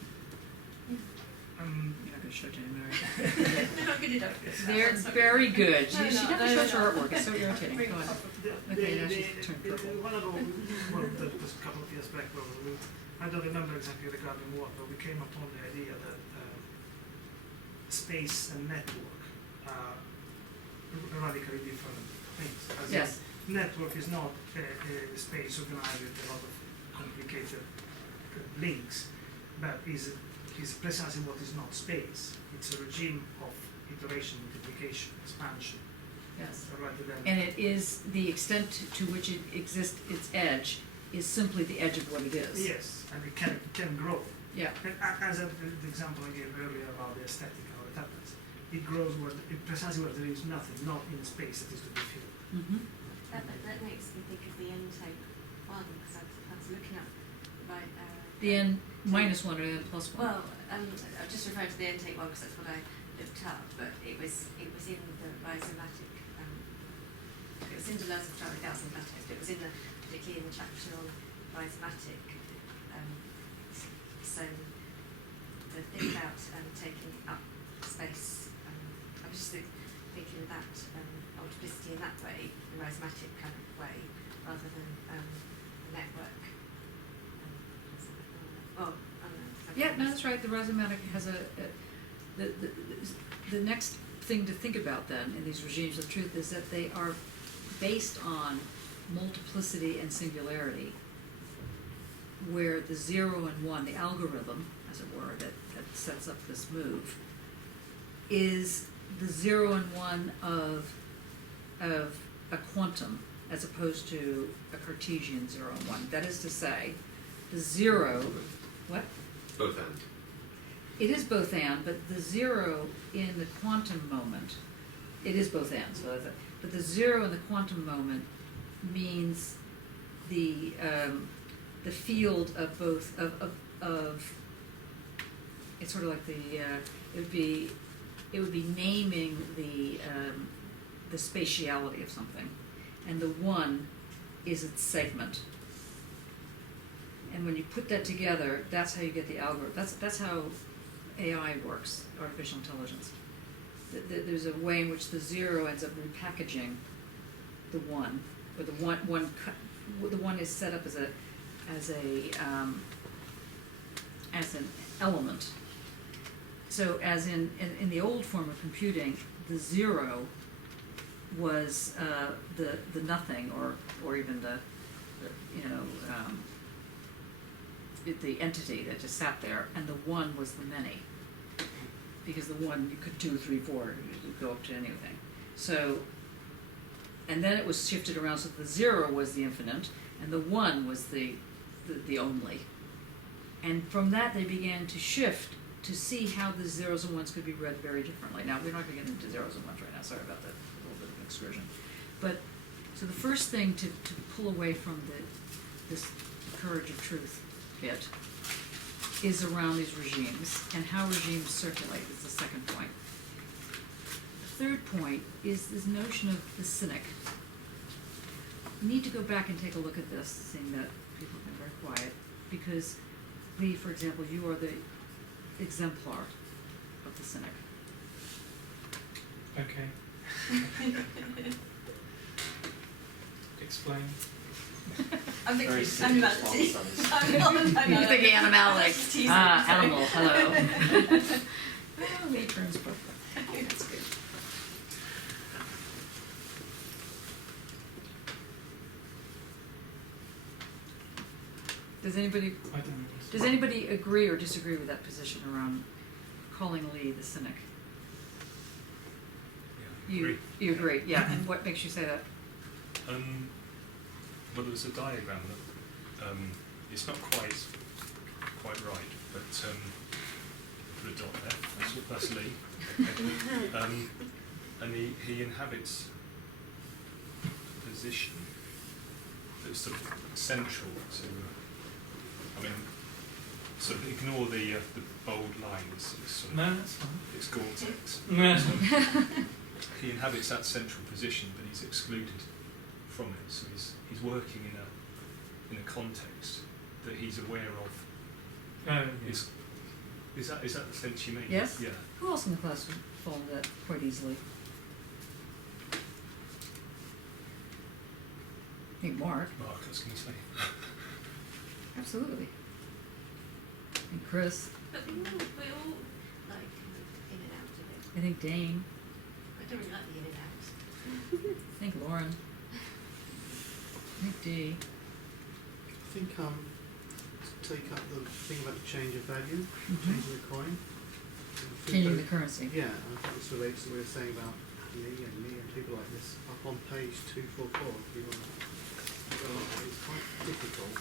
Um, You're not going to show it to anybody. They're not good enough. They're very good. No, She no, never no, shows no. her artwork. It's so irritating. Go on. Okay, now she's turned purple. One of just a couple of years back, I don't remember exactly regarding what, but we came upon the idea that space and network are radically different things. As in, Yes. network is not a space organized with a lot of complicated links, but is precisely what is not space. It's a regime of iteration, multiplication, expansion, Yes. rather than. And it is the extent to which it exists, its edge, is simply the edge of what it is. Yes, and it can grow. Yeah. And as the example I gave earlier about the aesthetic and how it happens, it grows precisely where there is nothing, not in a space that is to be filled. Mm-hmm. That makes me think of the intake one, because I was looking at The n minus one or the n plus one. Well, I'm just referring to the intake one because that's what I looked up, but it was in the rhizomatic. It was in the Deleuze of Mathematics, but it was particularly in the chapter on rhizomatic. So the thing about taking up space, I was just thinking of that multiplicity in that way, the rhizomatic kind of way, rather than the network. Yeah, no, that's right. The rhizomatic has the next thing to think about then in these regimes of truth is that they are based on multiplicity and singularity, where the 0 and 1, the algorithm, as it were, that sets up this move, is the 0 and 1 of a quantum as opposed to a Cartesian 0 and 1. That is to say, the 0, what? Both and. It is both and, but the 0 in the quantum moment, it is both and, so that's it. But the 0 in the quantum moment means the field of both of it's sort of like it would be naming the spatiality of something, and the 1 is its segment. And when you put that together, that's how you get the algorithm. That's how AI works, artificial intelligence. There's a way in which the 0 ends up repackaging the 1, or the one is set up as an element. So as in the old form of computing, the 0 was the nothing, or even the entity that just sat there, and the 1 was the many, because the 1 you could 2, 3, 4, you could go up to anything. So, and then it was shifted around so the 0 was the infinite, and the 1 was the only. And from that they began to shift to see how the 0s and 1s could be read very differently. Now we're not going to get into 0s and 1s right now. Sorry about that. A little bit of an excursion. But so the first thing to pull away from this courage of truth bit is around these regimes and how regimes circulate is the second point. The third point is this notion of the cynic. You need to go back and take a look at this, seeing that people have been very quiet, because Lee, for example, you are the exemplar of the cynic. Okay. Explain. I'm Very thinking simple animality. response. You're thinking animality. I'm just teasing. Animal, hello. Oh, Lee turns purple. That's good. Does anybody agree or disagree with that position around calling Lee the cynic? Yeah, You agree, yeah. And what makes you say that? Well, there's a diagram that it's not quite right, but put a dot there. That's Lee. And he inhabits position that's sort of central to, I mean, sort of ignore the bold lines. It's sort of, No, that's fine. it's Gore-Tex. No. He inhabits that central position, but he's excluded from it. So he's working in a context that he's aware of. Oh, Is that the sense you mean? Yes. Yeah. Who else in the class would fall into that quite easily? I think Mark, Mark, I was going to say. absolutely. And Chris, But we all like in and out of it. I think Dane, I don't really like the in and out. I think Lauren, I think Dee. I think to take up the thing about the change of value, Mhm. changing the coin. Changing the currency. Yeah, I think this relates to what we were saying about me and people like this. Up on page 244, if you want to go up, it's quite difficult.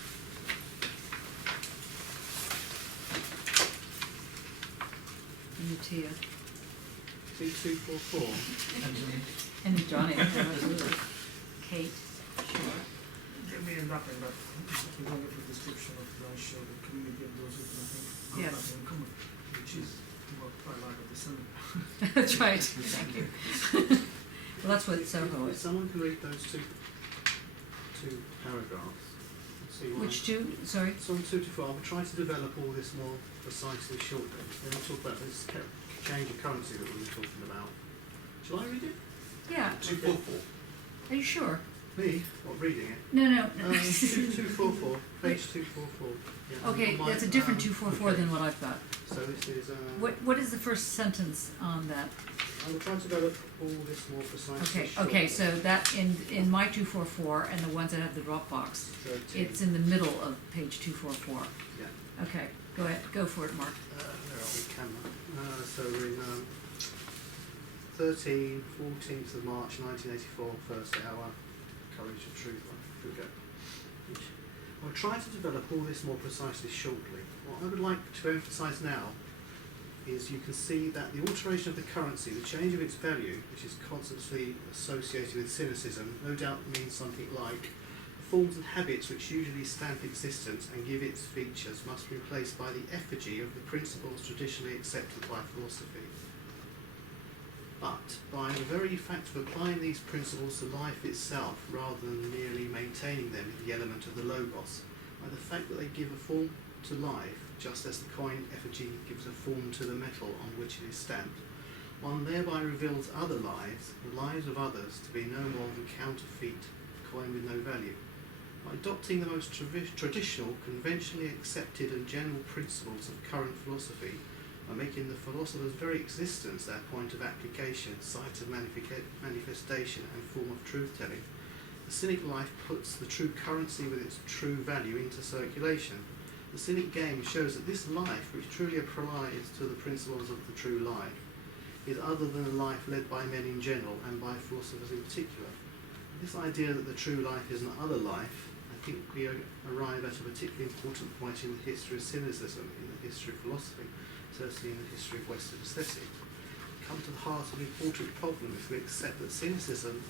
And Tia. See 244? And Johnny, absolutely. Kate, sure. We end up in that wonderful description of the show, the community of those who can think got Yes. nothing in common, which is what I like of the cinema. That's right, thank you. Well, that's what Soho If is. someone can read those two paragraphs, and see why. Which two, sorry? So on 224, I'll try to develop all this more precisely shortly. Then I'll talk about this change of currency that we were talking about. Shall I read it? Yeah, 244. are you sure? Me? What, reading it? No, no. 244, page 244. Yeah, Okay, on my, that's a different 244 okay. than what I've got. So this is, What is the first sentence on that? I will try to develop all this more precisely. Okay, so that in my 244 and the ones that have the Dropbox, 13. it's in the middle of page 244. Yeah. Okay, go ahead, go for it, Mark. Where are we? Camera. So we're in 14th of March 1984, first hour, Courage and Truth. Here we go. I'll try to develop all this more precisely shortly. What I would like to emphasise now is you can see that the alteration of the currency, the change of its value, which is constantly associated with cynicism, no doubt means something like the forms and habits which usually stamp existence and give its features must be replaced by the effigy of the principles traditionally accepted by philosophy. But by the very fact of applying these principles to life itself rather than merely maintaining them in the element of the logos, by the fact that they give a form to life, just as the coin effigy gives a form to the metal on which it is stamped, one thereby reveals other lives, the lives of others, to be no more than counterfeit coin with no value. By adopting the most traditional, conventionally accepted and general principles of current philosophy, by making the philosopher's very existence their point of application, site of manifestation and form of truth-telling, the cynic life puts the true currency with its true value into circulation. The cynic game shows that this life, which truly applies to the principles of the true life, is other than a life led by men in general and by philosophers in particular. This idea that the true life is an other life, I think we arrive at a particularly important point in the history of cynicism, in the history of philosophy, certainly in the history of Western aesthetics. Come to the heart of an important problem if we accept that cynicism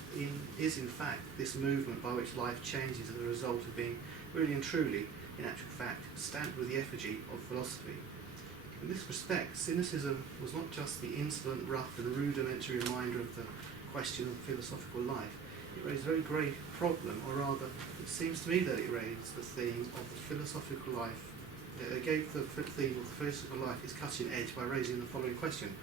is in fact this movement by which life changes as a result of being really and truly, in actual fact, stamped with the effigy of philosophy. In this respect, cynicism was not just the insolent, rough and rudimentary reminder of the question of philosophical life. It raised a very grave problem, or rather, it seems to me that it raised the theme of the philosophical life. It gave the theme of the philosophical life its cutting edge by raising the following question.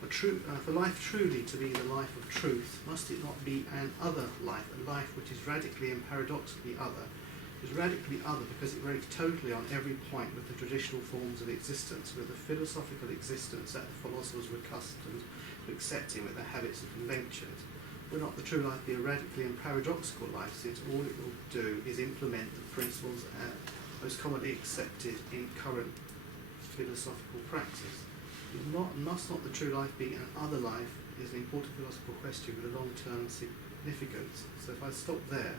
For life truly to be the life of truth, must it not be an other life, a life which is radically and paradoxically other? It is radically other because it breaks totally on every point with the traditional forms of existence, with the philosophical existence that the philosophers were accustomed to accepting with their habits and conventions. Will not the true life be a radically and paradoxical life, since all it will do is implement the principles most commonly accepted in current philosophical practice? Must not the true life be an other life is an important philosophical question with a long-term significance. So if I stop there,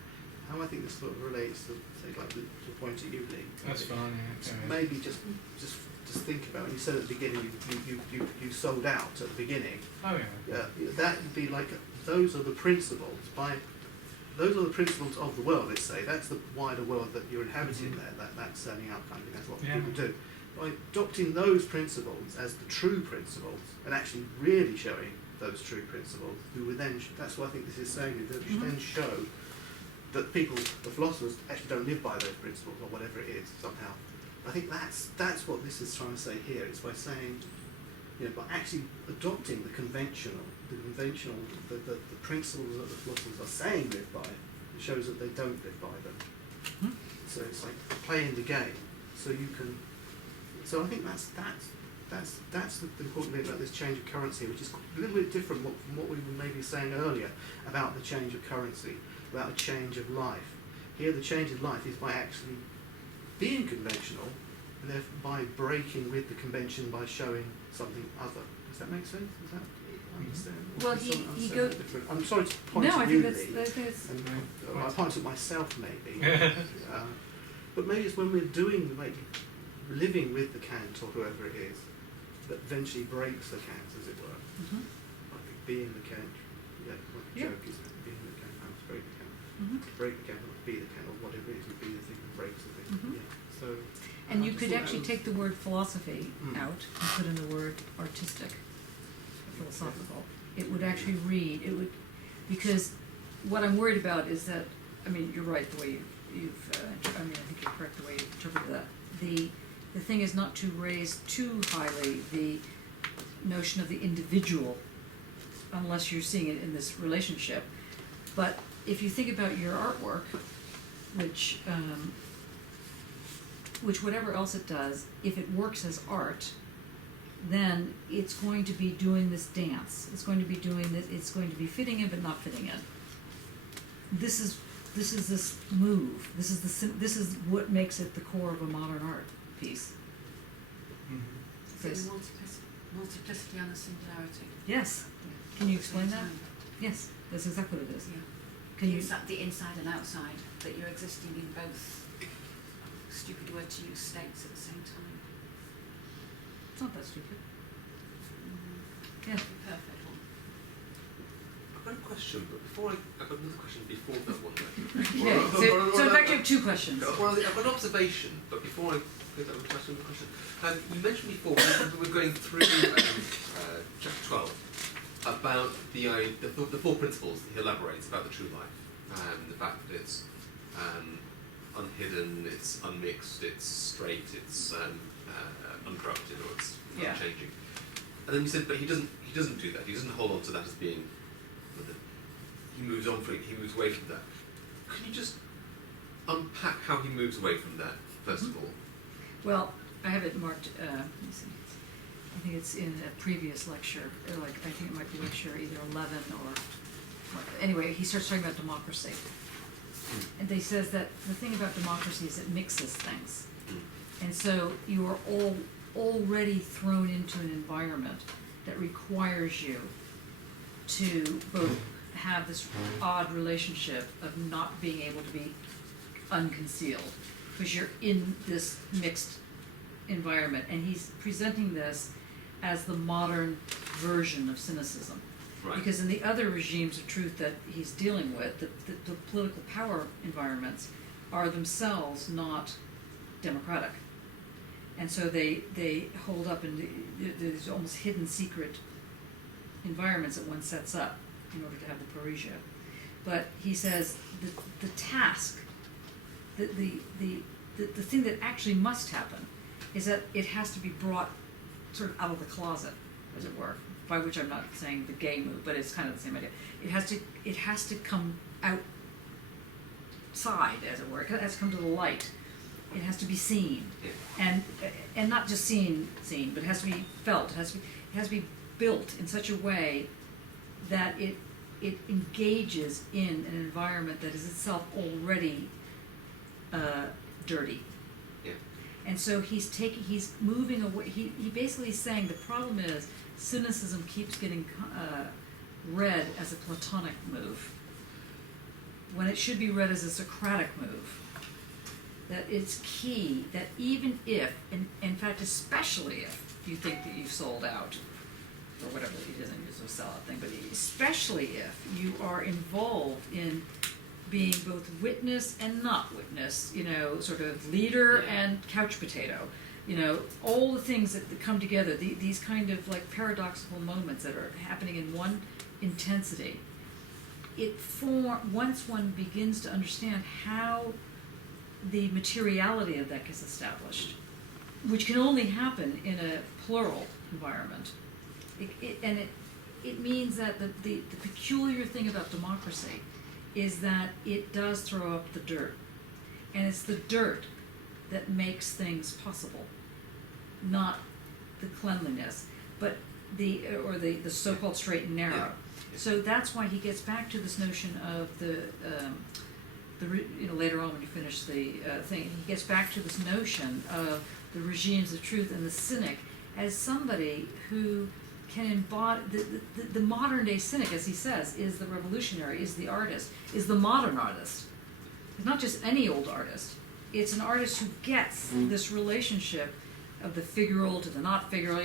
how I think this sort of relates to, say, like the point that you lead. That's fine. Yeah. Maybe just think about when you said at the beginning you sold out at the beginning. Oh yeah. That would be like those are the principles. By those are the principles of the world, let's say. That's the wider world that you're inhabiting there, that's standing out kind of thing. That's what Yeah. people do. By adopting those principles as the true principles and actually really showing those true principles, who would then, that's what I think this is saying, is that we should then show that people, the philosophers, actually don't live by those principles or whatever it is, somehow. I think that's what this is trying to say here. It's by saying, by actually adopting the conventional, the principles that the philosophers are saying live by, it shows that they don't live by them. Hmm? So it's like playing the game. So you can. So I think that's the important thing about this change of currency, which is a little bit different from what we were maybe saying earlier about the change of currency, about a change of life. Here, the change of life is by actually being conventional, and therefore by breaking with the convention by showing something other. Does that make sense? Does that understand? Well, Or he understand go- that different? I'm sorry to point No, to I you, think Lee, that's and I point at myself maybe. But maybe it's when we're doing, like, living with the cant or whoever it is, that eventually breaks the cant, as it were. Mhm. Like being the cant. Yeah, like a Yeah. joke is being the cant. I must break the cant. Mhm. Break the cant, or be the cant, or whatever it is, would be the thing that breaks the thing. Mhm. Yeah. So. And I you just could thought that actually was- take the word philosophy Mm. out and put in the word artistic, philosophical. It would actually read, because what I'm worried about is that, I mean, you're right the way I think you're correct the way you interpreted that. The thing is not to raise too highly the notion of the individual, unless you're seeing it in this relationship. But if you think about your artwork, which whatever else it does, if it works as art, then it's going to be doing this dance. It's going to be doing this. It's going to be fitting in but not fitting in. This is this move. This is what makes it the core of a modern art piece. Is it the multiplicity and the singularity? Yes. Can you explain that? Yes, that's exactly what it is. Yeah. Can you? The inside and outside, that you're existing in both, stupid word to use, states at the same time. It's not that stupid. Mm. Yeah. Perfect one. I've got a question, but I've got another question before that one. Okay. So in fact, you have two questions. Well, I've got an observation, but before I get that, I want to ask you a question. You mentioned before we were going through chapter 12 about the four principles that he elaborates about the true life, the fact that it's unhidden, it's unmixed, it's straight, it's uncorrupted, or it's Yeah. unchanging. And then you said, but he doesn't do that. He doesn't hold on to that as being. He moves on from it. He moves away from that. Can you just unpack how he moves away from that first of all? Well, I have it marked. Let me see. I think it's in a previous lecture. I think it might be lecture either 11 or anyway. He starts talking about democracy, and he says that the thing about democracy is it mixes things, and so you are already thrown into an environment that requires you to both have this odd relationship of not being able to be unconcealed because you're in this mixed environment, and he's presenting this as the modern version of cynicism. Right. Because in the other regimes of truth that he's dealing with, the political power environments are themselves not democratic. And so they hold up in these almost hidden secret environments that one sets up in order to have the parousia. But he says the task, the thing that actually must happen is that it has to be brought sort of out of the closet, as it were, by which I'm not saying the gay move, but it's kind of the same idea. It has to come outside, as it were. It has to come to the light. It has to be seen, and not just seen, but it has to be felt. It has to be built in such a way that it engages in an environment that is itself already dirty. Yeah. And so he's moving away. He basically is saying the problem is cynicism keeps getting read as a Platonic move when it should be read as a Socratic move. That it's key that even if, and in fact especially if you think that you've sold out, or whatever, he doesn't use a sellout thing, but especially if you are involved in being both witness and not witness, sort of leader Yeah. and couch potato, all the things that come together, these kind of like paradoxical moments that are happening in one intensity. Once one begins to understand how the materiality of that gets established, which can only happen in a plural environment. It means that the peculiar thing about democracy is that it does throw up the dirt. And it's the dirt that makes things possible, not the cleanliness, but the so-called straight and narrow. Yeah. So that's why he gets back to this notion of later on when you finish the thing, he gets back to this notion of the regimes of truth and the cynic as somebody who can embody the modern day cynic, as he says, is the revolutionary, is the artist, is the modern artist. It's not just any old artist. It's an artist who gets this relationship of the figural to the not figural,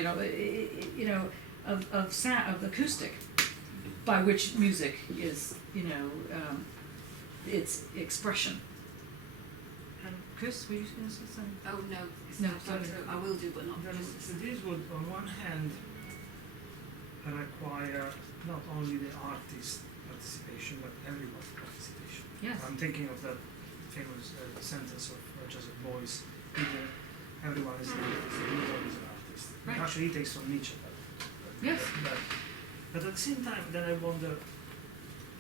of acoustic, by which music is, its expression. Chris, were you going to say something? Oh no, it's No, not sorry. true. I will do, but not There just. is, this would, on one hand, require not only the artist participation, but everyone's participation. Yes. I'm thinking of that famous sentence of Joseph Beuys, either everyone is an artist, everyone is an artist. Right. Actually, he takes from Nietzsche. Yes. But at the same time, then I wonder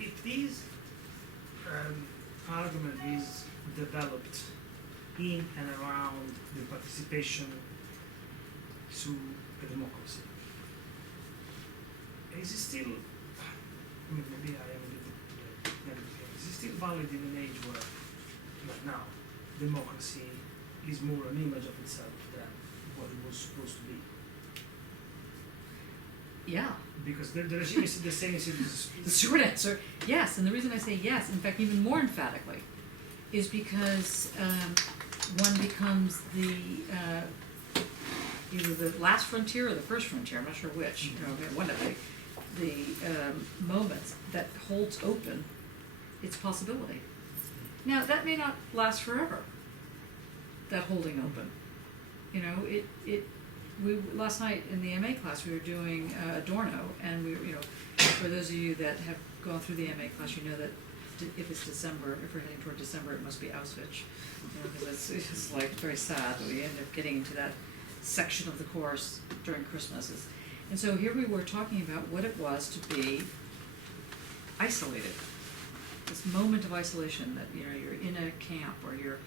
if this argument is developed in and around the participation to a democracy. Is it still, maybe I am a bit negative here, is it still valid in an age where, like now, democracy is more an image of itself than what it was supposed to be? Yeah. Because the regime is the same as it is. The short answer, yes. And the reason I say yes, in fact, even more emphatically, is because one becomes either the last frontier or the first frontier. I'm not sure which. One of the moments that holds open its possibility. Now that may not last forever. That holding open, We last night in the MA class we were doing Adorno, and we, for those of you that have gone through the MA class, you know that if it's December, if we're heading toward December, it must be Auschwitz, because it's like very sad that we end up getting into that section of the course during Christmas. And so here we were talking about what it was to be isolated, this moment of isolation that you're in a camp or you're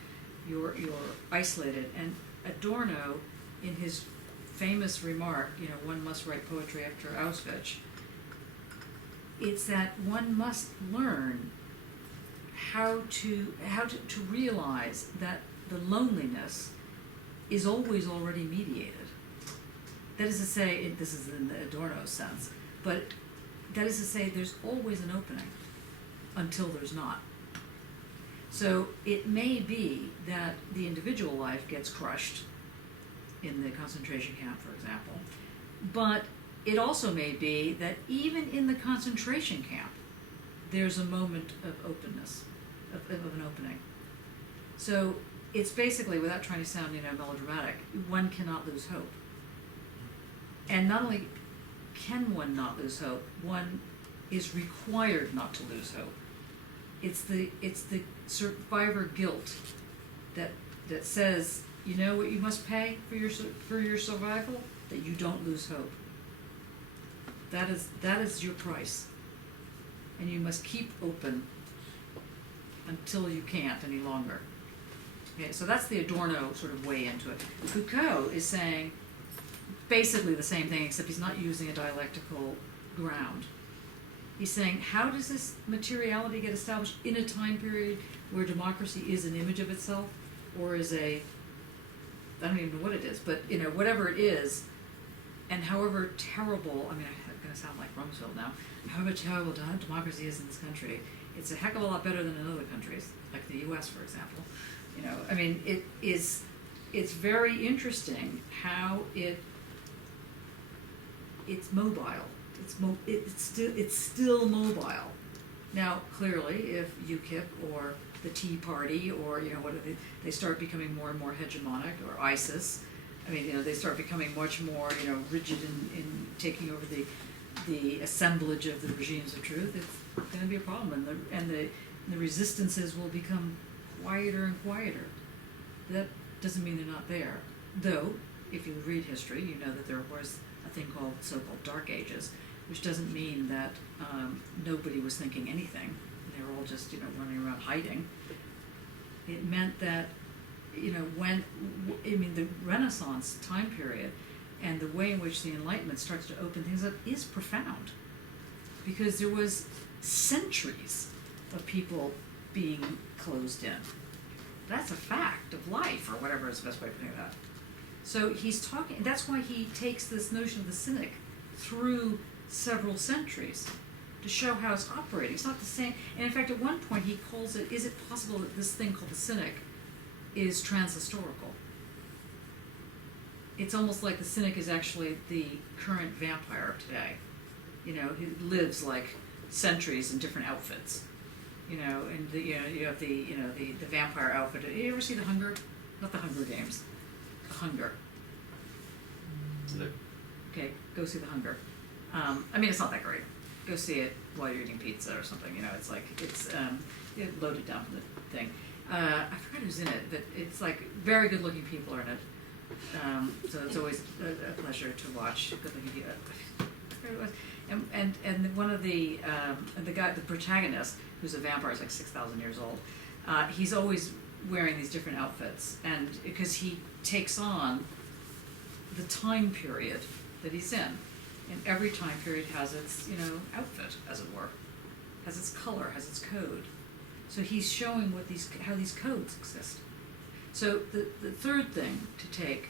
isolated. And Adorno, in his famous remark, one must write poetry after Auschwitz, it's that one must learn how to realize that the loneliness is always already mediated. That is to say, this is in the Adorno sense, but that is to say there's always an opening until there's not. So it may be that the individual life gets crushed in the concentration camp, for example, but it also may be that even in the concentration camp, there's a moment of openness, of an opening. So it's basically, without trying to sound melodramatic, one cannot lose hope. And not only can one not lose hope, one is required not to lose hope. It's the survivor guilt that says, you know what you must pay for your survival? That you don't lose hope. That is your price. And you must keep open until you can't any longer. Okay, so that's the Adorno sort of way into it. Foucault is saying basically the same thing, except he's not using a dialectical ground. He's saying, how does this materiality get established in a time period where democracy is an image of itself, or is I don't even know what it is, but whatever it is, and however terrible, I'm going to sound like Rumsfeld now, however terrible democracy is in this country, it's a heck of a lot better than in other countries, like the US, for example. It's very interesting how it's mobile. It's still mobile. Now, clearly, if UKIP or the Tea Party or, you know, what are they start becoming more and more hegemonic, or ISIS, I mean, you know, they start becoming much more, you know, rigid in taking over the assemblage of the regimes of truth, it's going to be a problem, and the resistances will become quieter and quieter. That doesn't mean they're not there, though. If you read history, you know that there was a thing called so-called Dark Ages, which doesn't mean that nobody was thinking anything. They were all just, you know, running around hiding. It meant that, you know, the Renaissance time period and the way in which the Enlightenment starts to open things up is profound, because there was centuries of people being closed in. That's a fact of life, or whatever is the best way of putting that. So he's talking, that's why he takes this notion of the cynic through several centuries to show how it's operating. It's not the same. And in fact, at one point he calls it, is it possible that this thing called the cynic is transhistorical? It's almost like the cynic is actually the current vampire of today. You know, he lives like centuries in different outfits. You know, and you have the vampire outfit. You ever see The Hunger? Not The Hunger Games. The Hunger. No. Okay, go see The Hunger. I mean, it's not that great. Go see it while you're eating pizza or something. You know, it's like it loaded down from the thing. I forgot who's in it, but it's like very good-looking people are in it. So it's always a pleasure to watch good-looking people. And one of the protagonist, who's a vampire, is like 6,000 years old. He's always wearing these different outfits, and because he takes on the time period that he's in, and every time period has its, you know, outfit, as it were, has its color, has its code. So he's showing how these codes exist. So the third thing to take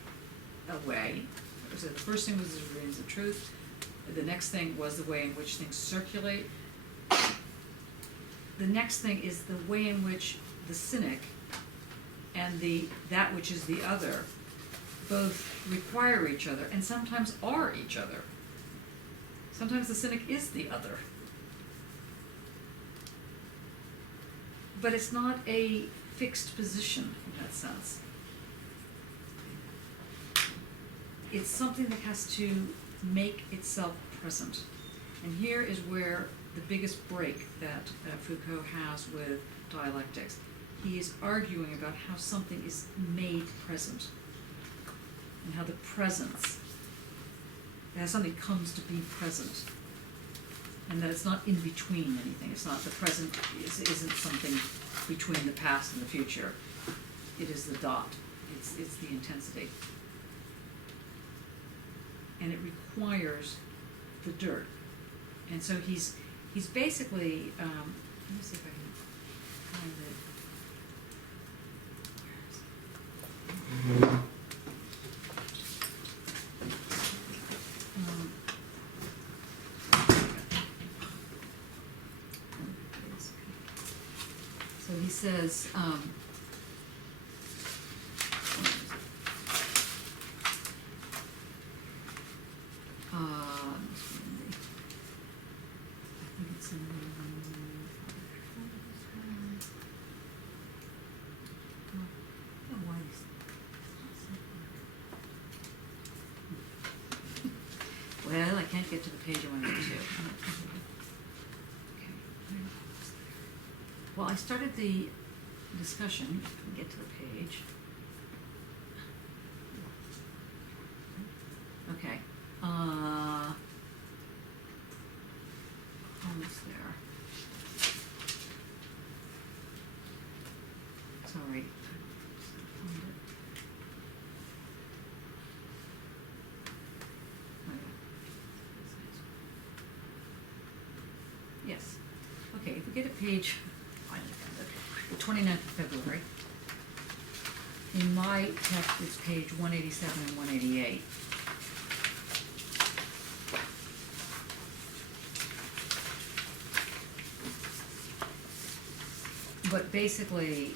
away, so the first thing was the reins of truth. The next thing was the way in which things circulate. The next thing is the way in which the cynic and that which is the other both require each other and sometimes are each other. Sometimes the cynic is the other. But it's not a fixed position in that sense. It's something that has to make itself present. And here is where the biggest break that Foucault has with dialectics. He is arguing about how something is made present, and how the presence, how something comes to be present, and that it's not in between anything. It's not the present isn't something between the past and the future. It is the dot. It's the intensity. And it requires the dirt. And so he's basically, let me see if I can find it. So he says, well, I can't get to the page I want to get to. Okay. Well, I started the discussion. If I can get to the page. Okay. Almost there. Sorry. Yes. Okay, if we get a page, finally found it, the 29th of February. In my text, it's page 187 and 188. But basically,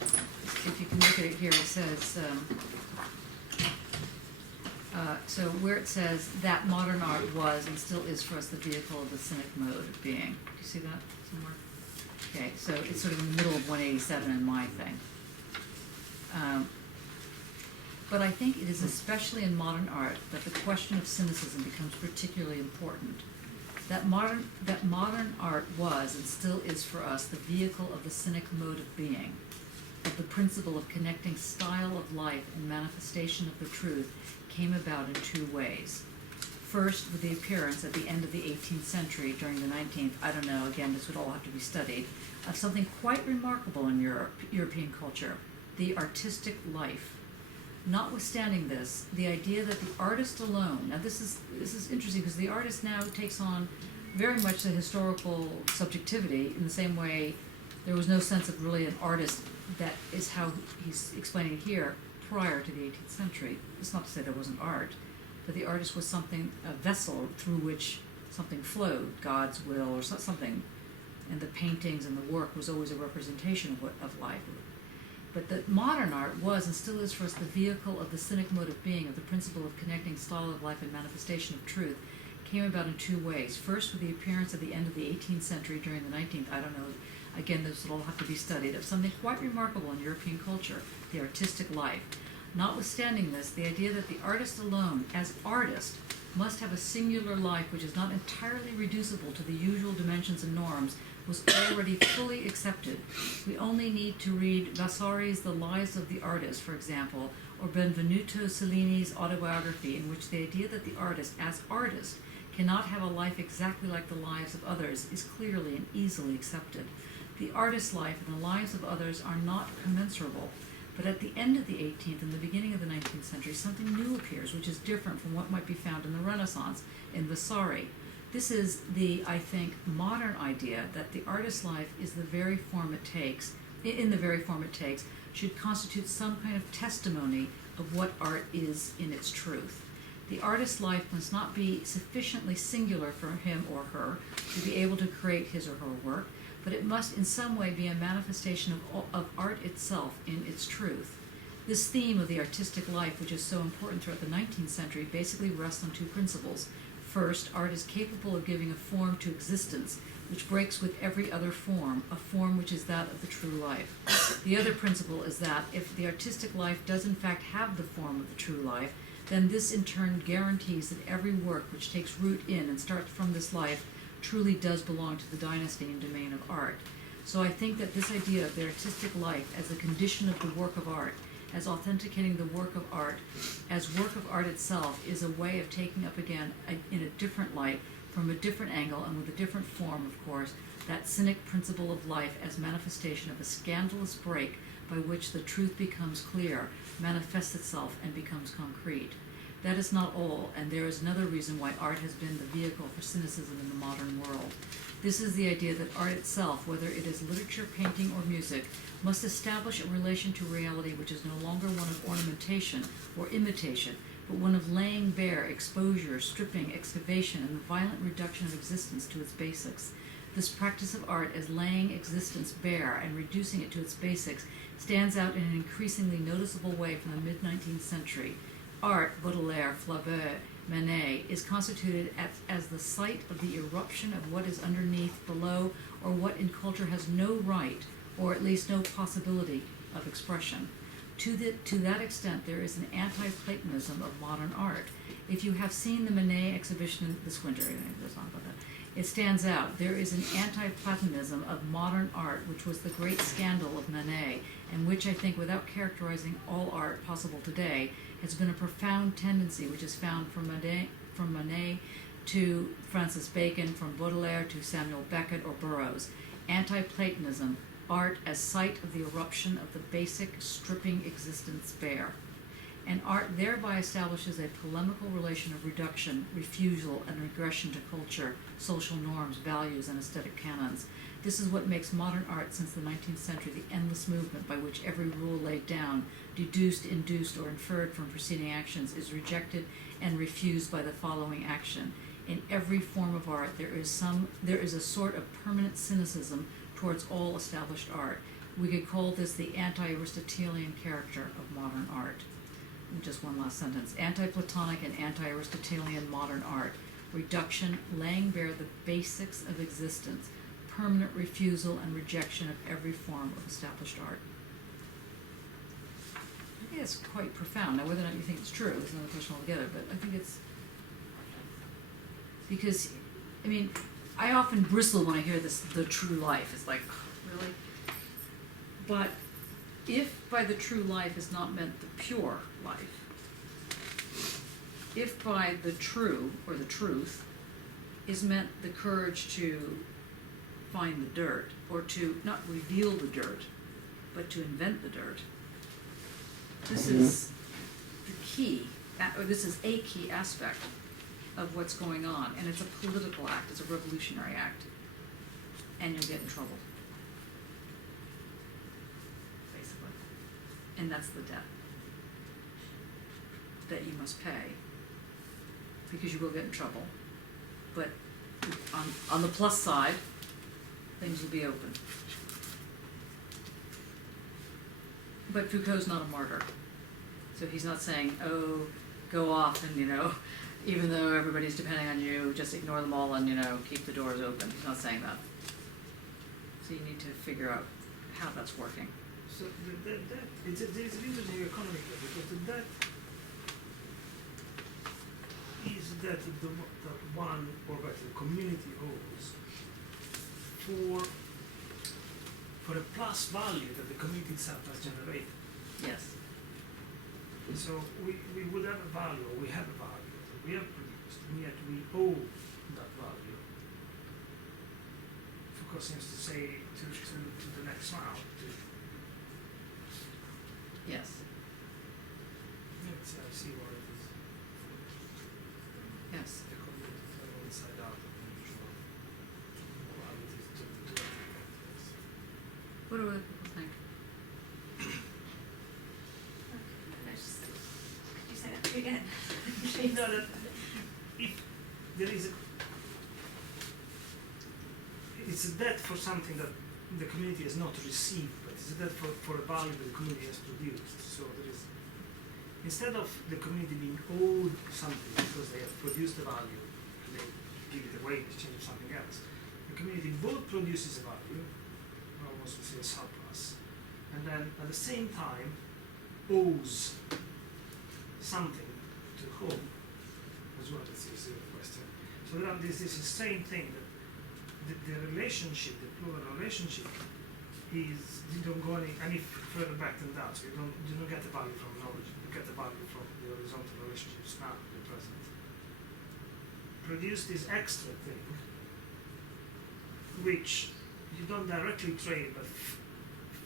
if you can look at it here, it says, So where it says that modern art was and still is for us the vehicle of the cynic mode of being. Do you see that somewhere? Okay, so it's sort of in the middle of 187 in my thing. But I think it is especially in modern art that the question of cynicism becomes particularly important. That modern art was and still is for us the vehicle of the cynic mode of being, of the principle of connecting style of life and manifestation of the truth came about in two ways. First, with the appearance at the end of the 18th century, during the 19th, I don't know, again, this would all have to be studied, of something quite remarkable in European culture, the artistic life. Notwithstanding this, the idea that the artist alone, now this is interesting because the artist now takes on very much the historical subjectivity in the same way there was no sense of really an artist, that is how he's explaining it here, prior to the 18th century. It's not to say there wasn't art, but the artist was something, a vessel through which something flowed, God's will or something, and the paintings and the work was always a representation of life. But the modern art was and still is for us the vehicle of the cynic mode of being, of the principle of connecting style of life and manifestation of truth, came about in two ways. First, with the appearance at the end of the 18th century, during the 19th, I don't know, again, this will all have to be studied, of something quite remarkable in European culture, the artistic life. Notwithstanding this, the idea that the artist alone, as artist, must have a singular life which is not entirely reducible to the usual dimensions and norms was already fully accepted. We only need to read Vasari's The Lives of the Artist, for example, or Benvenuto Cellini's autobiography, in which the idea that the artist, as artist, cannot have a life exactly like the lives of others is clearly and easily accepted. The artist's life and the lives of others are not commensurable. But at the end of the 18th and the beginning of the 19th century, something new appears, which is different from what might be found in the Renaissance, in Vasari. This is the, I think, modern idea that the artist's life is the very form it takes, in the very form it takes, should constitute some kind of testimony of what art is in its truth. The artist's life must not be sufficiently singular for him or her to be able to create his or her work, but it must in some way be a manifestation of art itself in its truth. This theme of the artistic life, which is so important throughout the 19th century, basically rests on two principles. First, art is capable of giving a form to existence, which breaks with every other form, a form which is that of the true life. The other principle is that if the artistic life does in fact have the form of the true life, then this in turn guarantees that every work which takes root in and starts from this life truly does belong to the dynasty and domain of art. So I think that this idea of the artistic life as a condition of the work of art, as authenticating the work of art, as work of art itself, is a way of taking up again, in a different light, from a different angle and with a different form, of course, that cynic principle of life as manifestation of a scandalous break by which the truth becomes clear, manifests itself, and becomes concrete. That is not all, and there is another reason why art has been the vehicle for cynicism in the modern world. This is the idea that art itself, whether it is literature, painting, or music, must establish a relation to reality which is no longer one of ornamentation or imitation, but one of laying bare, exposure, stripping, excavation, and the violent reduction of existence to its basics. This practice of art as laying existence bare and reducing it to its basics stands out in an increasingly noticeable way from the mid-19th century. Art, Baudelaire, Flaubert, Manet, is constituted as the site of the eruption of what is underneath, below, or what in culture has no right, or at least no possibility of expression. To that extent, there is an anti-Platonism of modern art. If you have seen the Manet exhibition this winter, it stands out. There is an anti-Platonism of modern art, which was the great scandal of Manet, and which I think, without characterizing all art possible today, has been a profound tendency which is found from Manet to Francis Bacon, from Baudelaire to Samuel Beckett or Burroughs. Anti-Platonism, art as site of the eruption of the basic stripping existence bare. And art thereby establishes a polemical relation of reduction, refusal, and regression to culture, social norms, values, and aesthetic canons. This is what makes modern art since the 19th century the endless movement by which every rule laid down, deduced, induced, or inferred from preceding actions is rejected and refused by the following action. In every form of art there is a sort of permanent cynicism towards all established art. We could call this the anti-Aristotelian character of modern art. just one last sentence, anti-Platonic and anti-Aristotelian modern art, reduction, laying bare the basics of existence, permanent refusal and rejection of every form of established art. I think it's quite profound. Now, whether or not you think it's true is another question altogether, but I think it's, because, I mean, I often bristle when I hear this, the true life. It's like, really? But if by the true life is not meant the pure life, if by the true, or the truth, is meant the courage to find the dirt, or to not reveal the dirt, but to invent the dirt, this is the key, or this is a key aspect of what's going on, and it's a political act, it's a revolutionary act, and you'll get in trouble, basically. And that's the debt that you must pay, because you will get in trouble. But on the plus side, things will be open. But Foucault's not a martyr. So he's not saying, oh, go off and, even though everybody's depending on you, just ignore them all and, keep the doors open. He's not saying that. So you need to figure out how that's working. So there's an interesting economic there, because the debt is that the one, or better, the community owes for a plus value that the community itself has generated. Yes. So we would have a value, or we have a value that we have produced, and yet we owe that value. Foucault seems to say to the next round. Yes. Yes, I see what it is. Yes. The community from inside out of the mutual morality to yes. What do other people think? Could you say that again? No, that if there is it's a debt for something that the community has not received, but it's a debt for a value that the community has produced. So there is, instead of the community being owed something because they have produced a value and they give it away in exchange of something else, the community both produces a value, almost we say a surplus, and then at the same time owes something to whom as well. This is the question. So there is this same thing that the relationship, the plural relationship, is you don't go any further back than that. So you don't get the value from knowledge. You get the value from the horizontal relationships now, the present. Produce this extra thing, which you don't directly trade, but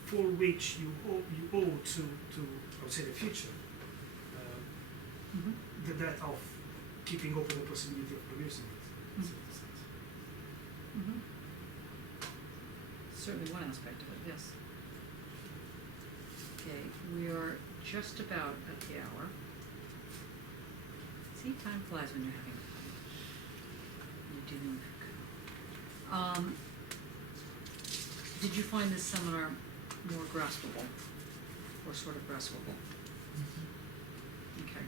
for which you owe to I would say the future, the debt of keeping open the possibility of producing it. Mm-hmm. Certainly one aspect of it, yes. Okay, we are just about at the hour. See, time flies when you're having fun. You're dealing with Foucault. Did you find this seminar more graspable, or sort of graspable? Okay.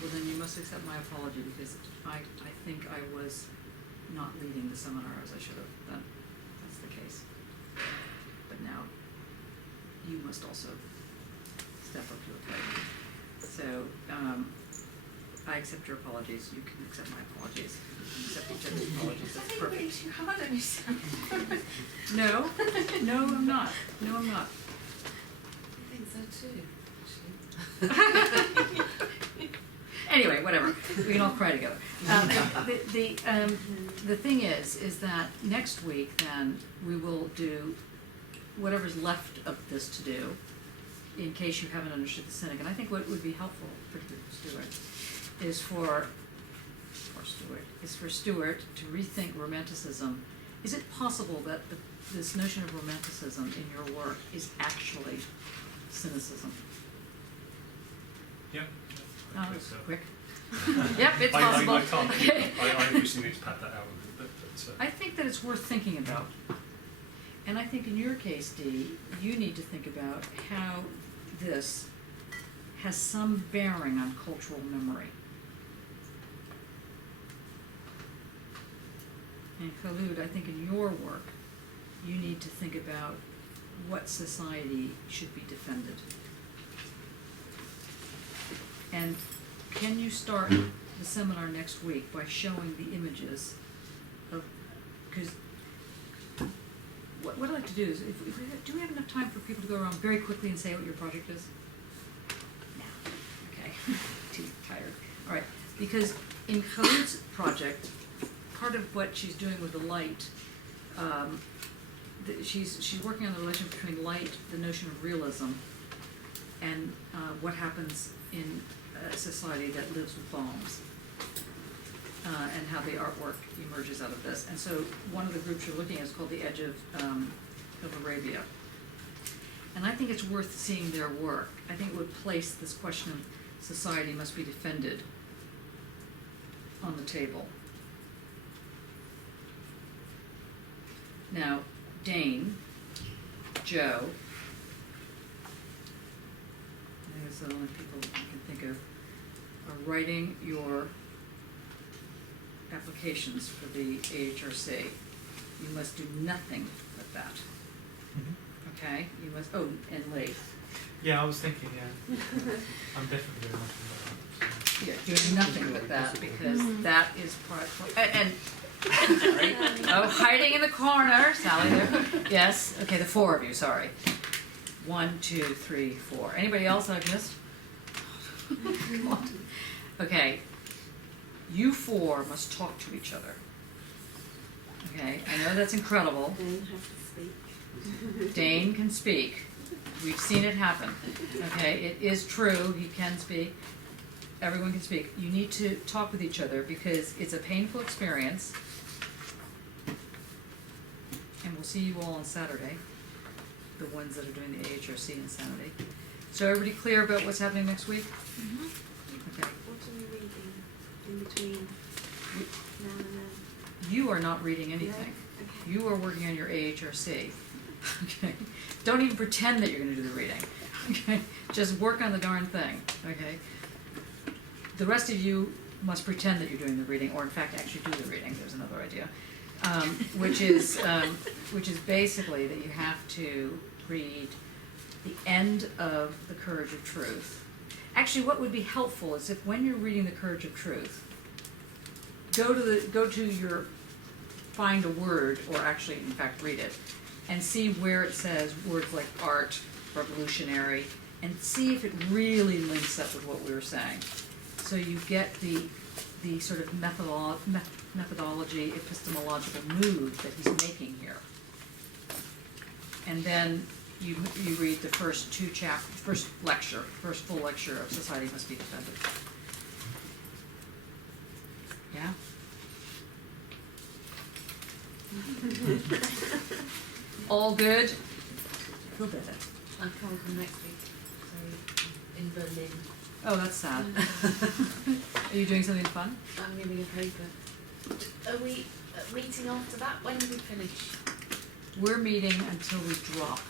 Well, then you must accept my apology, because I think I was not leading the seminar as I should have done. That's the case. But now you must also step up to the plate. So I accept your apologies. You can accept my apologies. You can accept each other's apologies. That's You're perfect. too hard on yourself. No, I'm not. No, I'm not. I think so too, actually. Anyway, whatever. We can all cry together. The thing is that next week then we will do whatever's left of this to do, in case you haven't understood the Cynic. And I think what would be helpful, particularly for Stuart, to rethink Romanticism. Is it possible that this notion of Romanticism in your work is actually cynicism? Yeah. Oh, It's, quick. Yep, it's possible. I can't. Okay. I obviously need to pad that out. But, I think that it's worth thinking about. And I think in your case, Dee, you need to think about how this has some bearing on cultural memory. And Khalud, I think in your work, you need to think about what society should be defended. And can you start the seminar next week by showing the images of, because what I'd like to do is, do we have enough time for people to go around very quickly and say what your project is? No. Okay. Too tired. All right. Because in Khalid's project, part of what she's doing with the light, she's working on the relation between light, the notion of realism, and what happens in a society that lives with bombs, and how the artwork emerges out of this. And so one of the groups you're looking at is called The Edge of Arabia. And I think it's worth seeing their work. I think it would place this question of society must be defended on the table. Now, Dane, Joe, I think it's the only people I can think of, are writing your applications for the AHRC. You must do nothing but that. Okay? You must, oh, and Lee. Yeah, I was thinking, yeah. I'm definitely doing nothing but that. Yeah, doing nothing but that, because that is part, and sorry. Oh, hiding in the corner, Sally there. Yes, okay, the four of you, sorry. 1, 2, 3, 4. Anybody else I've missed? Come on. Okay, you four must talk to each other. Okay, I know that's incredible. Dane has to speak. Dane can speak. We've seen it happen. Okay, it is true, he can speak. Everyone can speak. You need to talk with each other because it's a painful experience. And we'll see you all on Saturday, the ones that are doing the AHRC insanity. So everybody clear about what's happening next week? Mm-hmm. Okay. What are we reading in between now and then? You are not reading anything. No? Okay. You are working on your AHRC. Okay. Don't even pretend that you're going to do the reading. Okay. Just work on the darn thing. Okay. The rest of you must pretend that you're doing the reading, or in fact actually do the reading. There's another idea, which is basically that you have to read the end of The Courage of Truth. Actually, what would be helpful is if when you're reading The Courage of Truth, go to your find a word, or actually in fact read it, and see where it says words like art, revolutionary, and see if it really links up with what we were saying. So you get the sort of methodology, epistemological move that he's making here. And then you read the first first full lecture of Society Must Be Defended. Yeah? All good? Feel better. I can't come next week. Sorry, in Berlin. Oh, that's sad. Are you doing something fun? I'm giving a paper. Are we meeting after that? When do we finish? We're meeting until we drop.